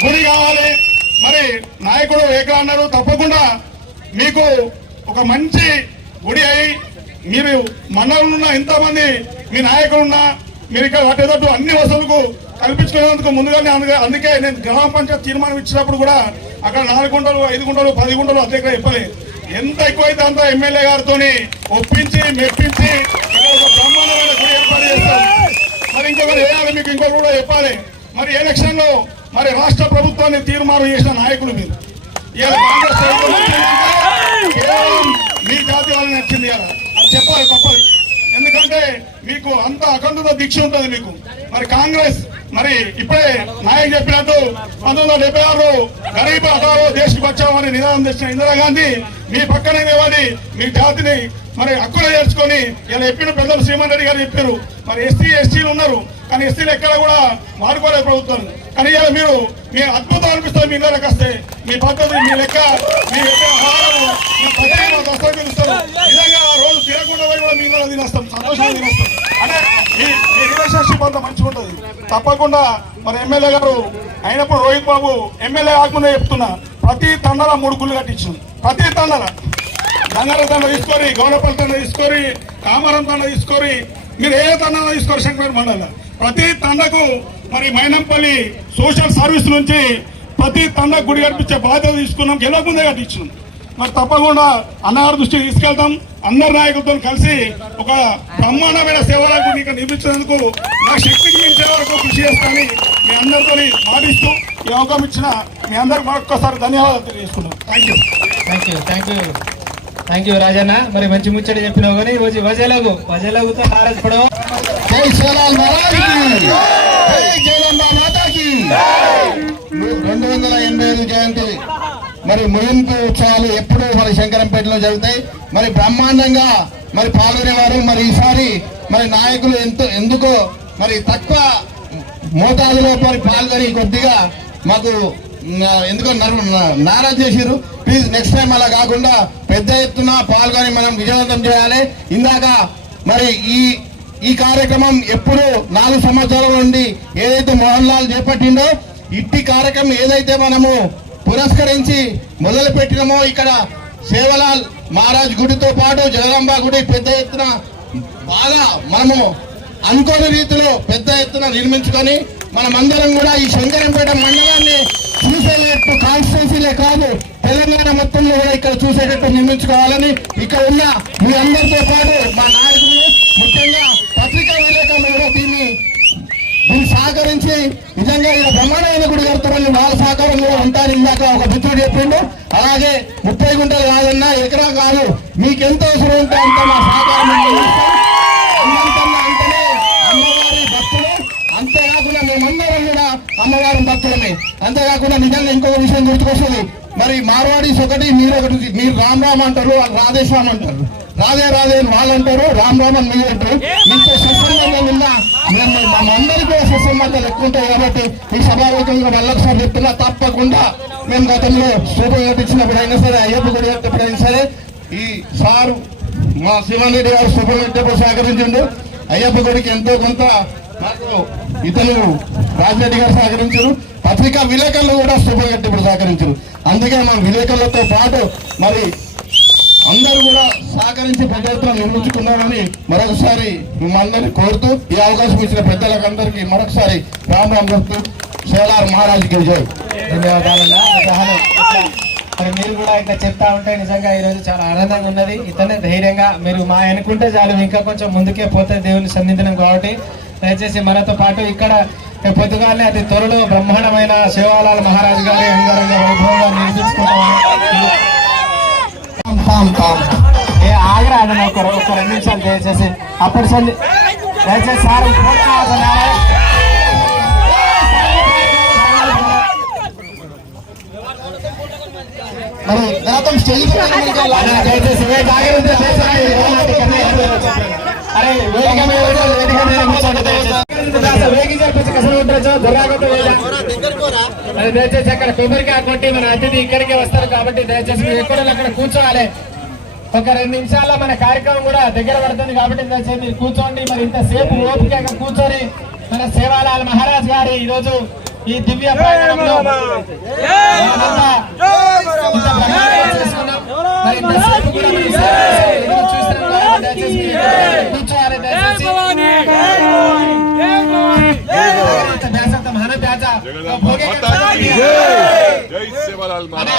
గుడి కావాలి, మరి నాయకుడు ఏకలా అన్నారు, తప్పకుండా మీకు ఒక మంచి గుడి అయి మీరు మండలంలో ఎంతమంది మీ నాయకులున్నా మీరు ఇక్కడ వాటేటట్టు అన్ని వసతులకు కల్పించుకునేందుకు ముందుగానే అందుకే నేను గ్రామ పంచాయతీ తీర్మానం ఇచ్చినప్పుడు కూడా అక్కడ 4 గుంటలు 5 గుంటలు 10 గుంటలు అధ్యక్షులు చెప్పలేదు. ఎంత ఎక్కువైతే అంత ఎమ్మెల్యే గారితో ఒప్పించి మెప్పించి ఒక బ్రహ్మాండమైన గుడి ఏర్పాటు చేస్తాం. మరి ఇంకొకరు వేయాలి, మీకు ఇంకొకరు కూడా చెప్పాలి. మరి ఎలక్షన్ లో మరి రాష్ట్ర ప్రభుత్వాన్ని తీర్మానం చేసిన నాయకులు మీరు. ఇవాళ కాంగ్రెస్ ప్రభుత్వం కేవలం మీ జాతి వాళ్ళని నచ్చింది కదా, అది చెప్పాలి తప్పదు. ఎందుకంటే మీకు అంత అఖండత దీక్ష ఉంటుంది మీకు. మరి కాంగ్రెస్ మరి ఇప్పుడే నాయక్ చెప్పినట్టు 1976 గరీబ్ హఠావో దేశ్ బచావో అని నినాదం తెచ్చిన ఇందిరాగాంధీ మీ పక్కనే నిలబడి మీ జాతిని మరి హక్కులు చేర్చుకొని ఇలా చెప్పిన పెద్దలు శ్రీమన్ రెడ్డి గారు చెప్పారు. మరి ఎస్టీలు ఉన్నారు, కానీ ఎస్టీలు ఎక్కడ కూడా వాడుకోలేదు ప్రభుత్వం. కానీ ఇలా మీరు మీ అద్భుతం అనిపిస్తుంది. మీ ఇళ్ళకి వస్తే మీ పద్ధతి మీ లెక్క మీ దస్తగిస్తారు. నిజంగా ఆ రోజు తినకుండా పోయి కూడా మీ ఇళ్ళలో తినేస్తాం, సంతోషంగా తినేస్తాం. అంటే మీ రిలేషన్షిప్ అంతా మంచిగా ఉంటుంది. తప్పకుండా మరి ఎమ్మెల్యే గారు అయినప్పుడు రోహిత్ బాబు ఎమ్మెల్యే కాకుండా చెప్తున్నా, ప్రతి తండల 3 గుళ్ళు కట్టించాం. ప్రతి తండల గంగారం తండ తీసుకొని, గౌడపల్లి తండ తీసుకొని, కామరం తండ తీసుకొని, మీరు ఏ తండ తీసుకోరు శంకర్ మండల ప్రతి తండకు మరి మైనంపల్లి సోషల్ సర్వీస్ నుంచి ప్రతి తండ గుడి కట్టించే బాధ్యత తీసుకున్నాం. గెలవకుందే కట్టించాం. మరి తప్పకుండా అన్నగారి దృష్టికి తీసుకెళ్తాం. అందరి నాయకులతో కలిసి ఒక బ్రహ్మాండమైన సేవలకు ఇక్కడ నిర్మించేందుకు నా శక్తికి మించే వరకు కృషి చేస్తానని మీ అందరితో మాటిస్తూ ఈ అవకాశం ఇచ్చిన మీ అందరికి మరొక్కసారి ధన్యవాదాలు తెలియజేసుకున్నాం. Thank you Rajanna. మరి మంచి ముచ్చట చెప్పినావు కానీ రోజు వజలగుతో నారాజపడవు. జై శ్రీరామ్ మహారాజ్కి, జై జగదంబా మాతాకి. 285 జయంతి మరి ముగింపు ఉత్సవాలు ఎప్పుడు మరి శంకరంపేటలో జరుగుతాయి. మరి బ్రహ్మాండంగా మరి పాల్గొనేవారు. మరి ఈసారి మరి నాయకులు ఎందుకో మరి తక్కువ మోతాదులో మరి పాల్గొని కొద్దిగా మాకు ఎందుకో నారాజ్ చేసిరు. ప్లీజ్ నెక్స్ట్ టైం అలా కాకుండా పెద్ద ఎత్తున పాల్గొని మనం విజయవంతం చేయాలి. ఇందాక మరి ఈ కార్యక్రమం ఎప్పుడు 4 సంవత్సరాల నుండి ఏదైతే మోహన్ లాల్ చేపట్టిండో ఇట్టి కార్యక్రమం ఏదైతే మనము పురస్కరించి మొదలు పెట్టినామో ఇక్కడ సేవలాల్ మహారాజ్ గుడితో పాటు జగదాంబ గుడి పెద్ద ఎత్తున బాగా మనము అనుకోని రీతిలో పెద్ద ఎత్తున నిర్మించుకొని మనమందరం కూడా ఈ శంకరంపేట మండలాన్ని చూసేటట్టు కాన్స్టిట్యున్సీలే కాదు తెలంగాణ మొత్తంలో కూడా ఇక్కడ చూసేటట్టు నిర్మించుకోవాలని ఇక్కడ ఉన్న మీ అందరితో పాటు మా నాయకులు ముఖ్యంగా పత్రికా విలేకరులు కూడా దీన్ని సహకరించి నిజంగా ఇలా బ్రహ్మాండమైన గుడి కడతామని వాళ్ళ సహకారం కూడా ఉంటారు. ఇందాక ఒక మిత్రుడు చెప్పిండు. అలాగే 30 గుంటలు కాదన్నా ఎకరా కాదు, మీకు ఎంత అవసరం ఉంటే అంత మా సహకారం అంటేనే అమ్మవారి భక్తులు. అంతేకాకుండా మేమందరం కూడా అమ్మవారి భక్తులమే. అంతేకాకుండా నిజంగా ఇంకొక విషయం గుర్తుకొస్తుంది. మరి మార్వాడీస్ ఒకటి, మీరు ఒకటి. మీరు రామ్ రామ్ అంటారు, వాళ్ళు రాధేశ్యామ్ అంటారు. రాధే రాధే అని వాళ్ళు అంటారు, రామ్ రామ్ అని మీరు అంటారు. మీతో సత్సంబంధం ఉందా? మనందరికీ కూడా సత్సంబంధాలు ఎక్కువ ఉంటాయి. కాబట్టి ఈ సభాముఖంగా మళ్ళొకసారి చెప్తున్నా, తప్పకుండా మేము గతంలో సూపర్ కట్టించినప్పుడైనా సరే, అయ్యప్ప గుడి కట్టినప్పుడైనా సరే ఈ సారు మా శివన్ రెడ్డి గారు సూపర్ కట్టేప్పుడు సహకరించిండు. అయ్యప్ప గుడికి ఎంతో కొంత నాకు ఇతను రాజిరెడ్డి గారు సహకరించారు. పత్రికా విలేకరులు కూడా సూపర్ కట్టేప్పుడు సహకరించారు. అందుకే మా విలేకరులతో పాటు మరి అందరూ కూడా సహకరించి పెద్ద ఎత్తున నిర్మించుకున్నారని మరొకసారి మిమ్మల్ని కోరుతూ ఈ అవకాశం ఇచ్చిన పెద్దలకు అందరికీ మరొకసారి రామ్ రామ్ చెప్తూ సేలార్ మహారాజ్కి జై. ధన్యవాదాలన్నా. మరి మీరు కూడా ఇంకా చెప్తా ఉంటే నిజంగా ఈరోజు చాలా ఆనందంగా ఉన్నది. ఇతనే ధైర్యంగా మీరు మా అనుకుంటే చాలు, ఇంకా కొంచెం ముందుకే పోతే దేవుని సన్నిధినం. కాబట్టి దయచేసి మనతో పాటు ఇక్కడ పొద్దుగానే అతి త్వరలో బ్రహ్మాండమైన సేవాలాల్ మహారాజ్ గారి అంగరంగ వైభవంగా నిర్మించుకుంటాం. ఆగ్రా అదన ఒక 2 నిమిషాలు దయచేసి అప్పుడు దయచేసి సార్ మరి గతం స్టేజ్ దయచేసి దయచేసి అక్కడ కొబ్బరికాయ కొట్టి మన అతిథి ఇక్కడికే వస్తారు. కాబట్టి దయచేసి మీరు ఎక్కడ అక్కడ కూర్చోవాలి. ఒక 2 నిమిషాల్లో మన కార్యక్రమం కూడా దగ్గర పడుతుంది. కాబట్టి దయచేసి మీరు కూర్చోండి. మరి ఇంతసేపు ఓపికగా కూర్చొని మన సేవాలాల్ మహారాజ్ గారి ఈరోజు ఈ దివ్య ప్రాంగణంలో మనమంతా ఇంత బ్రహ్మాండంగా చేసుకున్నాం. మరి ఇంతసేపు కూడా మనం ఎదురు చూస్తున్నాం కాబట్టి దయచేసి మీరు కూర్చోవాలి.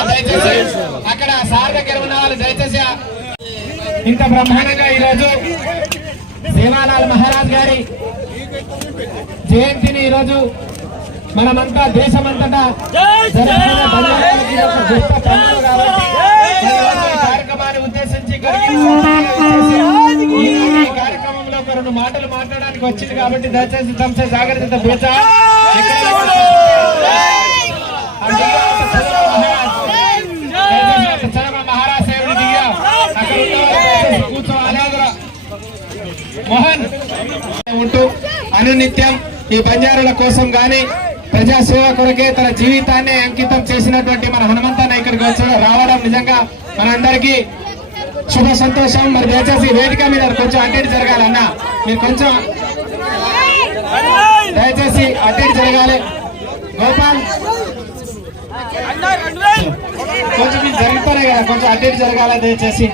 దయచేసి దయచేసి అక్కడ సార్ దగ్గర ఉన్న వాళ్ళు దయచేసి ఇంత బ్రహ్మాండంగా ఈరోజు సేవాలాల్ మహారాజ్ గారి జయంతిని ఈరోజు మనమంతా దేశమంతటా జరుపుకునే బంగారానికి ఒక గొప్ప పండుగ కాబట్టి ఈ కార్యక్రమాన్ని ఉద్దేశించి ఈ కార్యక్రమంలో ఒక 2 మాటలు మాట్లాడడానికి వచ్చింది కాబట్టి దయచేసి సంస్థ జాగ్రత్త బేచా మహారాజ్ సేవుడు దిగా అక్కడ కూర్చోవాలి. మోహన్ ఉంటూ అనునిత్యం ఈ బంజారుల కోసం గాని ప్రజాసేవ కొరకే తన జీవితాన్ని అంకితం చేసినటువంటి మన హనుమంతన్న ఇక్కడికి వచ్చి రావడం నిజంగా మనందరికీ శుభ సంతోషం. మరి దయచేసి వేదిక మీద కొంచెం అటెండ్ జరగాలన్న, మీరు కొంచెం దయచేసి అటెండ్ జరగాలి. గోపాల్ కొంచెం మీరు జరుగుతానే కదా, కొంచెం అటెండ్ జరగాలి దయచేసి.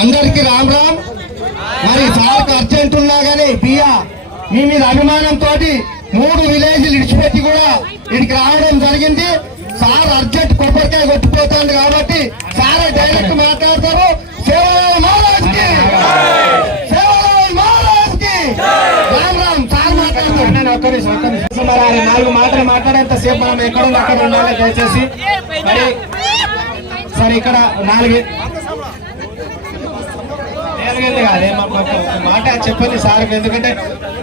అందరికి రామ్ రామ్. మరి సార్కు అర్జెంట్ ఉన్నా గానీ పియా మీ మీద అభిమానంతో 3 విలేజ్లు ఇడిచిపెట్టి కూడా ఇక్కడికి రావడం జరిగింది. సార్ అర్జెంట్ కొబ్బరికాయ కొట్టిపోతుంది కాబట్టి సార్ డైరెక్ట్ మాట్లాడతారు. సేవాలాల్ మహారాజ్ కి, సేవాలాల్ మహారాజ్ కి రామ్ రామ్. సార్ మాట్లాడతారు. ఒక్క నిమిషం మరి 4 మాటలు మాట్లాడేంత సేపు మనం ఎక్కడుంది అక్కడ ఉండాలి దయచేసి. మరి సరే ఇక్కడ 4 కాదే మాట చెప్పండి సార్. ఎందుకంటే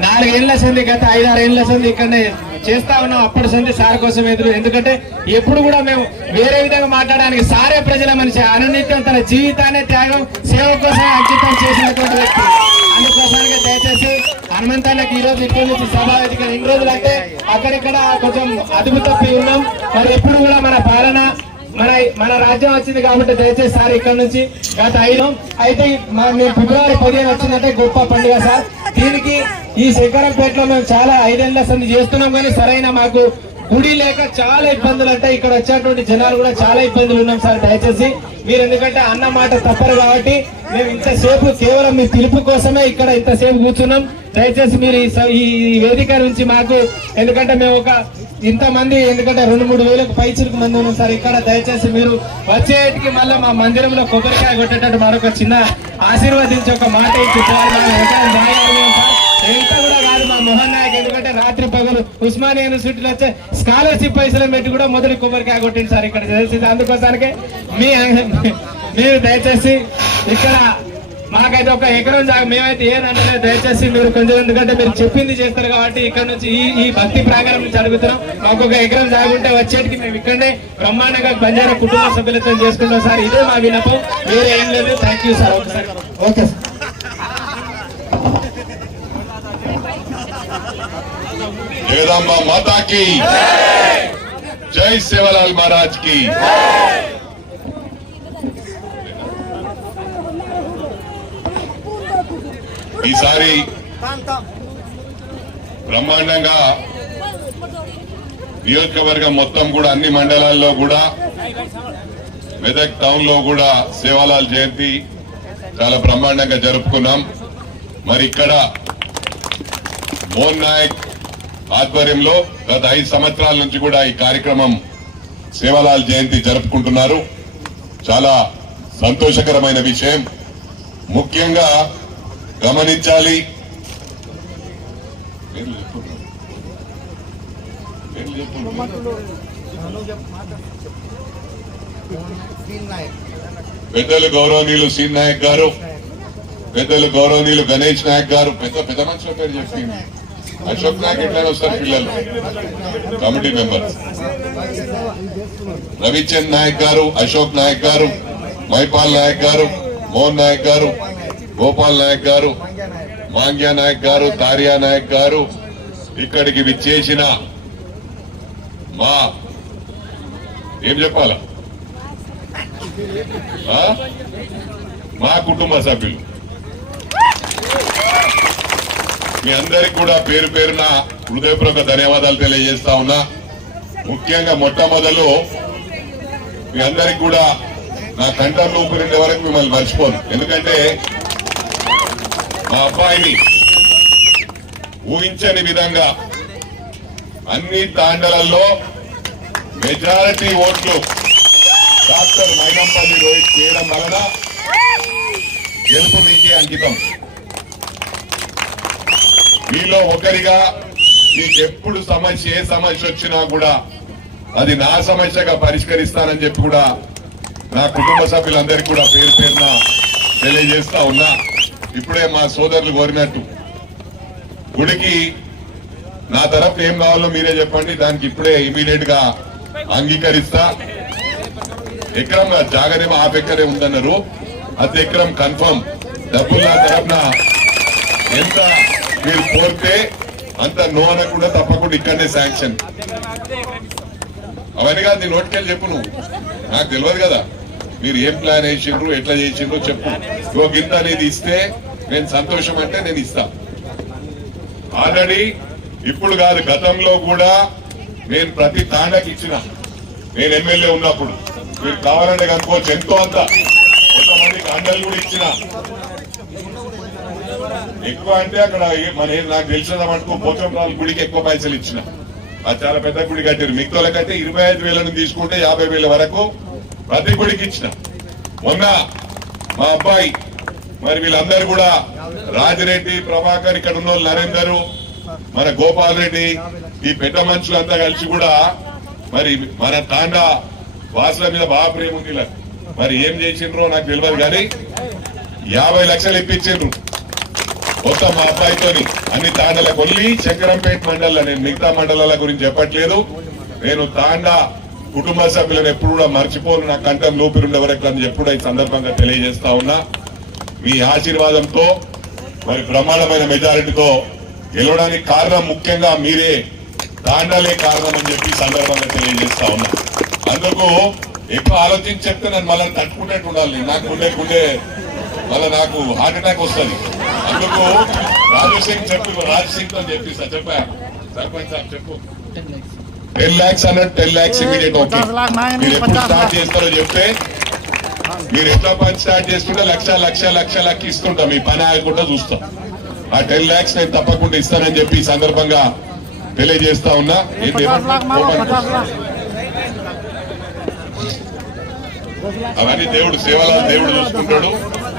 4 ఏళ్ల సంది గత 5-6 ఏళ్ల సంది ఇక్కడనే చేస్తా ఉన్నాం. అప్పటి సంది సార్ కోసం ఎదురు. ఎందుకంటే ఎప్పుడు కూడా మేము వేరే విధంగా మాట్లాడడానికి సారే ప్రజల మనిషి, అనునిత్యం తన జీవితాన్ని త్యాగం సేవ కోసం అంకితం చేసినటువంటి వ్యక్తి. అందుకోసానికి దయచేసి హనుమంతానికి ఈ రోజు ఇక్కడి నుంచి సభావేదిక ఎన్ని రోజులు అంటే అక్కడిక్కడ కొంచెం అదుపు తప్పి ఉన్నాం. మరి ఎప్పుడు కూడా మన పాలన మన రాజ్యం వచ్చింది కాబట్టి దయచేసి సార్ ఇక్కడ నుంచి గత 5 అయితే మేము ఫిబ్రవరి 15 వచ్చిందంటే గొప్ప పండుగ సార్. దీనికి ఈ శంకరంపేటలో మేము చాలా 5 ఏళ్ల సంది చేస్తున్నాం కానీ సరైన మాకు గుడి లేక చాలా ఇబ్బందులు అంటే ఇక్కడ వచ్చేటువంటి జనాలు కూడా చాలా ఇబ్బందులు ఉన్నాం సార్. దయచేసి మీరు ఎందుకంటే అన్న మాట తప్పరు కాబట్టి మేము ఇంతసేపు కేవలం మీ పిలుపు కోసమే ఇక్కడ ఇంతసేపు కూర్చున్నాం. దయచేసి మీరు ఈ వేదిక నుంచి మాకు, ఎందుకంటే మేము ఒక ఇంతమంది, ఎందుకంటే 2-3 వేలకు పైచిలకు మంది ఉన్నాం సార్ ఇక్కడ. దయచేసి మీరు వచ్చేటికి మళ్ళీ మా మందిరంలో కొబ్బరికాయ కొట్టేటట్టు మరొక చిన్న ఆశీర్వదించి ఒక మాట ఇచ్చి ఎంత కూడా కాదు మా మోహన్ నాయక్. ఎందుకంటే రాత్రి పగలు ఉస్మానియా యూనివర్సిటీలో వచ్చే స్కాలర్షిప్ పైసలు పెట్టి కూడా మొదటి కొబ్బరికాయ కొట్టింది సార్ ఇక్కడ. అందుకోసానికి మీరు దయచేసి ఇక్కడ మాకైతే 1 ఎకరం జాగా మేమైతే ఏదంటే దయచేసి మీరు కొంచెం, ఎందుకంటే మీరు చెప్పింది చేస్తారు కాబట్టి ఇక్కడ నుంచి ఈ భక్తి ప్రాంగణం నుంచి అడుగుతున్నాం. మాకు 1 ఎకరం జాగా ఉంటే వచ్చేటికి మేము ఇక్కడనే బ్రహ్మాండంగా బంజారా కుటుంబ సభ్యులతో చేసుకుంటాం సార్. ఇదే మా విన్నపం, వేరే ఏం లేదు. Thank you sir. Okay sir. Jagadamba Mata की జై సేవాలాల్ మహారాజ్ की ఈసారి బ్రహ్మాండంగా నియోజకవర్గం మొత్తం కూడా అన్ని మండలాల్లో కూడా మెదక్ టౌన్ లో కూడా సేవాలాల్ జయంతి చాలా బ్రహ్మాండంగా జరుపుకున్నాం. మరి ఇక్కడ మోహన్ నాయక్ ఆధ్వర్యంలో గత 5 సంవత్సరాల నుంచి కూడా ఈ కార్యక్రమం సేవాలాల్ జయంతి జరుపుకుంటున్నారు. చాలా సంతోషకరమైన విషయం. ముఖ్యంగా గమనించాలి, పెద్దలు గౌరవనీయులు సీన్ నాయక్ గారు, పెద్దలు గౌరవనీయులు గణేష్ నాయక్ గారు, పెద్ద మనుషుల పేరు చెప్పింది అశోక్ నాయక్ ఎట్లయినా వస్తారు పిల్లలు, కమిటీ మెంబర్స్ రవిచంద్ నాయక్ గారు, అశోక్ నాయక్ గారు, మైపాల్ నాయక్ గారు, మోహన్ నాయక్ గారు, గోపాల్ నాయక్ గారు, మాంగ్యా నాయక్ గారు, తారియా నాయక్ గారు, ఇక్కడికి విచ్చేసిన మా ఏం చెప్పాలా మా కుటుంబ సభ్యులు మీ అందరికి కూడా పేరు పేరున హృదయపూర్వక ధన్యవాదాలు తెలియజేస్తా ఉన్నా. ముఖ్యంగా మొట్టమొదలు మీ అందరికి కూడా నా కంఠంలో ఊపిరిండే వరకు మిమ్మల్ని మర్చిపోను. ఎందుకంటే మా అబ్బాయిని ఊహించని విధంగా అన్ని తాండలలో మెజారిటీ ఓట్లు డాక్టర్ మైనంపల్లి రోహిత్ చేయడం వలన గెలుపు మీకే అంకితం. మీలో ఒకరిగా మీకు ఎప్పుడు సమస్య ఏ సమస్య వచ్చినా కూడా అది నా సమస్యగా పరిష్కరిస్తానని చెప్పి కూడా నా కుటుంబ సభ్యులందరికీ కూడా పేరు పేరున తెలియజేస్తా ఉన్నా. ఇప్పుడే మా సోదరులు కోరినట్టు గుడికి నా తరఫున ఏం కావాలో మీరే చెప్పండి, దానికి ఇప్పుడే ఇమీడియట్ గా అంగీకరిస్తా. ఎకరం జాగనేమో ఆ ఎక్కడే ఉందన్నారు, అది ఎకరం కన్ఫర్మ్. డబ్బులు నా తరఫున ఎంత మీరు కోరితే అంత నో అనకుండా తప్పకుండా ఇక్కడనే శాంక్షన్. అవన్నీ కాదు నీ నోటికెళ్ళి చెప్పు, నువ్వు నాకు తెలియదు కదా మీరు ఏం ప్లాన్ వేసిండ్రు ఎట్లా చేసిండ్రు చెప్పు. ఒక గింత అనేది ఇస్తే నేను సంతోషం అంటే నేను ఇస్తా. ఆల్రెడీ ఇప్పుడు కాదు గతంలో కూడా నేను ప్రతి తాండాకి ఇచ్చిన. నేను ఎమ్మెల్యే ఉన్నప్పుడు మీరు కావాలంటే కనుకోవచ్చు ఎంతో అంత. కొంతమందికి అండలు కూడా ఇచ్చిన. ఎక్కువ అంటే అక్కడ మన నాకు తెలిసిన మటుకు పోచంరాజు గుడికి ఎక్కువ పైసలు ఇచ్చిన. అది చాలా పెద్ద గుడి కట్టారు. మిగతా కంటే 25,000 తీసుకుంటే 50,000 వరకు ప్రతి గుడికి ఇచ్చిన. మొన్న మా అబ్బాయి మరి వీళ్ళందరూ కూడా రాజిరెడ్డి, ప్రభాకర్, ఇక్కడ ఉన్న వాళ్ళు నరేందర్, మన గోపాల్ రెడ్డి, ఈ పెద్ద మనుషులంతా కలిసి కూడా మరి మన తాండా వాసుల మీద బాగా ప్రేమ ఉంది. మరి ఏం చేసిండ్రో నాకు తెలియదు కానీ 50 లక్షలు ఇప్పించిండ్రు మొత్తం మా అబ్బాయితోని అన్ని తాండాలకు. ఒల్లి చక్రంపేట మండల, నేను మిగతా మండలాల గురించి చెప్పట్లేదు. నేను తాండా కుటుంబ సభ్యులను ఎప్పుడు కూడా మర్చిపోను. నా కంఠం లోపిరుండే వరకు అని ఎప్పుడు ఈ సందర్భంగా తెలియజేస్తా ఉన్నా. మీ ఆశీర్వాదంతో మరి బ్రహ్మాండమైన మెజారిటీతో గెలవడానికి కారణం ముఖ్యంగా మీరే, తాండాలే కారణం అని చెప్పి సందర్భంగా తెలియజేస్తా ఉన్నా. అందుకు ఎక్కువ ఆలోచించి చెప్తే నన్ను మళ్ళీ తట్టుకునేట్టు ఉండాలి. నాకు గుండె మళ్ళీ నాకు హార్ట్ అటాక్ వస్తుంది. అందుకు రాజసింగ్ తో చెప్పిస్తా. చెప్పా సర్పంచ్ సార్ చెప్పు. 10 lakhs అన్నట్టు 10 lakhs ఇమీడియట్. ఓకే, మీరు ఎప్పుడు స్టార్ట్ చేస్తారో చెప్తే మీరు ఎట్లా పని స్టార్ట్ చేసుకుంటే లక్ష ఇస్తుంటాం. మీ పని ఆగకుండా చూస్తాం. ఆ 10 lakhs నేను తప్పకుండా ఇస్తానని చెప్పి ఈ సందర్భంగా తెలియజేస్తా ఉన్నా. అవన్నీ దేవుడు సేవలా దేవుడు చూసుకుంటాడు.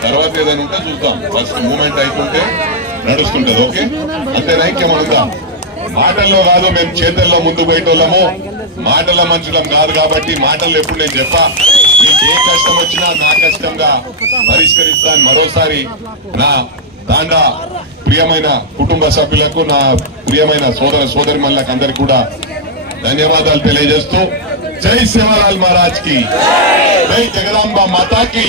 తర్వాత ఏదైనా ఉంటే చూద్దాం. ఫస్ట్ మూమెంట్ అయిపోతే నడుస్తుంటది. ఓకే, అంతేనా? ఇంకేమనుందా? మాటల్లో కాదు, మేము చేతల్లో ముందు పోయేటోళ్ళము, మాటల మనుషులం కాదు. కాబట్టి మాటల్లో ఎప్పుడు నేను చెప్పా, మీకు ఏ కష్టం వచ్చినా నా కష్టంగా పరిష్కరిస్తాను. మరోసారి నా తాండా ప్రియమైన కుటుంబ సభ్యులకు, నా ప్రియమైన సోదరిమణులకు అందరికి కూడా ధన్యవాదాలు తెలియజేస్తూ, జై సేవలాల్ మహారాజ్ కి, జై జగదాంబ మాతాకి.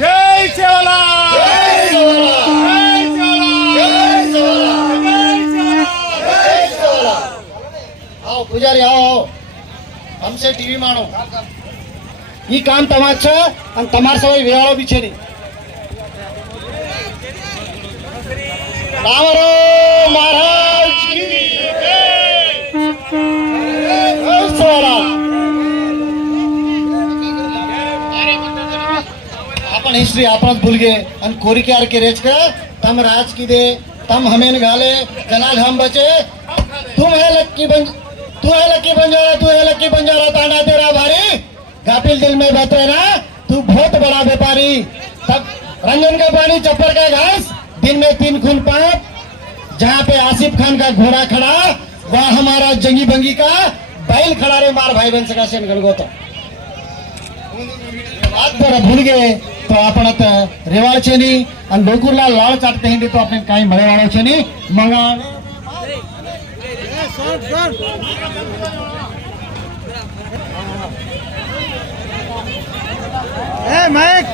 జై సేవలాల్, आओ पुजारी आओ, हमसे टीवी मानो. ये काम तमाचा और तमार सवाई वेवाड़ो पीछे नहीं. रामरो महाराज की अपन हिस्ट्री अपन भूल गए और कोरी के आर के रेच कर तम राज की दे, तम हमें गाले जनाज हम बचे. तुम है लक्की बंजारा ताना तेरा भारी, गाफिल दिल में बैठ रहना तू बहुत बड़ा व्यापारी. तब रंजन का पानी चप्पर का घास, दिन में 3 खून पाप. जहाँ पे आसिफ खान का घोड़ा खड़ा, वहाँ हमारा जंगी बंगी का बैल खड़ा रे. मार भाई बन सका सेन गलगोता बात पर भूल गए तो आपण आता रेवाड़ छेनी और लोकुरला लाल चाटते हैं तो अपने कहीं मरे वालों छेनी मंगा. Hey, Mike!